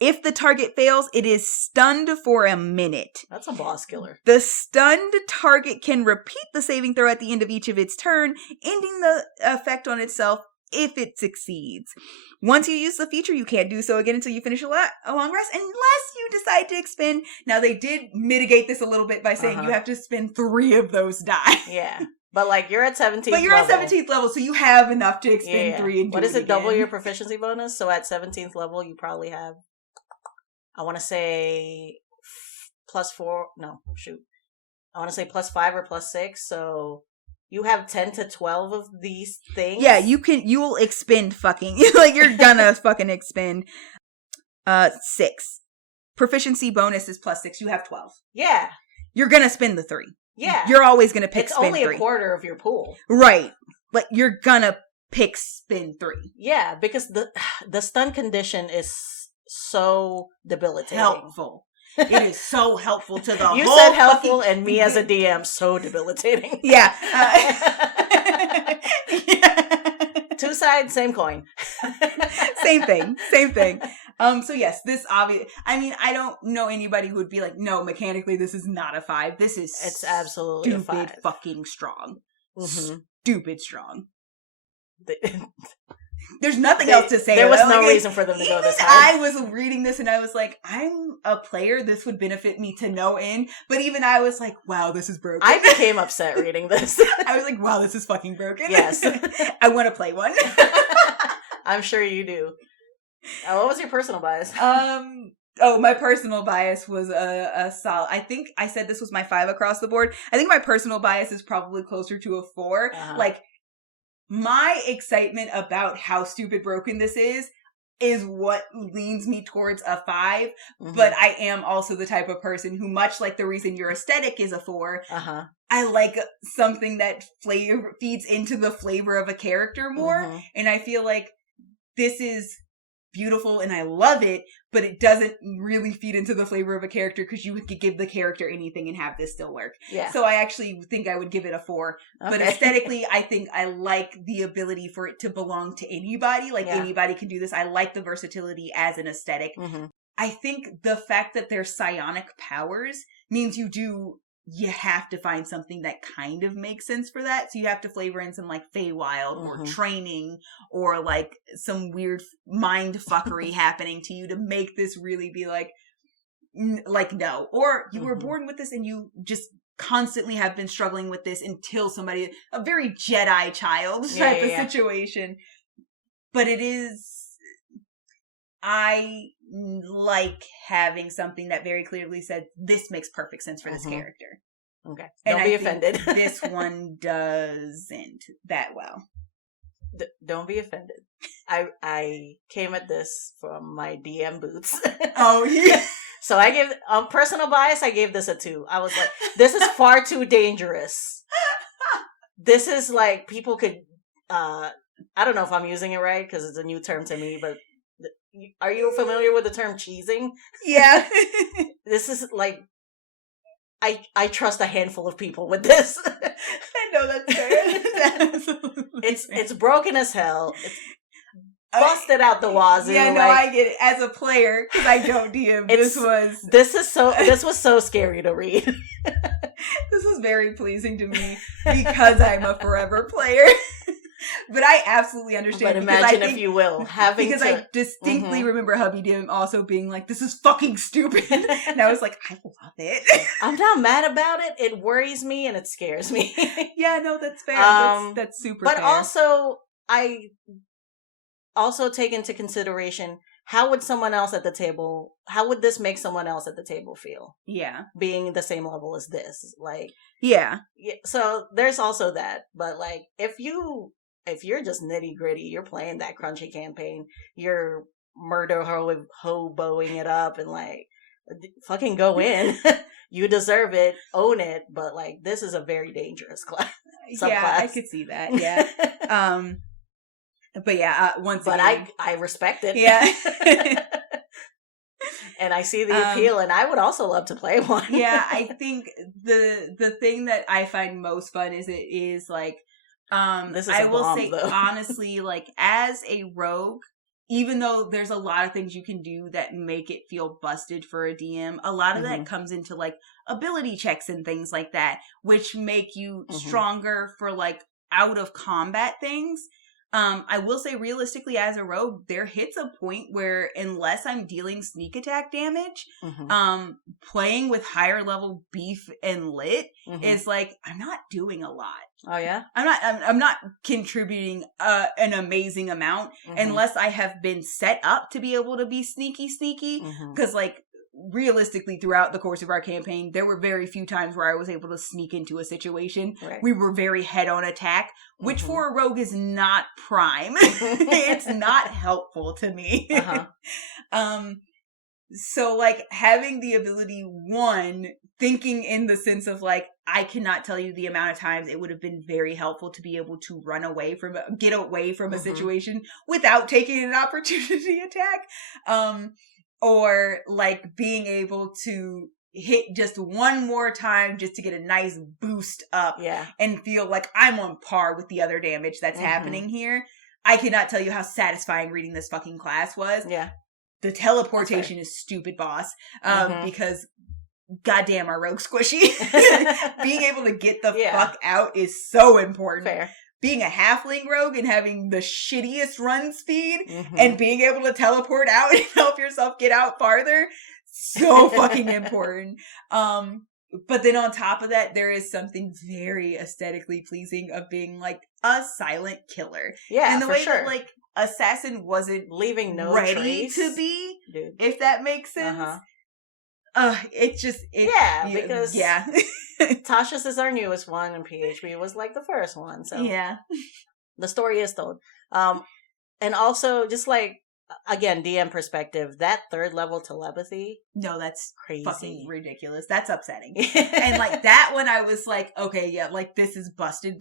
If the target fails, it is stunned for a minute. That's a boss killer. The stunned target can repeat the saving throw at the end of each of its turn, ending the effect on itself if it succeeds. Once you use the feature, you can't do so again until you finish a long rest, unless you decide to expend. Now, they did mitigate this a little bit by saying you have to spend 3 of those die. Yeah. But, like, you're at 17th But you're level. at 17th level, so you have enough to expend 3 and do What is it, again. double your proficiency bonus? So at 17th level, you probably have, I want to say, +4. No, shoot. I want to say +5 or +6, so you have 10 to 12 of these things. Yeah, you will expend fucking, like, you're gonna fucking expend 6. Proficiency bonus is +6. You have 12. Yeah. You're gonna spend the 3. Yeah. You're always gonna spend 3. It's only a quarter of your pool. Right. Like, you're gonna spend 3. Yeah, because the stun condition is so debilitating. Helpful. It is so helpful to the you whole said helpful, and me as a DM, so debilitating. Yeah. Yeah. 2 sides, same coin. Same thing. So yes, this obvious. I mean, I don't know anybody who would be like, no, mechanically, this is not a 5. It's absolutely stupid, a 5. Fucking strong. Stupid strong. There's nothing else to say. There was no reason for them to go this high. I was reading this and I was like, I'm a player. This would benefit me to no end. But even I was like, wow, this is broken. I became upset reading this. I was like, wow, this is fucking broken. Yes. I want to play one. I'm sure you do. What was your personal bias? My personal bias was a solid. I think I said this was my 5 across the board. I think my personal bias is probably closer to a 4. Like, my excitement about how stupid broken this is what leans me towards a 5. But I am also the type of person who, much like the reason your aesthetic is a 4, I like something that feeds into the flavor of a character more. And I feel like this is beautiful and I love it, but it doesn't really feed into the flavor of a character because you could give the character anything and have this still work. Yeah. So I actually think I would give it a 4. Okay. But aesthetically, I think I like the ability for it to belong to anybody. Like, anybody can do this. I like the versatility as an aesthetic. I think the fact that they're psionic powers means you have to find something that kind of makes sense for that. So you have to flavor in some like Feywild or training or like some weird mind fuckery happening to you to make this really be like no. Or you were born with this and you just constantly have been struggling with this until somebody, a very Jedi child type of situation. But it is, I like having something that very clearly said, this makes perfect sense for this character. Okay. Don't be offended. This one doesn't that well. Don't be offended. I came at this from my DM boots. Oh, yeah. So I gave, personal bias, I gave this a 2. I was like, this is far too dangerous. This is like, people could, I don't know if I'm using it right, because it's a new term to me, but are you familiar with the term cheesing? Yeah. This is like, I trust a handful of people with this. I know that's fair. It's broken as hell. It's busted out the wazoo. Yeah, no, I get it. As a player, because I don't DM, this was so scary to read. This was very pleasing to me because I'm a forever player. But I absolutely understand. But imagine, if you will, I distinctly remember Hubby Dim also being like, "This is fucking stupid," and I was like, "I love it." I'm not mad about it. It worries me and it scares me. Yeah, no, that's fair. That's super. But fair. also, I also take into consideration, how would someone else at the table? How would this make someone else at the table feel? Yeah, being the same level as this, like, yeah. So there's also that. But like, if you're just nitty gritty, you're playing that crunchy campaign, you're murder hoboing it up and like, fucking go in. You deserve it, own it. But like, this is a very dangerous class. Yeah, I could see that. Yeah. But yeah, I respect it. Yeah. And I see the appeal, and I would also love to play one. Yeah, I think the thing that I find most fun is like, this is I will bomb, say, though. honestly, like, as a rogue, even though there's a lot of things you can do that make it feel busted for a DM, a lot of that comes into like ability checks and things like that, which make you stronger for like out of combat things. I will say, realistically, as a rogue, there hits a point where, unless I'm dealing sneak attack damage, playing with higher level beef and lit is like, I'm not doing a lot. Oh yeah? I'm not contributing an amazing amount unless I have been set up to be able to be sneaky. Because like, realistically, throughout the course of our campaign, there were very few times where I was able to sneak into a situation. Right. We were very head-on attack, which for a rogue is not prime. It's not helpful to me. So like, having the ability, thinking in the sense of like, I cannot tell you the amount of times it would have been very helpful to be able to get away from a situation without taking an opportunity attack. Or like being able to hit just one more time just to get a nice boost up and feel like I'm on par with the other damage that's happening here. I cannot tell you how satisfying reading this fucking class was. Yeah. The teleportation is stupid, boss. Because goddamn, our rogue squishy. Being able to get the fuck out is so important. Fair. Being a halfling rogue and having the shittiest run speed and being able to teleport out and help yourself get out farther, so fucking important. But then on top of that, there is something very aesthetically pleasing of being like a silent killer. Yeah, and the way that like Assassin wasn't leaving no ready trace to be, if that makes sense. Because Tasha's is our newest one, and PHB was like the first one. So yeah, the story is told. And also just like, again, DM perspective, that third level telepathy. No, that's crazy, fucking ridiculous. That's upsetting. And like that one, I was like, okay, yeah, like this is busted.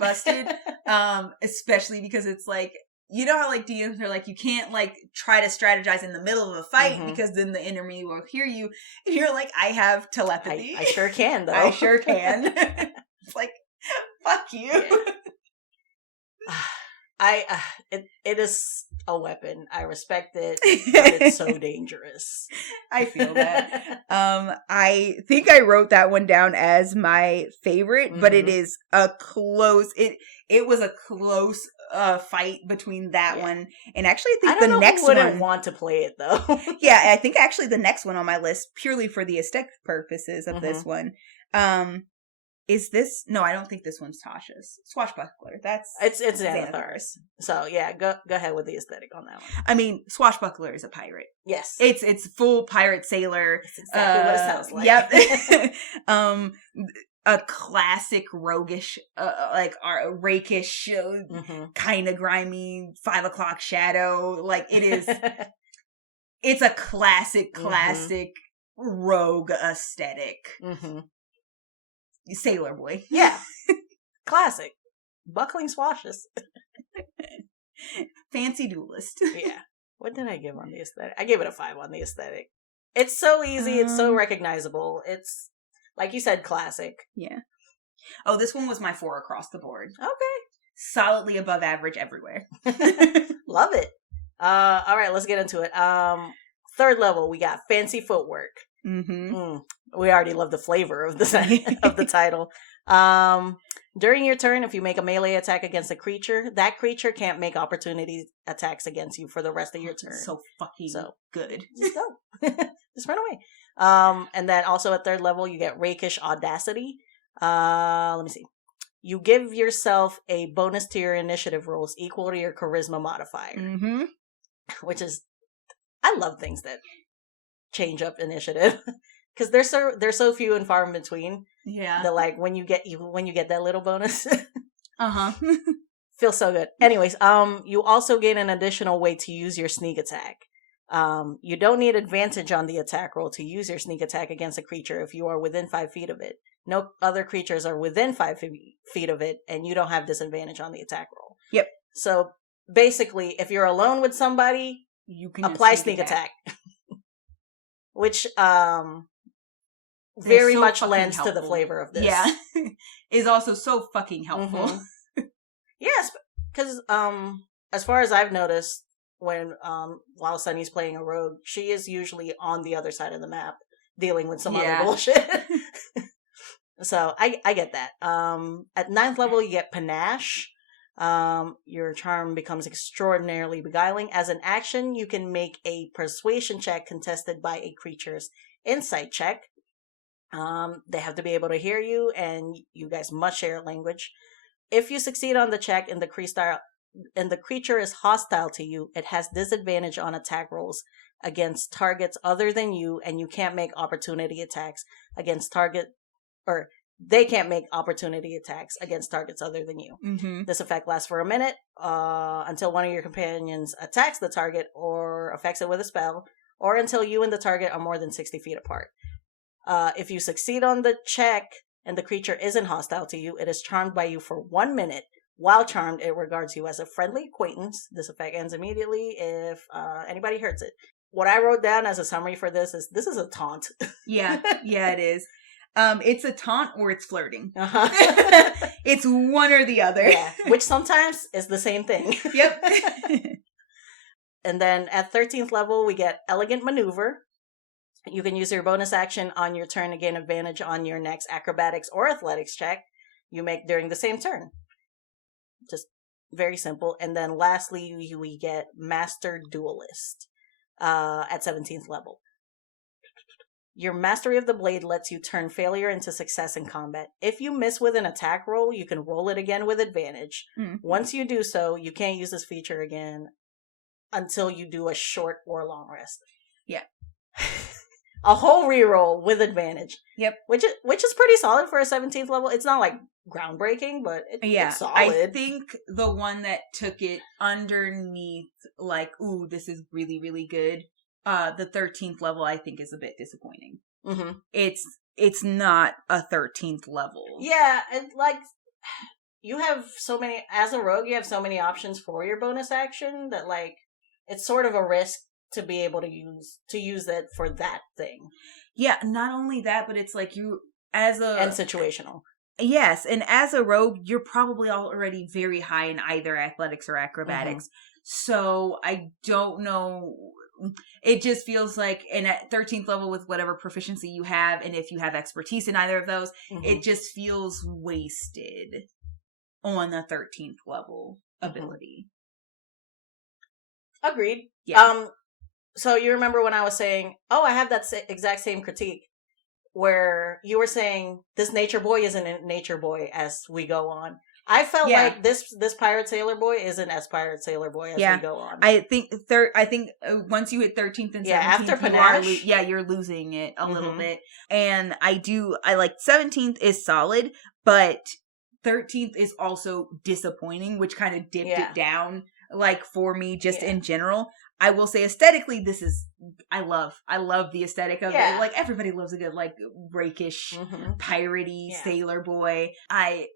Especially because it's like, you know how like DMs are like, you can't like try to strategize in the middle of a fight because then the enemy will hear you. And you're like, I have telepathy. I sure can, though. I sure can. It's like, fuck you. Yeah. It is a weapon. I respect it, but it's so dangerous. I feel that. I think I wrote that one down as my favorite, but it is a close. It was a close fight between that one and actually I think the next one. I wouldn't want to play it though. Yeah, I think actually the next one on my list, purely for the aesthetic purposes of this one, is this? No, I don't think this one's Tasha's. Swashbuckler. It's Xanathar's. So yeah, go ahead with the aesthetic on that one. I mean, Swashbuckler is a pirate. Yes, it's full pirate sailor. That's exactly what it sounds like. Yep. A classic roguish, rakish, kind of grimy 5 o'clock shadow. Like it is. It's a classic rogue aesthetic. Sailor Boy. Yeah. Classic. Buckling swashes. Fancy duelist. Yeah. What did I give on the aesthetic? I gave it a 5 on the aesthetic. It's so easy. It's so recognizable. It's, like you said, classic. Yeah. Oh, this one was my 4 across the board. Okay. Solidly above average everywhere. Love it. All right, let's get into it. 3rd level, we got fancy footwork. We already love the flavor of the title. During your turn, if you make a melee attack against a creature, that creature can't make opportunity attacks against you for the rest of your turn. So fucking good. Just go. Just run away. And then also at 3rd level, you get rakish audacity. Let me see. You give yourself a bonus to your initiative rolls equal to your charisma modifier. Which is, I love things that change up initiative. Because they're so few and far in between. Yeah. That like when you get that little bonus. Feels so good. Anyways, you also gain an additional way to use your sneak attack. You don't need advantage on the attack roll to use your sneak attack against a creature if you are within 5 feet of it. No other creatures are within 5 feet of it, and you don't have disadvantage on the attack roll. Yep. So basically, if you're alone with somebody, you can apply sneak attack. Which very so much lends helpful. To the flavor of this. Yeah. Is also so fucking helpful. Yes, because as far as I've noticed, when while Sunny's playing a rogue, she is usually on the other side of the map dealing with some other bullshit. So I get that. At 9th level, you get Panache. Your charm becomes extraordinarily beguiling. As an action, you can make a persuasion check contested by a creature's insight check. They have to be able to hear you, and you guys must share language. If you succeed on the check and the creature is hostile to you, it has disadvantage on attack rolls against targets other than you, and you can't make opportunity attacks against they can't make opportunity attacks against targets other than you. This effect lasts for a minute until one of your companions attacks the target or affects it with a spell, or until you and the target are more than 60 feet apart. If you succeed on the check and the creature isn't hostile to you, it is charmed by you for 1 minute. While charmed, it regards you as a friendly acquaintance. This effect ends immediately if anybody hurts it. What I wrote down as a summary for this is a taunt. Yeah, it is. It's a taunt or it's flirting. It's one or the other. Yeah, which sometimes is the same thing. Yep. And then at 13th level, we get Elegant Maneuver. You can use your bonus action on your turn to gain advantage on your next acrobatics or athletics check you make during the same turn. Just very simple. And then lastly, we get Master Duelist at 17th level. Your Mastery of the Blade lets you turn failure into success in combat. If you miss with an attack roll, you can roll it again with advantage. Once you do so, you can't use this feature again until you do a short or long rest. Yeah. A whole reroll with advantage. Yep. Which is pretty solid for a 17th level. It's not like groundbreaking, but it's solid. I think the one that took it underneath, like, ooh, this is really, really good. The 13th level, I think, is a bit disappointing. It's not a 13th level. Yeah, and like you have so many as a rogue. You have so many options for your bonus action that like it's sort of a risk to be able to use that for that thing. Yeah, not only that, but it's like you as a and situational. Yes, and as a rogue, you're probably already very high in either athletics or acrobatics. So I don't know. It just feels like, and at 13th level with whatever proficiency you have, and if you have expertise in either of those, it just feels wasted on the 13th level ability. Agreed. Yeah. So you remember when I was saying, I have that exact same critique where you were saying this nature boy isn't a nature boy as we go on. I felt like this pirate sailor boy isn't as pirate sailor boy as we go on. I think once you hit 13th and 17th, after Panache, you're losing it a little bit. And I like 17th is solid, but 13th is also disappointing, which kind of dipped it down, like, for me, just in general. I will say aesthetically, I love the aesthetic of it. Like, everybody loves a good, like, rakish, piratey sailor boy. I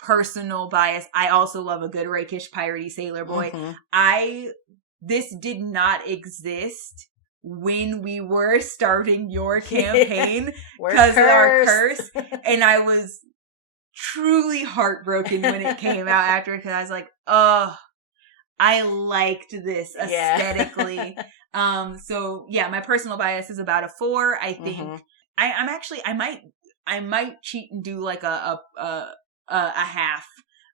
personal bias, I also love a good rakish, piratey sailor boy. This did not exist when we were starting your campaign because of our curse. And I was truly heartbroken when it came out after, because I was like, oh, I liked this aesthetically. So yeah, my personal bias is about a 4. I think I might cheat and do like a half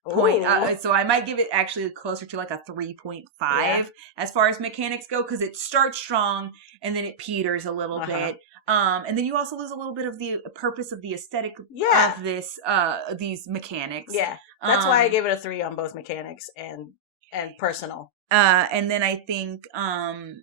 point. So I might give it actually closer to like a 3.5 as far as mechanics go, because it starts strong and then it peters a little bit. And then you also lose a little bit of the purpose of the aesthetic of this, these mechanics. Yeah. That's why I gave it a 3 on both mechanics and personal. And then I think, I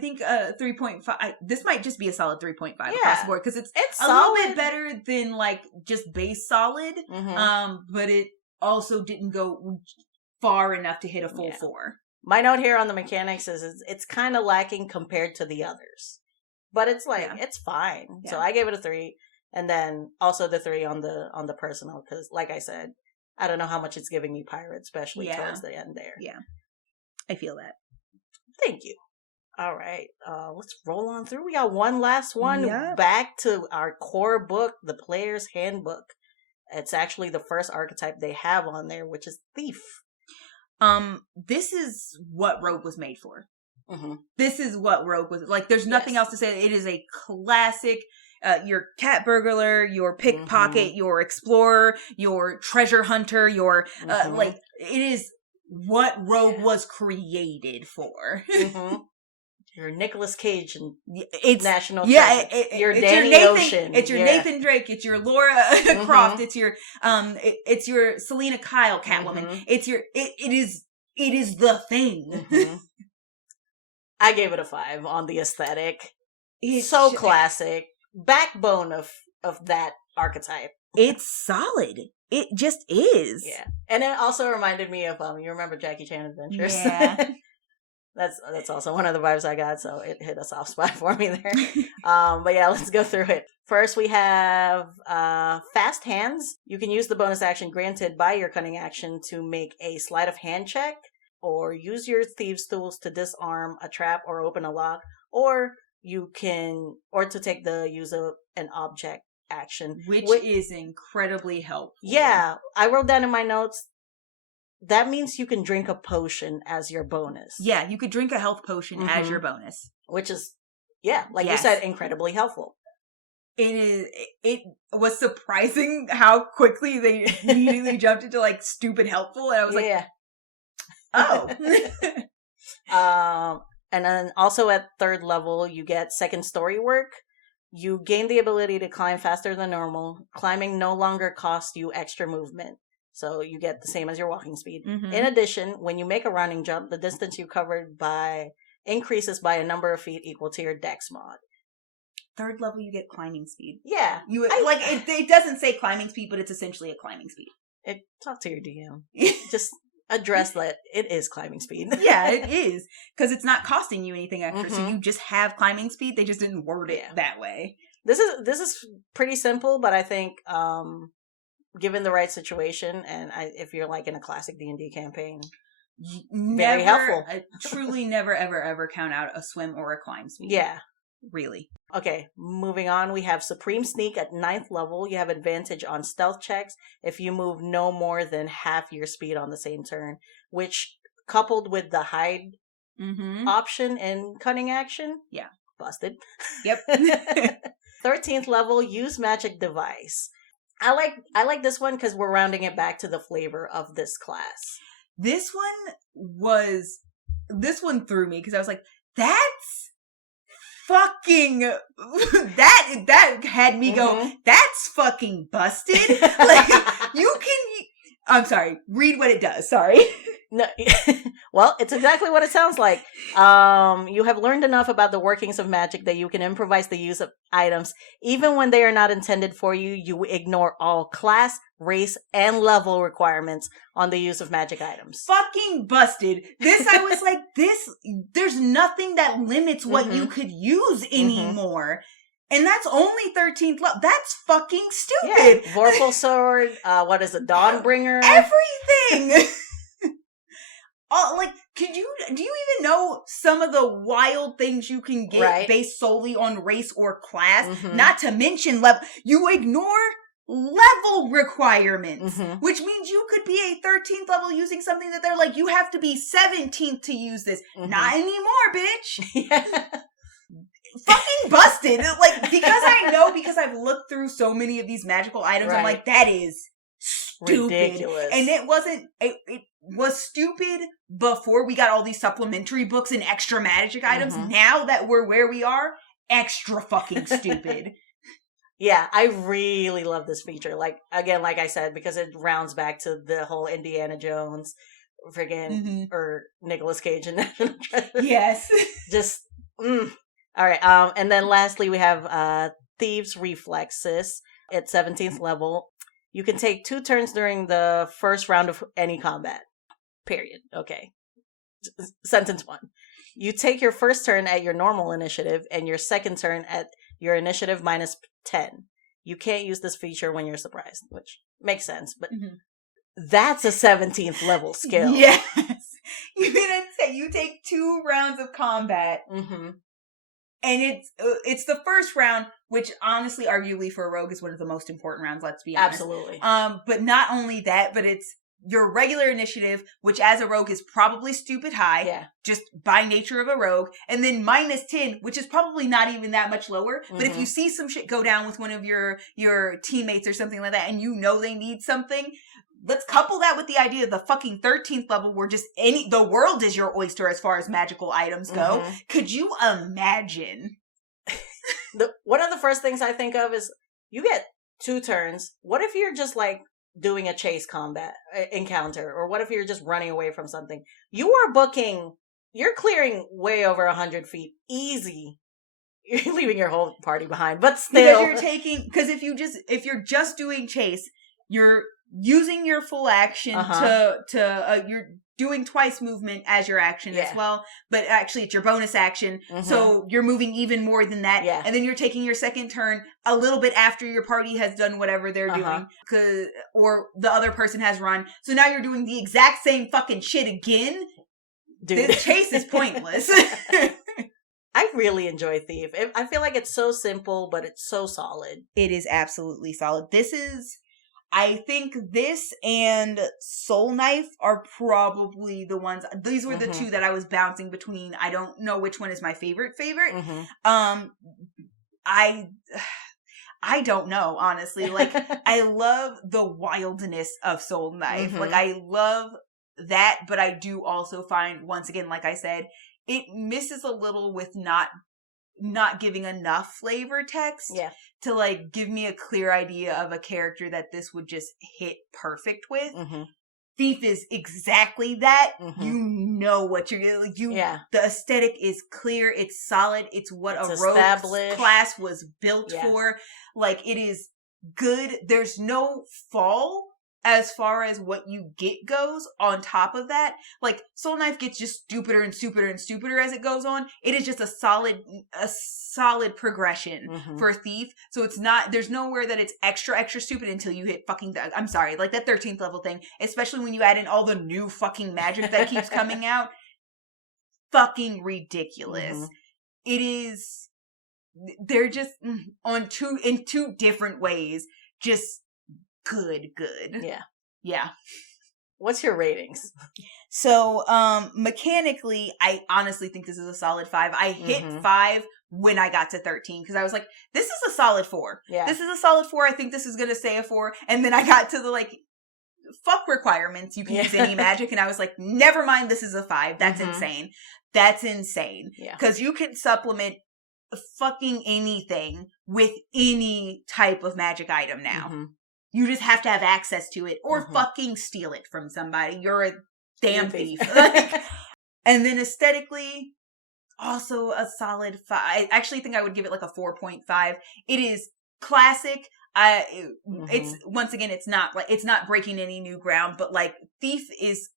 think 3.5. This might just be a solid 3.5 across the board, because it's a little bit better than like just base solid. But it also didn't go far enough to hit a full 4. My note here on the mechanics is it's kind of lacking compared to the others, but it's like it's fine. So I gave it a 3, and then also the 3 on the personal, because like I said, I don't know how much it's giving me pirate, especially towards the end there. Yeah, I feel that. Thank you. All right, let's roll on through. We got one last one. Back to our core book, the Player's Handbook. It's actually the first archetype they have on there, which is Thief. This is what Rogue was made for. This is what Rogue was like. There's nothing else to say. It is a classic. Your cat burglar, your pickpocket, your explorer, your treasure hunter, your like, it is what Rogue was created for. You're Nicolas Cage and it's National. Yeah, you're Danny Ocean. It's your Nathan Drake. It's your Laura Croft. It's your it's your Selena Kyle Catwoman. It's your it is the thing. I gave it a 5 on the aesthetic. It's so classic. Backbone of that archetype. It's solid. It just is. Yeah. And it also reminded me of you remember Jackie Chan Adventures? Yeah. That's also one of the vibes I got, so it hit a soft spot for me there. But yeah, let's go through it. First, we have Fast Hands. You can use the bonus action granted by your Cunning Action to make a sleight of hand check, or use your Thieves' Tools to disarm a trap or open a lock, or to take the use of an object action. Which is incredibly helpful. Yeah, I wrote that in my notes. That means you can drink a potion as your bonus. Yeah, you could drink a health potion as your bonus. Which is, like you said, incredibly helpful. It was surprising how quickly they immediately jumped into, like, stupid helpful. And I was like, oh. And then also at 3rd level, you get second story work. You gain the ability to climb faster than normal. Climbing no longer costs you extra movement. So you get the same as your walking speed. In addition, when you make a running jump, the distance you covered increases by a number of feet equal to your dex mod. 3rd level, you get climbing speed. Yeah. It doesn't say climbing speed, but it's essentially a climbing speed. Talk to your DM. Just address that it is climbing speed. Yeah, it is. Because it's not costing you anything extra. So you just have climbing speed. They just didn't word it that way. This is pretty simple, but I think given the right situation, and if you're like in a classic D&D campaign, very helpful. Truly never, ever, ever count out a swim or a climb speed. Yeah. Really. Okay, moving on, we have Supreme Sneak at 9th level. You have advantage on stealth checks if you move no more than half your speed on the same turn, which, coupled with the hide option in Cunning Action, busted. Yep. 13th level, use Magic Device. I like this one because we're rounding it back to the flavor of this class. This one threw me because I was like, that's fucking that had me go, that's fucking busted. Like, I'm sorry, read what it does. Sorry. No, well, it's exactly what it sounds like. You have learned enough about the workings of magic that you can improvise the use of items. Even when they are not intended for you, you ignore all class, race, and level requirements on the use of magic items. Fucking busted. This, I was like, there's nothing that limits what you could use anymore. And that's only 13th level. That's fucking stupid. Yeah. Vorpal Sword, what is it, Dawnbringer? Everything! Do you even know some of the wild things you can get based solely on race or class? Not to mention level. You ignore level requirements, which means you could be a 13th level using something that they're like, you have to be 17th to use this. Not anymore, bitch. Yeah. Fucking busted. Because I've looked through so many of these magical items, I'm like, that is stupid. Ridiculous. And it was stupid before we got all these supplementary books and extra magic items. Now that we're where we are, extra fucking stupid. Yeah, I really love this feature. Like I said, because it rounds back to the whole Indiana Jones friggin' or Nicolas Cage and National Treasure. Yes. Just all right. And then lastly we have Thieves Reflexes at 17th level. You can take 2 turns during the first round of any combat. Period. Okay. Sentence 1. You take your first turn at your normal initiative and your second turn at your initiative minus 10. You can't use this feature when you're surprised, which makes sense, but that's a 17th level skill. Yes. You didn't say you take 2 rounds of combat. And it's the first round, which honestly, arguably for a rogue is one of the most important rounds, let's be honest. Absolutely. But not only that, but it's your regular initiative, which as a rogue is probably stupid high, just by nature of a rogue, and then minus 10, which is probably not even that much lower. But if you see some shit go down with one of your teammates or something like that, and you know they need something, let's couple that with the idea of the fucking 13th level where just the world is your oyster as far as magical items go. Could you imagine? One of the first things I think of is you get 2 turns. What if you're just like doing a chase combat encounter, or what if you're just running away from something? You're clearing way over 100 feet easy. You're leaving your whole party behind, but still. Because if you're just doing chase, you're using your full action you're doing twice movement as your action as well, but actually it's your bonus action, so you're moving even more than that, and then you're taking your second turn a little bit after your party has done whatever they're doing, or the other person has run, so now you're doing the exact same fucking shit again. Dude. This chase is pointless. I really enjoy Thief. I feel like it's so simple, but it's so solid. It is absolutely solid. I think this and Soul Knife are probably the ones. These were the 2 that I was bouncing between. I don't know which one is my favorite. I don't know, honestly. Like, I love the wildness of Soul Knife. Like, I love that, but I do also find, once again, like I said, it misses a little with not giving enough flavor text to like give me a clear idea of a character that this would just hit perfect with. Thief is exactly that. You know what you're like. The aesthetic is clear. It's solid. It's what a rogue class was built for. Like, it is good. There's no fall as far as what you get goes on top of that. Like, Soul Knife gets just stupider and stupider and stupider as it goes on. It is just a solid progression for Thief. So it's not, there's nowhere that it's extra stupid until you hit fucking, I'm sorry, like that 13th level thing, especially when you add in all the new fucking magic that keeps coming out. Fucking ridiculous. It is, they're just in 2 different ways, just good. Yeah. What's your ratings? So, mechanically, I honestly think this is a solid 5. I hit 5 when I got to 13, because I was like, this is a solid 4. Yeah. This is a solid 4. I think this is going to stay a 4. And then I got to the, like, fuck requirements. You can use any magic. And I was like, never mind, this is a 5. That's insane. That's insane. Yeah. Because you can supplement fucking anything with any type of magic item now. You just have to have access to it or fucking steal it from somebody. You're a damn thief. Like, and then aesthetically, also a solid 5. I actually think I would give it like a 4.5. It is classic. It's once again, it's not breaking any new ground, but like Thief is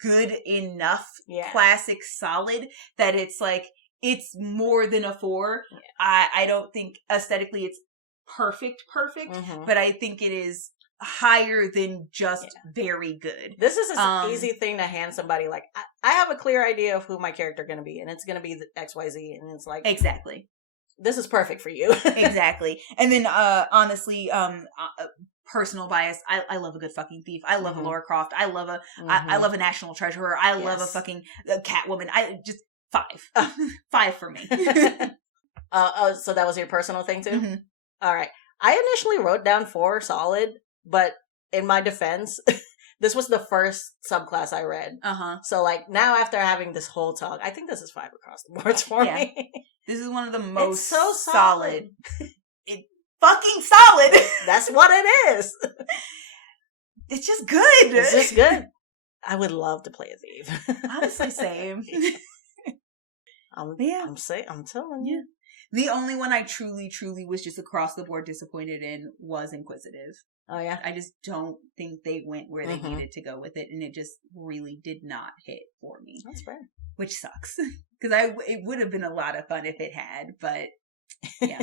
good enough, classic, solid, that it's like, it's more than a 4. Yeah. I don't think aesthetically it's perfect, but I think it is higher than just very good. This is an easy thing to hand somebody. Like, I have a clear idea of who my character going to be, and it's going to be the XYZ, and it's like, exactly, this is perfect for you. Exactly. And then honestly, personal bias, I love a good fucking thief. I love a Lara Croft. I love I love a national treasurer. I love a fucking Catwoman. I just 5. 5 for me. So that was your personal thing too? All right. I initially wrote down 4 solid, but in my defense, this was the first subclass I read. So like, now after having this whole talk, I think this is 5 across the board for me. This is one of the most so solid. It fucking solid. That's what it is. It's just good. It's just good. I would love to play a thief. Honestly, same. I'm telling you. The only one I truly was just across the board disappointed in was Inquisitive. Oh yeah? I just don't think they went where they needed to go with it, and it just really did not hit for me. That's fair. Which sucks. Because it would have been a lot of fun if it had, but yeah.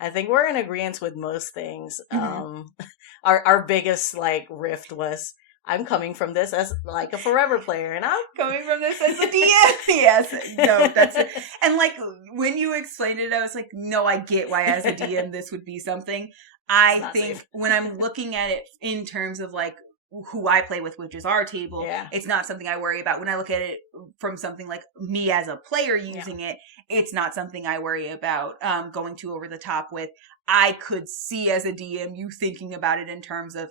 I think we're in agreement with most things. Our biggest like rift was, I'm coming from this as like a forever player, and I'm coming from this as a DM. Yes, no, that's it. And like, when you explained it, I was like, no, I get why as a DM this would be something. I think when I'm looking at it in terms of like who I play with, which is our table, it's not something I worry about. When I look at it from something like me as a player using it, it's not something I worry about going too over the top with. I could see as a DM you thinking about it in terms of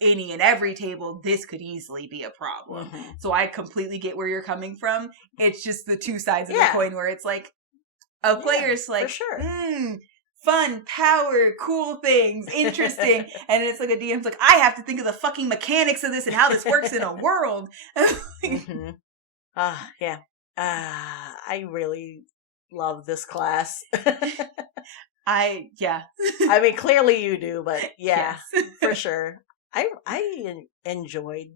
any and every table, this could easily be a problem. So I completely get where you're coming from. It's just the two sides of the coin where it's like, a player's like, for sure. Fun, power, cool things, interesting. And it's like a DM's like, I have to think of the fucking mechanics of this and how this works in a world. I really love this class. I mean, clearly you do, but for sure. I enjoyed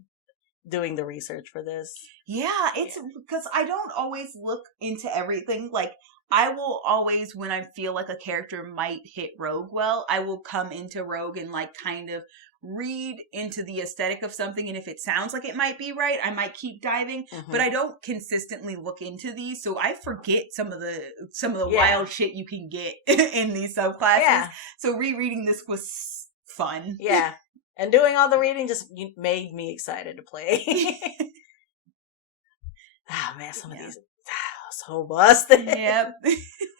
doing the research for this. Yeah, it's because I don't always look into everything. Like, I will always, when I feel like a character might hit rogue well, I will come into rogue and like kind of read into the aesthetic of something, and if it sounds like it might be right, I might keep diving, but I don't consistently look into these, so I forget some of the wild shit you can get in these subclasses. So rereading this was fun. And doing all the reading just made me excited to play. Oh man, some of these so busted. Yep.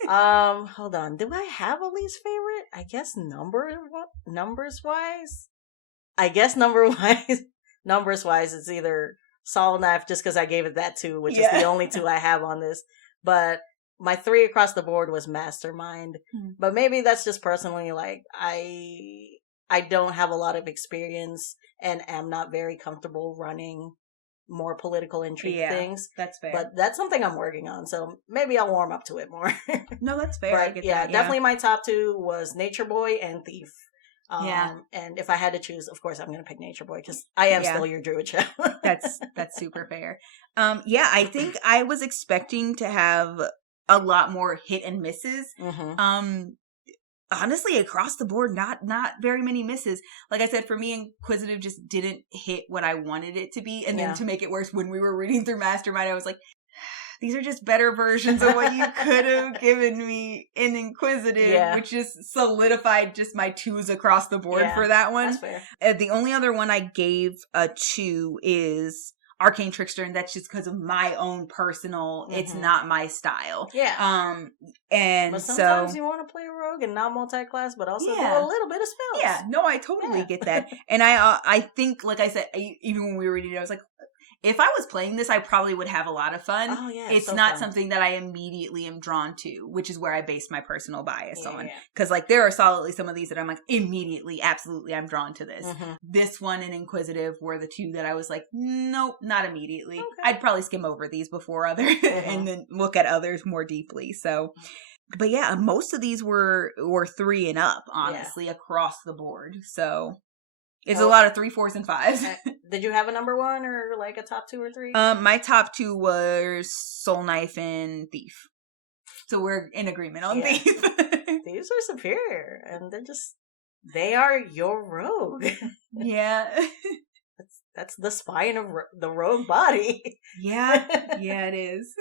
Hold on. Do I have a least favorite? I guess numbers wise. Numbers wise, it's either Sol Knife, just because I gave it that 2, which is the only 2 I have on this. But my 3 across the board was Mastermind. But maybe that's just personally like I don't have a lot of experience and am not very comfortable running more political intrigue things. That's fair. But that's something I'm working on, so maybe I'll warm up to it more. No, that's fair. But I get that. Definitely my top 2 was Nature Boy and Thief. And if I had to choose, of course, I'm going to pick Nature Boy because I am still your druid child. That's super fair. I think I was expecting to have a lot more hit and misses. Honestly, across the board, not very many misses. Like I said, for me, Inquisitive just didn't hit what I wanted it to be. And then to make it worse, when we were reading through Mastermind, I was like, these are just better versions of what you could have given me in Inquisitive, which just solidified just my 2s across the board for that one. That's fair. The only other one I gave a 2 is Arcane Trickster, and that's just because of my own personal, it's not my style. And but sometimes you want to play a rogue and not multi-class, but also do a little bit of spells. No, I totally get that. And I think, like I said, even when we were reading it, I was like, if I was playing this, I probably would have a lot of fun. Oh, yeah. It's so not fun. something that I immediately am drawn to, which is where I base my personal bias on. Yeah. Because, like, there are solidly some of these that I'm like, immediately, absolutely, I'm drawn to this. Mm-hmm. This one and Inquisitive were the two that I was like, nope, not immediately. Okay. I'd probably skim over these before other and then look at others more deeply. So, but yeah, most of these were 3 and up, honestly, across the board. So it's a lot of 3, 4s, and 5s. Did you have a number 1 or like a top 2 or 3? My top 2 was Soul Knife and Thief. So we're in agreement on Thief. Thieves are superior, and they are your rogue. Yeah. That's the spine of the rogue body. Yeah. Yeah, it is.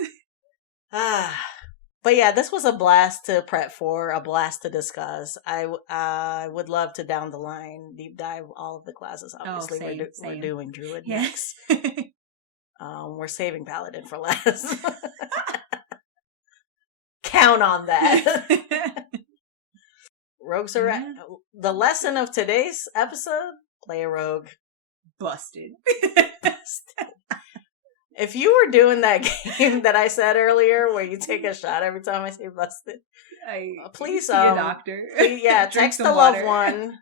But yeah, this was a blast to prep for, a blast to discuss. I would love to down the line deep dive all of the classes. Obviously, we're doing Druid next. We're saving Paladin for last. Count on that. Rogues are the lesson of today's episode. Play a rogue. Busted. If you were doing that game that I said earlier, where you take a shot every time I say busted, please, see a doctor. Please, text a loved one.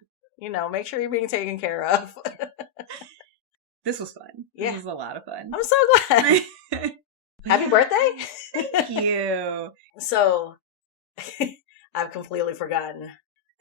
Make sure you're being taken care of. This was fun. This was a lot of fun. I'm so glad. Happy birthday! Thank you. So, I've completely forgotten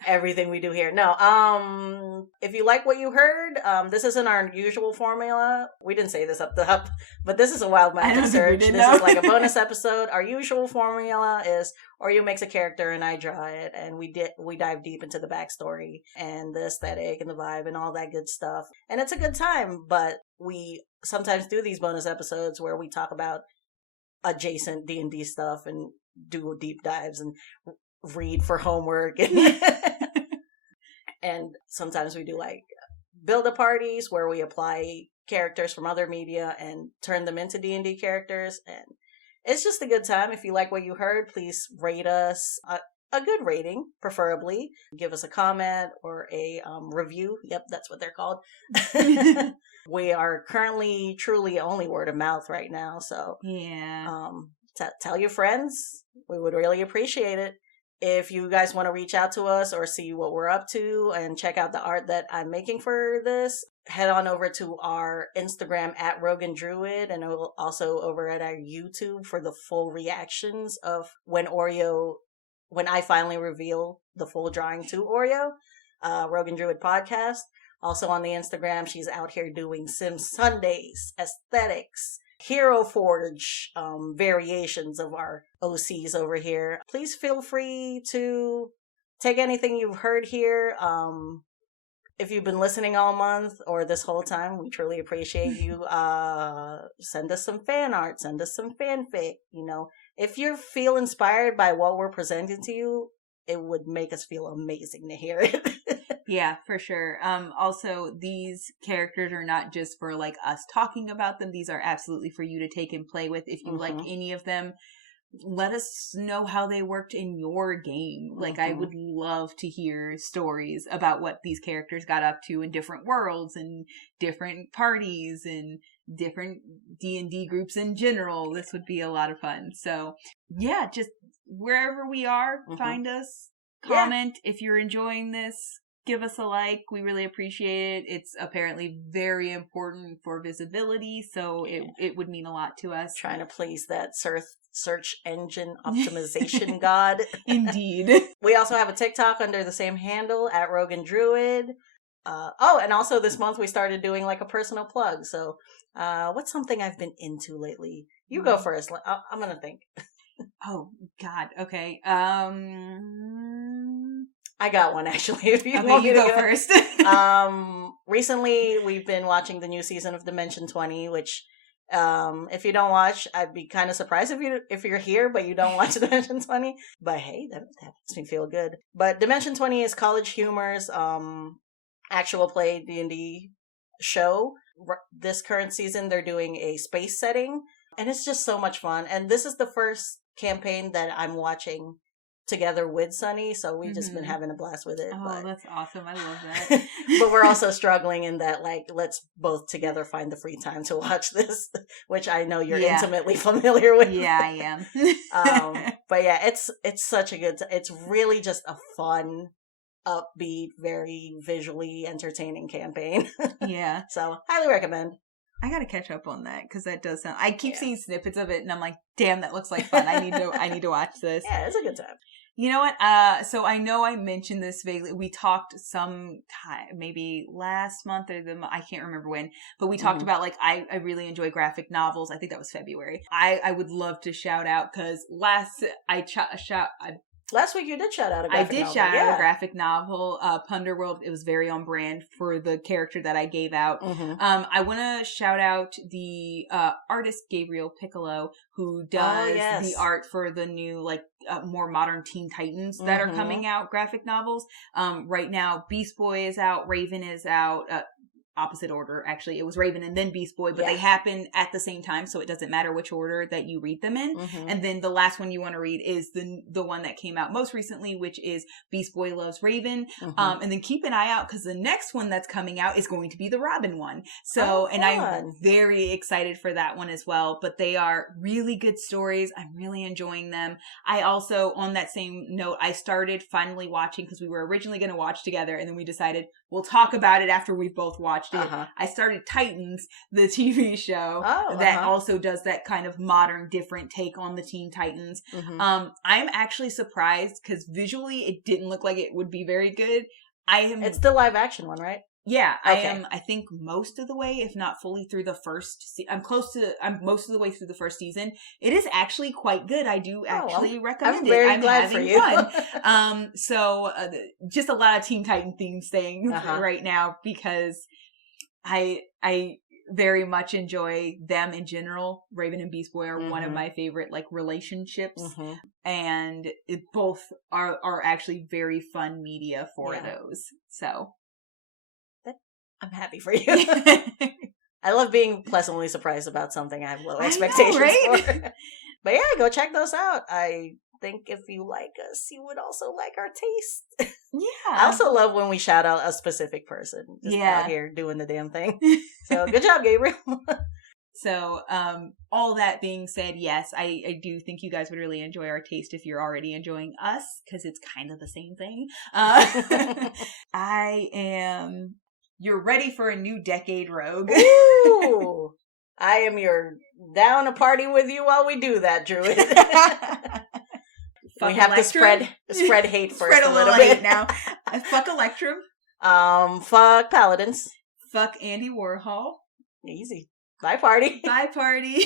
everything we do here. No, if you like what you heard, this isn't our usual formula. We didn't say this up top, but this is a wild magic search. This is like a bonus episode. Our usual formula is Oreo makes a character and I draw it, and we dive deep into the backstory and the aesthetic and the vibe and all that good stuff. And it's a good time, but we sometimes do these bonus episodes where we talk about adjacent D&D stuff and do deep dives and read for homework and sometimes we do like build-up parties where we apply characters from other media and turn them into D&D characters, and it's just a good time. If you like what you heard, please rate us a good rating, preferably. Give us a comment or a review. Yep, that's what they're called. We are currently truly only word of mouth right now, so tell your friends. We would really appreciate it. If you guys want to reach out to us or see what we're up to and check out the art that I'm making for this, head on over to our Instagram at Rogue and Druid, and also over at our YouTube for the full reactions of when I finally reveal the full drawing to Oreo, Rogue and Druid podcast. Also on the Instagram, she's out here doing Sim Sundays, aesthetics, Hero Forge variations of our OCs over here. Please feel free to take anything you've heard here. If you've been listening all month or this whole time, we truly appreciate you. Send us some fan art, send us some fanfic. If you feel inspired by what we're presenting to you, it would make us feel amazing to hear it. Yeah, for sure. Also, these characters are not just for like us talking about them. These are absolutely for you to take and play with. If you like any of them, let us know how they worked in your game. Like, I would love to hear stories about what these characters got up to in different worlds and different parties and different D&D groups in general. This would be a lot of fun. So, yeah, just wherever we are, find us, comment if you're enjoying this. Give us a like. We really appreciate it. It's apparently very important for visibility, so it would mean a lot to us. Trying to please that search engine optimization god. Indeed. We also have a TikTok under the same handle at Rogue and Druid. And also this month we started doing like a personal plug. So what's something I've been into lately? You go first. I'm going to think. Oh, God. Okay. I got one, actually. If you want me to go first. Recently, we've been watching the new season of Dimension 20, which, if you don't watch, I'd be kind of surprised if you're here, but you don't watch Dimension 20. But hey, that makes me feel good. But Dimension 20 is College Humor's actual play D&D show. This current season, they're doing a space setting, and it's just so much fun. And this is the first campaign that I'm watching together with Sunny, so we've just been having a blast with it. Oh, that's awesome. I love that. But we're also struggling in that, like, let's both together find the free time to watch this, which I know you're intimately familiar with. Yeah, I am. But yeah, it's such a good, it's really just a fun, upbeat, very visually entertaining campaign. Yeah. So highly recommend. I gotta catch up on that because that does sound. I keep seeing snippets of it, and I'm like, "Damn, that looks like fun. I need to watch this." Yeah, it's a good time. You know what? So I know I mentioned this vaguely. We talked some time, maybe last month or I can't remember when, but we talked about like I really enjoy graphic novels. I think that was February. I would love to shout out because last week you did shout out a graphic novel. I did shout out a graphic novel, Punderworld. It was very on brand for the character that I gave out. I want to shout out the artist Gabriel Piccolo, who does the art for the new, like, more modern Teen Titans that are coming out, graphic novels. Right now, Beast Boy is out, Raven is out, opposite order, actually. It was Raven and then Beast Boy, but they happen at the same time, so it doesn't matter which order that you read them in. And then the last one you want to read is the one that came out most recently, which is Beast Boy Loves Raven. And then keep an eye out, because the next one that's coming out is going to be the Robin one. So, and I'm very excited for that one as well. But they are really good stories. I'm really enjoying them. I also, on that same note, I started finally watching, because we were originally going to watch together, and then we decided we'll talk about it after we've both watched it. I started Titans, the TV show that also does that kind of modern, different take on the Teen Titans. I'm actually surprised because visually it didn't look like it would be very good. It's the live action one, right? Yeah, okay. I think most of the way, if not fully through the first. I'm most of the way through the first season. It is actually quite good. I do actually recommend it. I'm glad for you. Fun. So just a lot of Teen Titan themes staying right now, because I very much enjoy them in general. Raven and Beast Boy are one of my favorite, like, relationships, and both are actually very fun media for those. So I'm happy for you. I love being pleasantly surprised about something I have low expectations for. But yeah, go check those out. I think if you like us, you would also like our taste. Yeah. I also love when we shout out a specific person just out here doing the damn thing. So good job, Gabriel. So, all that being said, yes, I do think you guys would really enjoy our taste if you're already enjoying us, because it's kind of the same thing. You're ready for a new decade, Rogue. Ooh! I am your down to party with you while we do that, Druid. We have to spread hate first. Spread a little hate now. Fuck Electrum. Fuck Paladins. Fuck Andy Warhol. Easy. Bye, party. Bye, party.